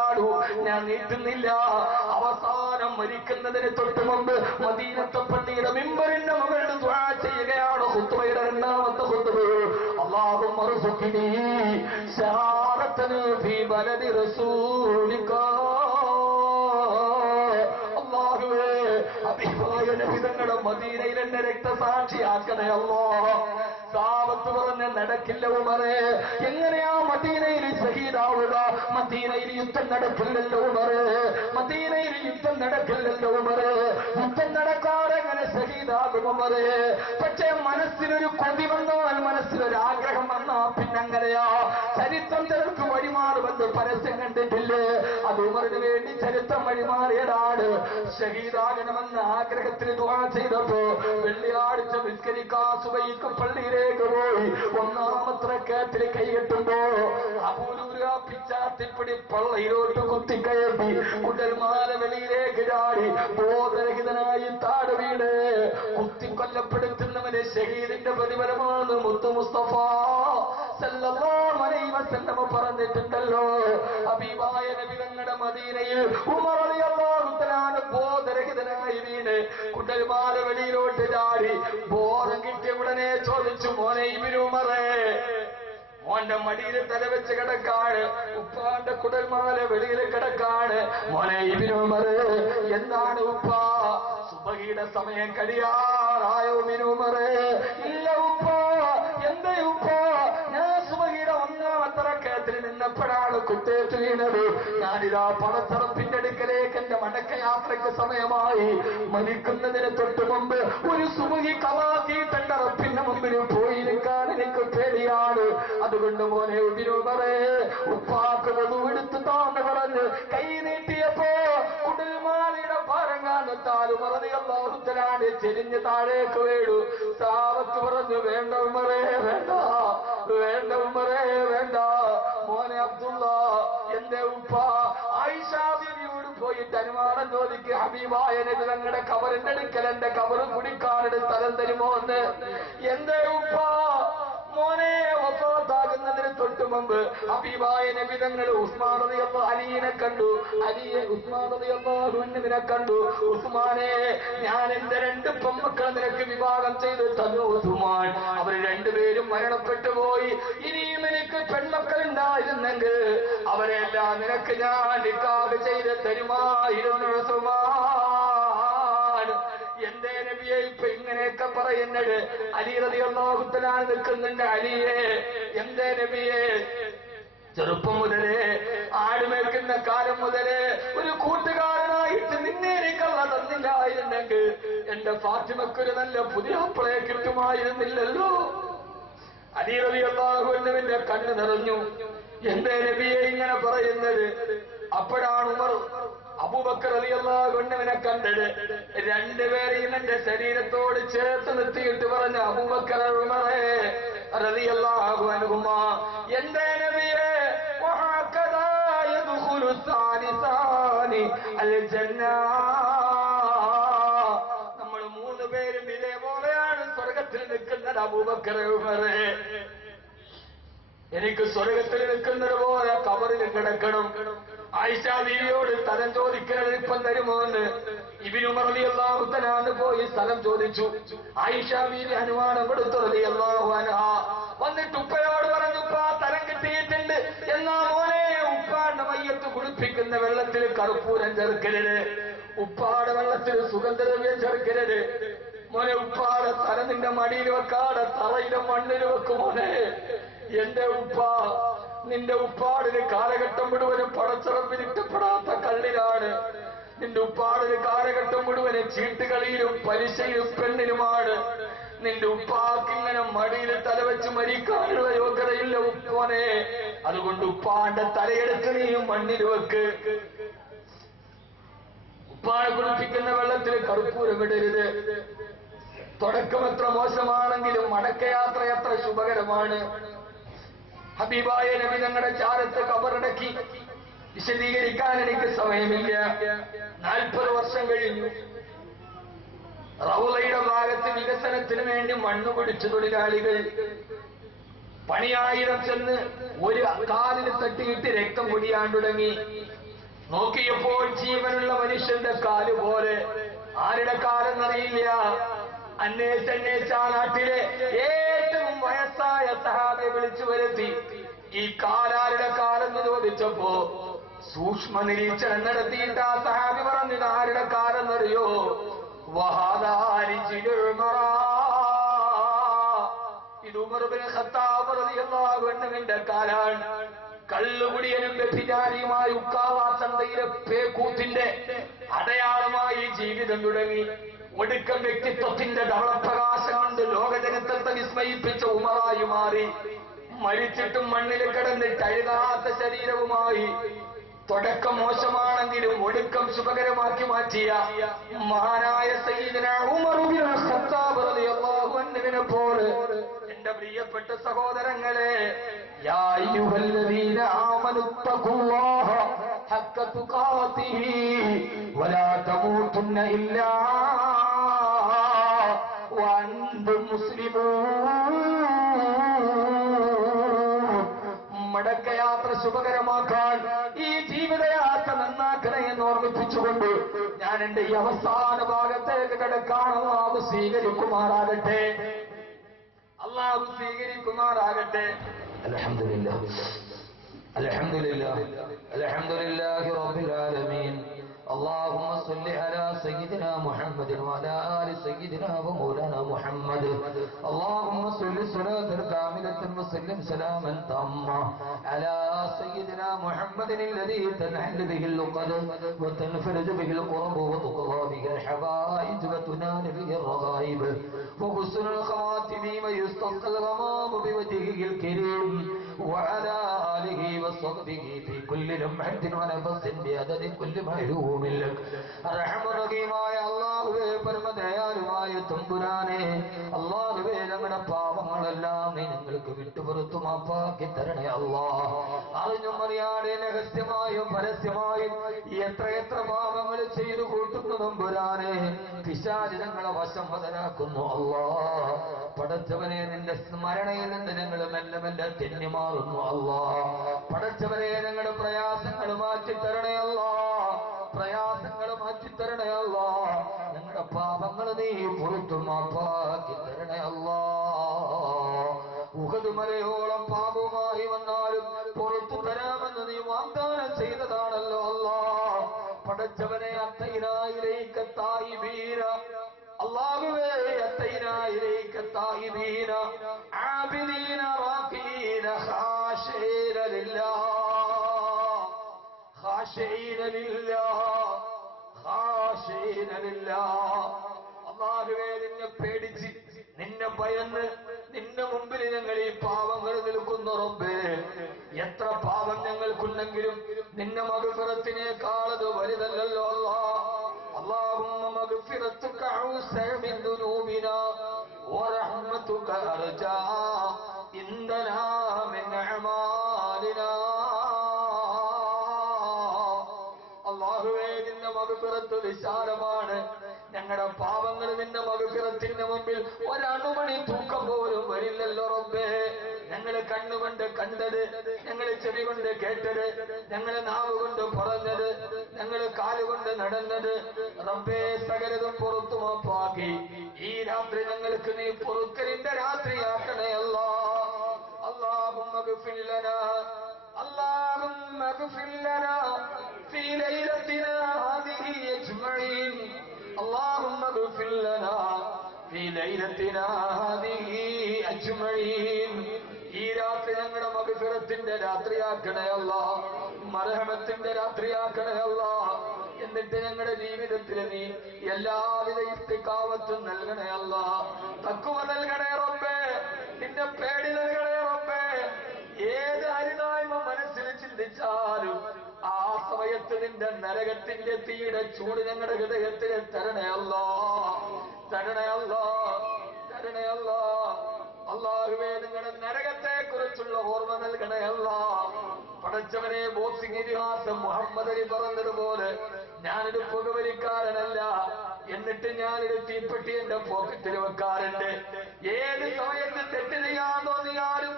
ഞാൻ നീട്ടുന്നില്ല. അവസാനം മരിക്കുന്നതിന് തൊട്ട് മുമ്പ് മദീനത്തെ പള്ളിയുടെ മിമ്പറിന്റെ മുകളിൽ ദുആ ചെയ്യുകയാണ്. ഖുത്ബയുടെ രണ്ടാമത്തെ ഖുത്ബ, അല്ലാഹുമ്മ റസുഖ്നി ശഹാദതൻ ഫീ ബലദി റസൂലിക. അല്ലാഹുവേ, ഹബീബായ നബി തങ്ങളുടെ മദീനയിൽ എന്നെ രക്തസാക്ഷിയാക്കണേ അല്ലാഹ്. സാവത്ത് പറഞ്ഞ് നടക്കില്ല ഉമറേ. എങ്ങനെയാ മദീനയിൽ ഷഹീദാവുക? മദീനയിൽ യുദ്ധം നടക്കില്ലല്ലോ ഉമറേ. മദീനയിൽ യുദ്ധം നടക്കില്ലല്ലോ ഉമറേ. യുദ്ധം നടക്കാതെ എങ്ങനെ ഷഹീദാകും ഉമറേ? പക്ഷേ മനസ്സിനൊരു കൊതി വന്നാൽ, മനസ്സിനൊരു ആഗ്രഹം വന്നാ പിന്നെങ്ങനെയാ? ചരിത്രം ചിലർക്ക് വഴിമാറുമെന്ന് പരസ്യം കണ്ടിട്ടില്ലേ? അത് ഉമറിന് വേണ്ടി ചരിത്രം വഴിമാറിയതാണ്. ഷഹീദാകണമെന്ന ആഗ്രഹത്തിന് ദുആ ചെയ്തപ്പോ വെള്ളിയാഴ്ച നിസ്കരിക്കാ സുബഹിക്ക് പള്ളിയിലേക്ക് പോയി ഒന്നാമത്തെ റക്അത്തിൽ കൈകെട്ടുമ്പോ അബൂലൂല പിച്ചാത്തിപ്പിടി പള്ളയിലോട്ട് കുത്തിക്കയറ്റി കുടൽമാല വെളിയിലേക്ക് ചാടി ബോധരഹിതനായി താഴെ വീണ് കുത്തിക്കൊല്ലപ്പെടുത്തുന്നവന് ഷഹീദിന്റെ പ്രതിഫലമാണ് മുത്തു മുസ്തഫ സല്ലല്ലാഹു അലൈഹി വസല്ലം പറഞ്ഞിട്ടുണ്ടല്ലോ. ഹബീബായ നബി തങ്ങളുടെ മദീനയിൽ ഉമർ റളിയല്ലാഹു തആല ബോധരഹിതനായി വീണ് കുടൽമാല വെളിയിലോട്ട് ചാടി ബോധം കിട്ടിയ ഉടനെ ചോദിച്ചു, മോനെ ഇബ്നു ഉമറേ, മോന്റെ മടിയിൽ തലവെച്ച് കിടക്കാണ്, ഉപ്പാന്റെ കുടൽമാല വെളിയിൽ കിടക്കാണ്. മോനെ ഇബ്നു ഉമറേ, എന്താണ് ഉപ്പ? സുബഹിയുടെ സമയം കഴിയാറായോ ഇബ്നു ഉമറേ? ഇല്ല ഉപ്പ. എന്തേ ഉപ്പ? ഞാൻ സുബഹിയുടെ ഒന്നാമത്തെ റക്അത്തിൽ നിന്നപ്പോഴാണ് കുത്തേറ്റ് വീണത്. ഞാനിതാ പണത്തറപ്പിന്റെ അടുക്കലേക്ക് എന്റെ മടക്കയാത്രയ്ക്ക് സമയമായി. മരിക്കുന്നതിന് തൊട്ട് മുമ്പ് ഒരു സുബഹി കവാക്കിയിട്ടെന്റെ റബ്ബിന്റെ മുമ്പിൽ പോയിരിക്കാൻ എനിക്ക് പേടിയാണ്. അതുകൊണ്ട് മോനെ ഇബ്നു ഉമറേ, ഉപ്പാക്ക് വധുവെടുത്ത് താന്ന് പറഞ്ഞ് കൈ നീട്ടിയപ്പോ കുടൽമാലയുടെ ഭാരം കാണത്താൽ ഉമർ റളിയല്ലാഹു തആല ചെരിഞ്ഞ് താഴേക്ക് വീണു. സാവത്ത് പറഞ്ഞു, വേണ്ട ഉമറേ, വേണ്ട വേണ്ട ഉമറേ വേണ്ട. മോനെ അബ്ദുള്ള, എന്റെ ഉപ്പ ആയിഷ ബീവിയോട് പോയിട്ട് അനുവാദം ചോദിക്ക്, ഹബീബായ നബി തങ്ങളുടെ കബറിന്റെ അടുക്കൽ എന്റെ കബറ് കുടിക്കാനെടുത്ത് സ്ഥലം തരുമോ എന്ന്. എന്റെ ഉപ്പ മോനെ വഫാത്താകുന്നതിന് തൊട്ട് മുമ്പ് ഹബീബായ നബി തങ്ങൾ ഉസ്മാൻ റളിയല്ലാഹു അലിയെ കണ്ടു. അലിയെ ഉസ്മാൻ റളിയല്ലാഹു അൻഹുവിനെ കണ്ടു. ഉസ്മാനെ, ഞാൻ എന്റെ 2 പെൺമക്കളെ നിനക്ക് വിവാഹം ചെയ്ത് തന്നു ഉസ്മാൻ. അവർ രണ്ടുപേരും മരണപ്പെട്ടു പോയി. ഇനിയും എനിക്ക് പെൺമക്കളുണ്ടായിരുന്നെങ്കിൽ അവരെല്ലാം നിനക്ക് ഞാൻ നിക്കാഹ് ചെയ്ത് തരുമായിരുന്നു ഉസ്മാൻ. എന്റെ നബിയെ ഇപ്പൊ ഇങ്ങനെയൊക്കെ പറയുന്നത്. അലി റളിയല്ലാഹു തആല നിൽക്കുന്നുണ്ട്. അലിയെ, എന്റെ നബിയെ, ചെറുപ്പം മുതലേ ആടുമേൽക്കുന്ന കാലം മുതലേ ഒരു കൂട്ടുകാരനായിട്ട് നിന്നെ എനിക്കല്ല തന്നില്ലായിരുന്നെങ്കിൽ എന്റെ ഫാത്തിമക്കൊരു നല്ല പുതിയ അപ്പളയെ കിട്ടുമായിരുന്നില്ലല്ലോ. അലി റളിയല്ലാഹു അൻഹുവിന്റെ കണ്ണ് നിറഞ്ഞു. എന്റെ നബിയെ ഇങ്ങനെ പറയുന്നത്. അപ്പോഴാണ് ഉമർ അബൂബക്കർ റളിയല്ലാഹു അൻഹുവിനെ കണ്ടത്. രണ്ടുപേരെയും എന്റെ ശരീരത്തോട് ചേർത്ത് നിർത്തിയിട്ട് പറഞ്ഞ അബൂബക്കർ ഉമറേ റളിയല്ലാഹു അൻഹുമാ, എന്റെ നബിയെ, വഹകദാ യദ്ഖുലു സാലിസാനി അൽ ജന്ന. നമ്മൾ 3 പേരും ഇതേപോലെയാണ് സ്വർഗത്തിൽ നിൽക്കുന്നത്. അബൂബക്കർ ഉമറേ, എനിക്ക് സ്വർഗത്തിൽ നിൽക്കുന്നത് പോലെ കബറിൽ കിടക്കണം. ആയിഷ ബീവിയോട് സ്ഥലം ചോദിക്കുന്നത് ഇപ്പം തരുമോ എന്ന് ഇബ്നു ഉമർ റളിയല്ലാഹു തആല പോയി സ്ഥലം ചോദിച്ചു. ആയിഷ ബീവി അനുവാദം കൊടുത്തു റളിയല്ലാഹു അൻഹാ. വന്നിട്ട് ഉപ്പയോട് പറഞ്ഞു, ഉപ്പ സ്ഥലം കിട്ടിയിട്ടുണ്ട്. എന്നാ മോനെ, ഉപ്പാന്റെ മയ്യത്ത് കുളിപ്പിക്കുന്ന വെള്ളത്തിൽ കർപ്പൂരം ചേർക്കരുത്, ഉപ്പാടെ വെള്ളത്തിൽ സുഗന്ധദ്രവ്യം ചേർക്കരുത്. മോനെ, ഉപ്പാടെ തല നിന്റെ മടിയിൽ വെക്കാതെ തറയിലെ മണ്ണിൽ വെക്കും മോനെ. എന്റെ ഉപ്പ, നിന്റെ ഉപ്പാടിന് കാലഘട്ടം മുഴുവനും പടച്ചറപ്പിൽ ഇഷ്ടപ്പെടാത്ത കള്ളിലാണ്. നിന്റെ ഉപ്പാടിന് കാലഘട്ടം മുഴുവനും ചീട്ടുകളിയിലും പലിശയിലും പെണ്ണിലുമാണ്. നിന്റെ ഉപ്പാക്ക് ഇങ്ങനെ മടിയിൽ തലവെച്ച് മരിക്കാനുള്ള യോഗ്യതയില്ല ഉപ്പോനെ. അതുകൊണ്ട് ഉപ്പാന്റെ തലയെടുത്ത് നീയും മണ്ണിൽ വെക്ക്. ഉപ്പാനെ കുളിപ്പിക്കുന്ന വെള്ളത്തിൽ കർപ്പൂരം ഇടരുത്. തുടക്കം എത്ര മോശമാണെങ്കിലും മടക്കയാത്ര എത്ര ശുഭകരമാണ്. ഹബീബായ നബി തങ്ങളുടെ ചാരത്ത് കബറടക്കി. വിശദീകരിക്കാൻ എനിക്ക് സമയമില്ല. 40 വർഷം കഴിഞ്ഞു. റൗളയുടെ ഭാഗത്ത് വികസനത്തിന് വേണ്ടി മണ്ണ് പിടിച്ചു തൊഴിലാളികൾ. പണിയായിരം ചെന്ന് ഒരു കാലിന് തട്ടിയിട്ട് രക്തം പൊടിയാൻ തുടങ്ങി. നോക്കിയപ്പോൾ ജീവനുള്ള മനുഷ്യന്റെ കാല് പോലെ. ആരുടെ കാലെന്നറിയില്ല. അന്വേഷിച്ച നാട്ടിലെ ഏറ്റവും വയസ്സായ സഹാബിയെ വിളിച്ചു വരുത്തി. ഈ കാലാരുടെ കാലെന്ന് ചോദിച്ചപ്പോ സൂക്ഷ്മ നിരീക്ഷണം നടത്തിയിട്ട് ആ സഹാബി പറഞ്ഞത് ആരുടെ കാലെന്നറിയോ? ഇത് ഉമർ ഇബ്നു ഖത്താബ് റളിയല്ലാഹു അൻഹുവിന്റെ കാലാണ്. കള്ളുകുടിയനും വ്യഭിചാരിയുമായി ഉക്കാവാ ചന്തയിലെ പേക്കൂത്തിന്റെ അടയാളമായി ജീവിതം തുടങ്ങി. ഒടുക്കം വ്യക്തിത്വത്തിന്റെ ധവളപ്രകാശം കൊണ്ട് ലോകജനത്തെ വിസ്മയിപ്പിച്ച ഉമറായി മാറി. മരിച്ചിട്ടും മണ്ണിൽ കിടന്നിട്ട് അഴുകാത്ത ശരീരവുമായി തുടക്കം മോശമാണെങ്കിലും ഒടുക്കം ശുഭകരമാക്കി മാറ്റിയ മഹാനായ സയ്യിദുനാ ഉമർ ഇബ്നു ഖത്താബ് റളിയല്ലാഹു അൻഹുവിനെ പോലെ എന്റെ പ്രിയപ്പെട്ട സഹോദരങ്ങളെ, യാ അയ്യുഹല്ലദീന ആമനുത്തഖുല്ലാഹ ഹഖ്ക തുഖാതിഹി വലാ തമൂതുന്ന ഇല്ലാ വഅൻതും മുസ്ലിമൂൻ. മടക്കയാത്ര ശുഭകരമാക്കാൻ, ഈ ജീവിതയാത്ര നന്നാക്കണേ എന്ന് ഓർമ്മിപ്പിച്ചുകൊണ്ട് ഞാൻ എന്റെ ഈ അവസാന ഭാഗത്തേക്ക് കിടക്കാൻ അല്ലാഹു സ്വീകരിക്കുമാറാകട്ടെ. അല്ലാഹു സ്വീകരിക്കുമാറാകട്ടെ. അൽഹംദുലില്ലാഹ് അൽഹംദുലില്ലാഹ് അൽഹംദുലില്ലാഹി റബ്ബിൽ ആലമീൻ. اللهم صل على سيدنا محمد وعلى آل سيدنا ومولانا محمد. اللهم صل صلاة كاملة وسلم سلاما تاما على سيدنا محمد الذي تنحل به اللقد وتنفرج به القرب وتقضى به الحوائج وتنال به الرغائب وحسن الخواتم ويستسقى الغمام بوجهه الكريم وعلى آله وصحبه في كل لمحة ونفس بعدد كل معلوم لك അർഹമർ റഹീമായ അല്ലാഹുവേ പരമദയാലുവായ തമ്പുരാനെ അല്ലാഹുവേ ഞങ്ങളുടെ പാപങ്ങളെല്ലാം നീ ഞങ്ങൾക്ക് വിട്ടുപുറത്തു മാപ്പാക്കി തരണേ അല്ലാഹ് അറിഞ്ഞും അറിയാതെ രഹസ്യമായും പരസ്യമായും എത്രയെത്ര പാപങ്ങൾ ചെയ്തു കൂട്ടുന്നു തമ്പുരാനെ പിശാച് ഞങ്ങളെ വശംവദനാക്കുന്നു അല്ലാഹ് പടച്ചവനെ നിന്റെ സ്മരണയിൽ നിന്ന് ഞങ്ങൾ മെല്ലെ മെല്ലെ തെന്നി മാറുന്നു അല്ലാഹ് പടച്ചവനെ ഞങ്ങളുടെ പ്രയാസങ്ങൾ മാറ്റിത്തരണേ അല്ലാഹ് പ്രയാസങ്ങൾ മാറ്റിത്തരണേ അല്ലാഹ് ഞങ്ങളുടെ പാപങ്ങൾ നീ പുറത്തു മാപ്പാക്കി തരണേ അല്ലാഹ് ഉഹദ് മലയോളം പാപവുമായി വന്നാലും പുറത്തു തരാമെന്ന് നീ വാഗ്ദാനം ചെയ്തതാണല്ലോ അല്ലാഹ് പടച്ചവനെ അത്തൈനായിലേക്ക് തായിബീന അല്ലാഹുവേ അത്തൈനായിലേക്ക് തായിബീന ആബിദീന റാഖീന ഖാശീന ലില്ലാഹ് ഖാശീന ലില്ലാഹ് ഖാശീന ലില്ലാഹ് അല്ലാഹുവേ നിന്നെ പേടിച്ച് നിന്നെ ഭയന്ന് നിന്റെ മുമ്പിൽ ഞങ്ങൾ ഈ പാവങ്ങൾ നിൽക്കുന്നു റബ്ബേ എത്ര പാപം ഞങ്ങൾക്കുണ്ടെങ്കിലും നിന്റെ മഗ്ഫിറത്തിനേക്കാൾ അത് വലുതല്ലല്ലോ അല്ലാഹ് اللهم مغفرتك أوسع من ذنوبنا ورحمتك أرجى عندنا من أعمالنا അല്ലാഹുവേ നിന്റെ മഗ്ഫിറത്ത് വിശാലമാണ് ഞങ്ങളുടെ പാപങ്ങൾ നിന്റെ മഗ്ഫിറത്തിന്റെ മുമ്പിൽ ഒരണുമണി തൂക്കം പോലും വരില്ലല്ലോ റബ്ബേ ഞങ്ങൾ കണ്ണുകൊണ്ട് കണ്ടത് ഞങ്ങൾ ചെവി കൊണ്ട് കേട്ടത് ഞങ്ങൾ നാവ് കൊണ്ട് പറഞ്ഞത് ഞങ്ങൾ കാലുകൊണ്ട് നടന്നത് റബ്ബേ സകലതും പുറത്തു മാപ്പാക്കി ഈ രാത്രി ഞങ്ങൾക്ക് നീ പൊറുക്കലിന്റെ രാത്രിയാക്കണേ അല്ലാഹ് اللهم اغفر لنا اللهم اغفر لنا في ليلتنا هذه أجمعين اللهم اغفر لنا في ليلتنا هذه أجمعين ഈ രാത്രി ഞങ്ങളുടെ മഗ്ഫിറത്തിന്റെ രാത്രിയാക്കണേ അല്ലാഹ് മർഹമത്തിന്റെ രാത്രിയാക്കണേ അല്ലാഹ് എന്നിട്ട് ഞങ്ങളുടെ ജീവിതത്തിൽ നീ എല്ലാവിധ ഇസ്തിഖാമത്തും നൽകണേ അല്ലാഹ് തഖ്വ നൽകണേ റബ്ബേ നിന്റെ പേടി നൽകണേ റബ്ബേ ഏത് അരുതായ്മ മനസ്സിൽ ചിന്തിച്ചാലും ആ സമയത്ത് നിന്റെ നരകത്തിന്റെ തീയുടെ ചൂട് ഞങ്ങളുടെ ഹൃദയത്തിൽ തരണേ അല്ലാഹ് തരണേ അല്ലാഹ് തരണേ അല്ലാഹ് അല്ലാഹുവേ നിങ്ങളുടെ നരകത്തെ കുറിച്ചുള്ള ഓർമ്മ നൽകണേ അല്ലാഹ് പടച്ചവനെ ബോക്സിംഗ് ഇതിഹാസം മുഹമ്മദ് അലി പറഞ്ഞതുപോലെ ഞാനൊരു പുകവലിക്കാരനല്ല എന്നിട്ട് ഞാനൊരു തീപ്പെട്ടി എന്റെ പോക്കറ്റിൽ വെക്കാറുണ്ട് ഏത് സമയത്ത് തെറ്റ് ചെയ്യാൻ തോന്നിയാലും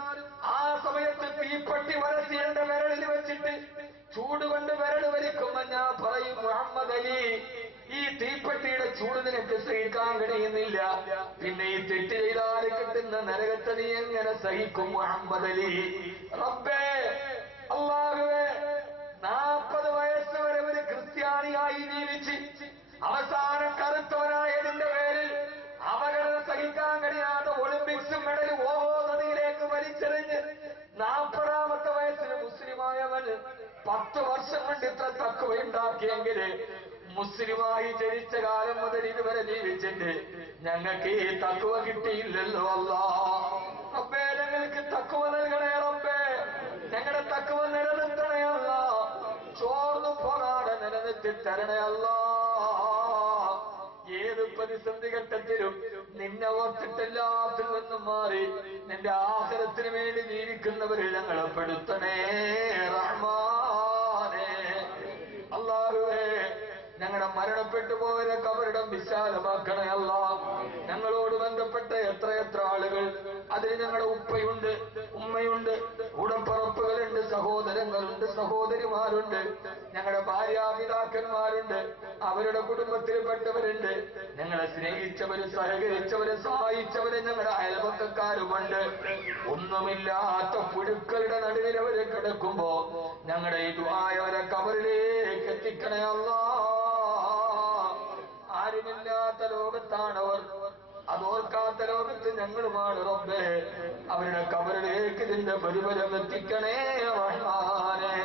ആ സമയത്ത് തീപ്പെട്ടി വരത്തി എന്റെ വിരലിൽ വെച്ചിട്ട് ചൂടുകൊണ്ട് വിരൽ വലിക്കുമ്പോ ഞാൻ പറയും മുഹമ്മദ് അലി ഈ തീപ്പെട്ടിയുടെ ചൂട് നിനക്ക് സഹിക്കാൻ കഴിയുന്നില്ല പിന്നെ ഈ തെറ്റ് ചെയ്താൽ കിട്ടുന്ന നരകത്തെ നീ എങ്ങനെ സഹിക്കും മുഹമ്മദ് അലി റബ്ബേ അല്ലാഹുവേ 40 വയസ്സ് വരെ ഒരു ക്രിസ്ത്യാനിയായി ജീവിച്ച് അവസാനം കറുത്തവനായതിന്റെ പേരിൽ അപകടം സഹിക്കാൻ കഴിയാതെ ഒളിമ്പിക്സ് മെഡൽ ഓഹോ നദിയിലേക്ക് വലിച്ചെറിഞ്ഞ് 40ാമത്തെ വയസ്സിൽ മുസ്ലിമായവൻ 10 വർഷം കൊണ്ട് ഇത്ര തഖ്വയുണ്ടാക്കിയെങ്കിൽ മുസ്ലിമായി ജനിച്ച കാലം മുതൽ ഇതുവരെ ജീവിച്ചിട്ട് ഞങ്ങൾക്ക് ഈ തഖ്വ കിട്ടിയില്ലല്ലോ അല്ലാഹ് റബ്ബേ ഞങ്ങൾക്ക് തഖ്വ നൽകണേ റബ്ബേ ഞങ്ങളുടെ തഖ്വ നിലനിർത്തണേ അല്ലാഹ് ചോർന്നു പോകാതെ നിലനിർത്തി തരണേ അല്ലാഹ് ഏത് പ്രതിസന്ധി ഘട്ടത്തിലും നിന്നെ ഓർത്തിട്ടെല്ലാത്തിൽ നിന്നും മാറി നിന്റെ ആഖിറത്തിന് വേണ്ടി ജീവിക്കുന്നവരെ ഞങ്ങളെ പെടുത്തണേ റഹ്മാനേ അല്ലാഹുവേ ഞങ്ങളുടെ മരണപ്പെട്ടു പോയവരെ കബറിടം വിശാലമാക്കണേ അല്ലാഹ് ഞങ്ങളോട് ബന്ധപ്പെട്ട എത്രയെത്ര ആളുകൾ അതിൽ ഞങ്ങളുടെ ഉപ്പയുണ്ട് ഉമ്മയുണ്ട് ഉടപ്പറപ്പുകളുണ്ട് സഹോദരങ്ങളുണ്ട് സഹോദരിമാരുണ്ട് ഞങ്ങളുടെ ഭാര്യാപിതാക്കന്മാരുണ്ട് അവരുടെ കുടുംബത്തിൽപ്പെട്ടവരുണ്ട് ഞങ്ങളെ സ്നേഹിച്ചവര് സഹകരിച്ചവരെ സഹായിച്ചവരെ ഞങ്ങളുടെ അയൽപക്കക്കാരുമുണ്ട് ഒന്നുമില്ലാത്ത പുഴുക്കളുടെ നടുവിൽ അവരെ കിടക്കുമ്പോ ഞങ്ങളുടെ ഈ ദുആയവരെ കബറിലേക്ക് എത്തിക്കണേ അല്ലാഹ് ആരുമില്ലാത്ത ലോകത്താണവർ അതോർക്കാത്ത ലോകത്ത് ഞങ്ങളുമാണ് റബ്ബേ അവരുടെ കബറിലേക്ക് ഇതിന്റെ പരിമരം എത്തിക്കണേ റഹ്മാനേ